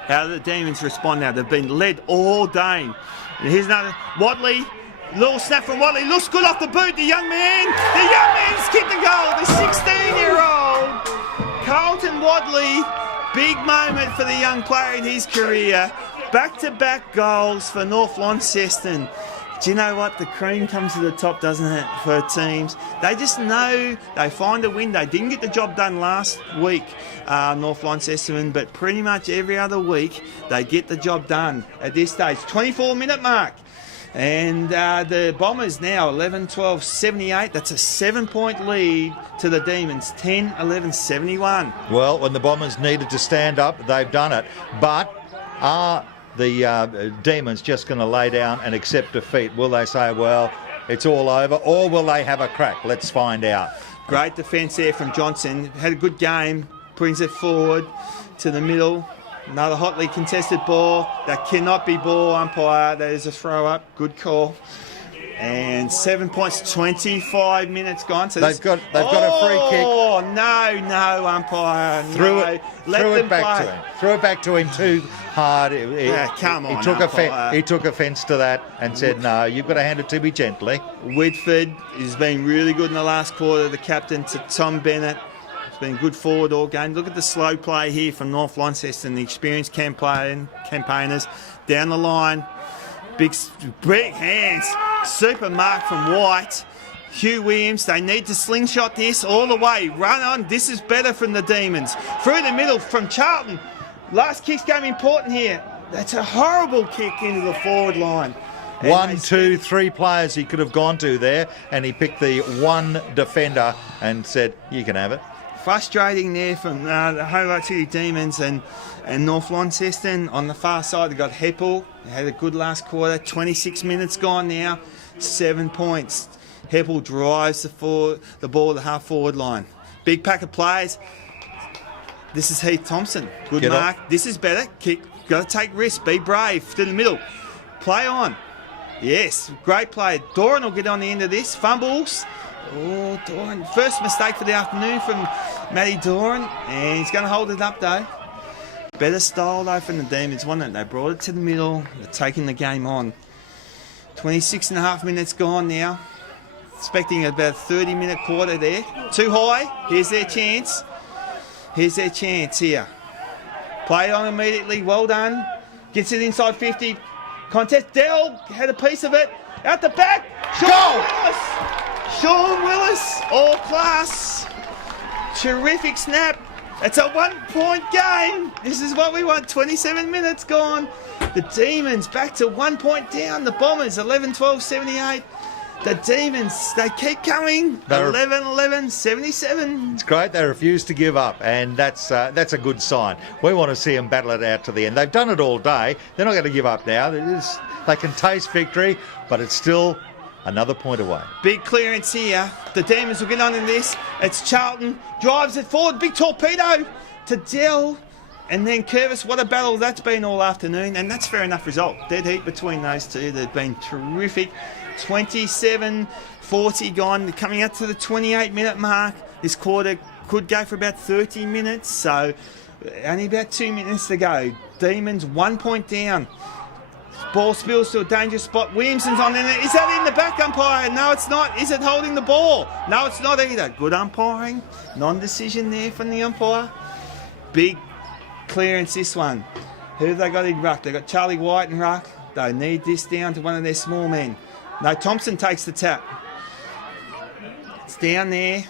How do the Demons respond now? They've been led all day. And here's another. Wadley. Little snap from Wadley. Looks good off the boot. The young man's kicked the goal. The 16-year-old Carlton Wadley. Big moment for the young player in his career. Back-to-back goals for North Launceston. Do you know what? The cream comes to the top, doesn't it, for teams? They just know they find a win. They didn't get the job done last week, North Launceston, but pretty much every other week they get the job done at this stage. 24-minute mark. And the Bombers now 11-12-78. That's a 7-point lead to the Demons, 10-11-71. Well, when the Bombers needed to stand up, they've done it. But are the Demons just going to lay down and accept defeat? Will they say, well, it's all over, or will they have a crack? Let's find out. Great defence there from Johnson. Had a good game, brings it forward to the middle. Another hotly contested ball. That cannot be ball, umpire. That is a throw up. Good call. And 7 points, 25 minutes gone. So they've got a free kick. Oh, no, umpire. Threw it back to him. Threw it back to him too hard. Come on, he took offence to that and said, no, you've got to hand it to me gently. Whitford has been really good in the last quarter. The captain to Tom Bennett. It's been good forward all game. Look at the slow play here from North Launceston, the experienced campaigners. Down the line, big hands, super mark from White. Hugh Williams, they need to slingshot this all the way. Run on, this is better from the Demons. Through the middle from Charlton. Last kick's going to be important here. That's a horrible kick into the forward line. And 1, 2, 3 players he could have gone to there, and he picked the one defender and said, you can have it. Frustrating there from the Hobart City Demons and North Launceston. On the far side, they've got Heppel. They had a good last quarter. 26 minutes gone now. 7 points. Heppel drives the ball to the half-forward line. Big pack of players. This is Heath Thompson. Good Get mark. up. This is better. Kick. Got to take risks. Be brave. To the middle. Play on. Yes. Great play. Doran will get on the end of this. Fumbles. Oh, Doran. First mistake for the afternoon from Matty Doran. And he's going to hold it up, though. Better style, though, from the Demons, wasn't it? They brought it to the middle. They're taking the game on. 26 and a half minutes gone now. Expecting about a 30-minute quarter there. Too high. Here's their chance. Here's their chance here. Play on immediately. Well done. Gets it inside 50. Contest. Dell had a piece of it. Out the back. Sean Willis. All class. Terrific snap. It's a 1 point game. This is what we want. 27 minutes gone. The Demons back to 1 point down. The Bombers 11-12-78. The Demons, they keep coming. 11-11-77. It's great. They refuse to give up, and that's a good sign. We want to see them battle it out to the end. They've done it all day. They're not going to give up now. They can taste victory, but it's still another point away. Big clearance here. The Demons will get on in this. It's Charlton. Drives it forward. Big torpedo to Dell. And then Curvis. What a battle that's been all afternoon. And that's fair enough result. Dead heat between those two. They've been terrific. 27-40 gone. Coming up to the 28-minute mark. This quarter could go for about 30 minutes. So only about 2 minutes to go. Demons 1 point down. Ball spills to a dangerous spot. Williamson's on in it. Is that in the back, umpire? No, it's not. Is it holding the ball? No, it's not either. Good umpiring. Non-decision there from the umpire. Big clearance this one. Who have they got in ruck? They've got Charlie White in ruck. They need this down to one of their small men. No, Thompson takes the tap. It's down there.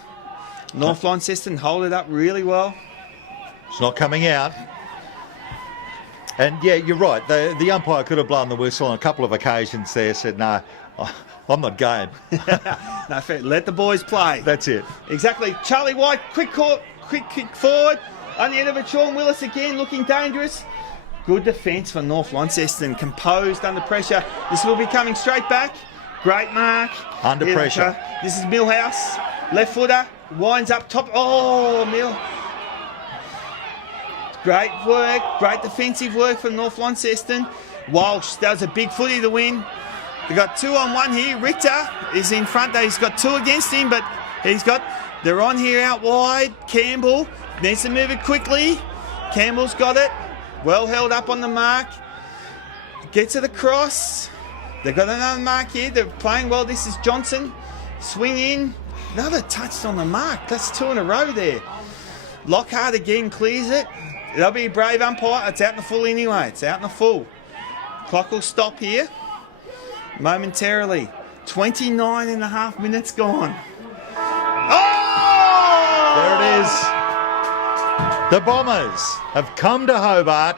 North Launceston hold it up really well. It's not coming out. And yeah, you're right. The umpire could have blown the whistle on a couple of occasions there, said, no, I'm not game. No, fair. Let the boys play. That's it. Exactly. Charlie White, quick kick forward. On the end of it, Sean Willis again looking dangerous. Good defence for North Launceston. Composed under pressure. This will be coming straight back. Great mark. Under pressure. This is Millhouse. Left footer. Winds up top. Oh, Mill. Great work. Great defensive work from North Launceston. Walsh does a big footy to win. They've got 2 on 1 here. Richter is in front there. He's got 2 against him, but they're on here out wide. Campbell needs to move it quickly. Campbell's got it. Well held up on the mark. Gets it across. They've got another mark here. They're playing well. This is Johnson. Swing in. Another touch on the mark. That's 2 in a row there. Lockhart again clears it. They'll be a brave umpire. It's out in the full anyway. It's out in the full. Clock will stop here momentarily. 29 and a half minutes gone. Oh! There it is. The Bombers have come to Hobart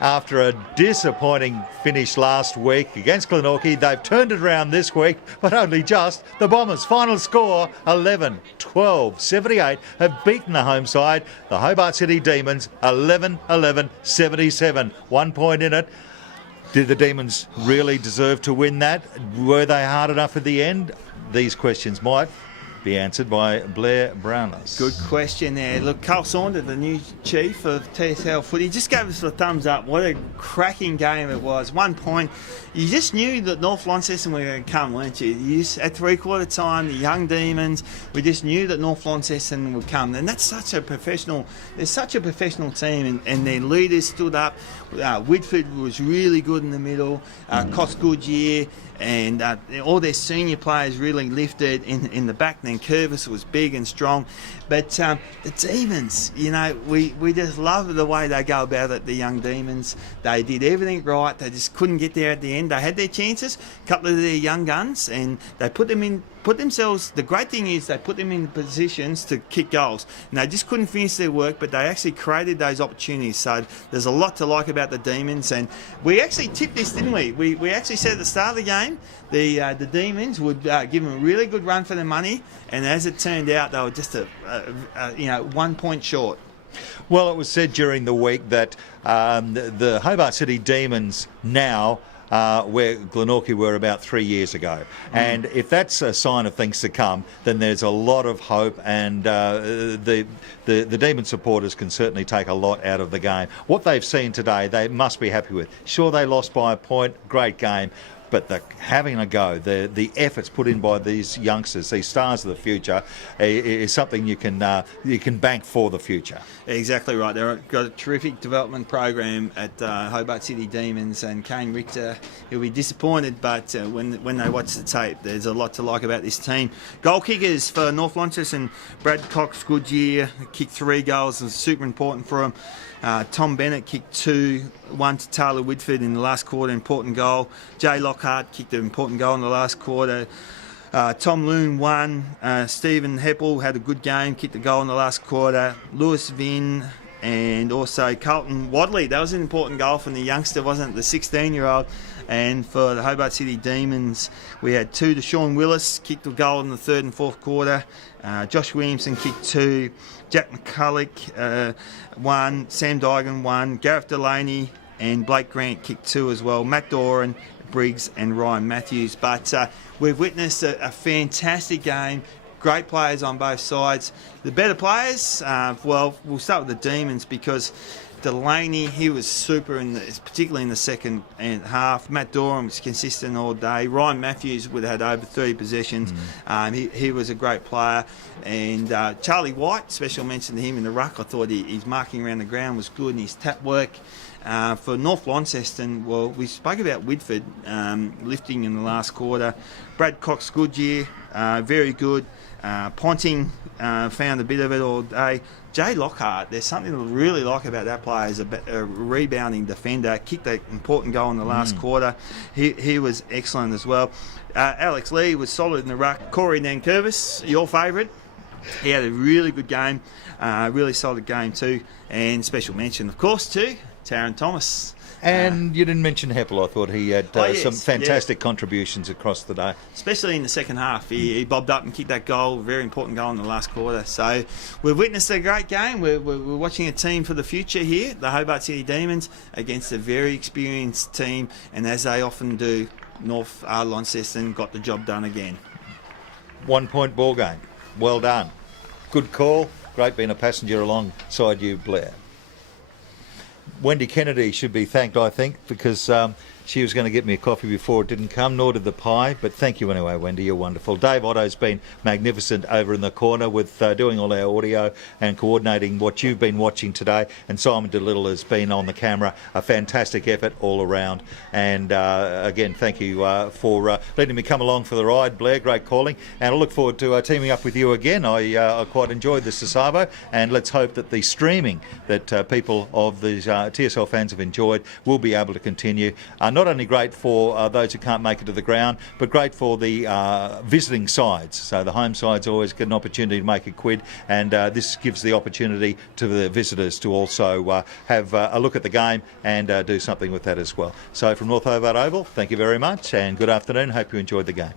after a disappointing finish last week against Glenorchy. They've turned it around this week, but only just. The Bombers' final score, 11-12-78, have beaten the home side, the Hobart City Demons, 11-11-77. 1 point in it. Did the Demons really deserve to win that? Were they hard enough at the end? These questions might be answered by Blair Brownless. Good question there. Look, Carl Saunders, the new chief of TSL Footy, just gave us a thumbs up. What a cracking game it was. 1 point. You just knew that North Launceston were going to come, weren't you? At three-quarter time, the young Demons, we just knew that North Launceston would come. And that's such a professional, they're such a professional team, and their leaders stood up. Whitford was really good in the middle. Cox Goodyear, and all their senior players really lifted in the back. Then Curvis was big and strong. But the Demons, you know, we just love the way they go about it, the young Demons. They did everything right. They just couldn't get there at the end. They had their chances, a couple of their young guns, and they put themselves, the great thing is they put them in positions to kick goals. And they just couldn't finish their work, but they actually created those opportunities. So there's a lot to like about the Demons. And we actually tipped this, didn't we? We actually said at the start of the game, the Demons would give them a really good run for their money. And as it turned out, they were just 1 point short. Well, it was said during the week that the Hobart City Demons now where Glenorchy were about 3 years ago. And if that's a sign of things to come, then there's a lot of hope, and the Demon supporters can certainly take a lot out of the game. What they've seen today, they must be happy with. Sure, they lost by a point, great game, but having a go, the efforts put in by these youngsters, these stars of the future, is something you can bank for the future. Exactly right. They've got a terrific development program at Hobart City Demons, and Kane Richter, he'll be disappointed, but when they watch the tape, there's a lot to like about this team. Goal kickers for North Launceston, Brad Cox Goodyear kicked 3 goals, and super important for him. Tom Bennett kicked 2, 1 to Taylor Whitford in the last quarter, important goal. Jay Lockhart kicked an important goal in the last quarter. Tom Loon 1. Stephen Heppel had a good game, kicked a goal in the last quarter. Lewis Vinn and also Carlton Wadley. That was an important goal from the youngster, wasn't it? The 16-year-old. And for the Hobart City Demons, we had 2 to Sean Willis, kicked a goal in the 3rd and 4th quarter. Josh Williamson kicked 2. Jack McCulloch 1. Sam Dygan 1. Gareth Delaney and Blake Grant kicked 2 as well. Matt Doran, Briggs and Ryan Matthews. But we've witnessed a fantastic game. Great players on both sides. The better players, well, we'll start with the Demons, because Delaney, he was super, particularly in the second half. Matt Doran was consistent all day. Ryan Matthews would have had over 30 possessions. He was a great player. And Charlie White, special mention to him in the ruck. I thought his marking around the ground was good, and his tap work. For North Launceston, well, we spoke about Whitford lifting in the last quarter. Brad Cox Goodyear, very good. Ponting found a bit of it all day. Jay Lockhart, there's something to really like about that player as a rebounding defender. Kicked an important goal in the last quarter. He was excellent as well. Alex Lee was solid in the ruck. Corey Nankervis, your favourite, he had a really good game, really solid game too. And special mention, of course, to Taron Thomas. And you didn't mention Heppel. I thought he had some fantastic contributions across the day. Especially in the second half. He bobbed up and kicked that goal, very important goal in the last quarter. So we've witnessed a great game. We're watching a team for the future here, the Hobart City Demons, against a very experienced team. And as they often do, North Launceston got the job done again. 1 point ball game. Well done. Good call. Great being a passenger alongside you, Blair. Wendy Kennedy should be thanked, I think, because she was going to get me a coffee before it didn't come, nor did the pie. But thank you anyway, Wendy. You're wonderful. Dave Otto's been magnificent over in the corner with doing all our audio and coordinating what you've been watching today. And Simon DeLittle has been on the camera. A fantastic effort all around. And again, thank you for letting me come along for the ride, Blair. Great calling. And I look forward to teaming up with you again. I quite enjoyed the Sasabo. And let's hope that the streaming that people of these TSL fans have enjoyed will be able to continue. Not only great for those who can't make it to the ground, but great for the visiting sides. So the home sides always get an opportunity to make a quid, and this gives the opportunity to the visitors to also have a look at the game and do something with that as well. So from North Hobart Oval, thank you very much, and good afternoon. Hope you enjoyed the game.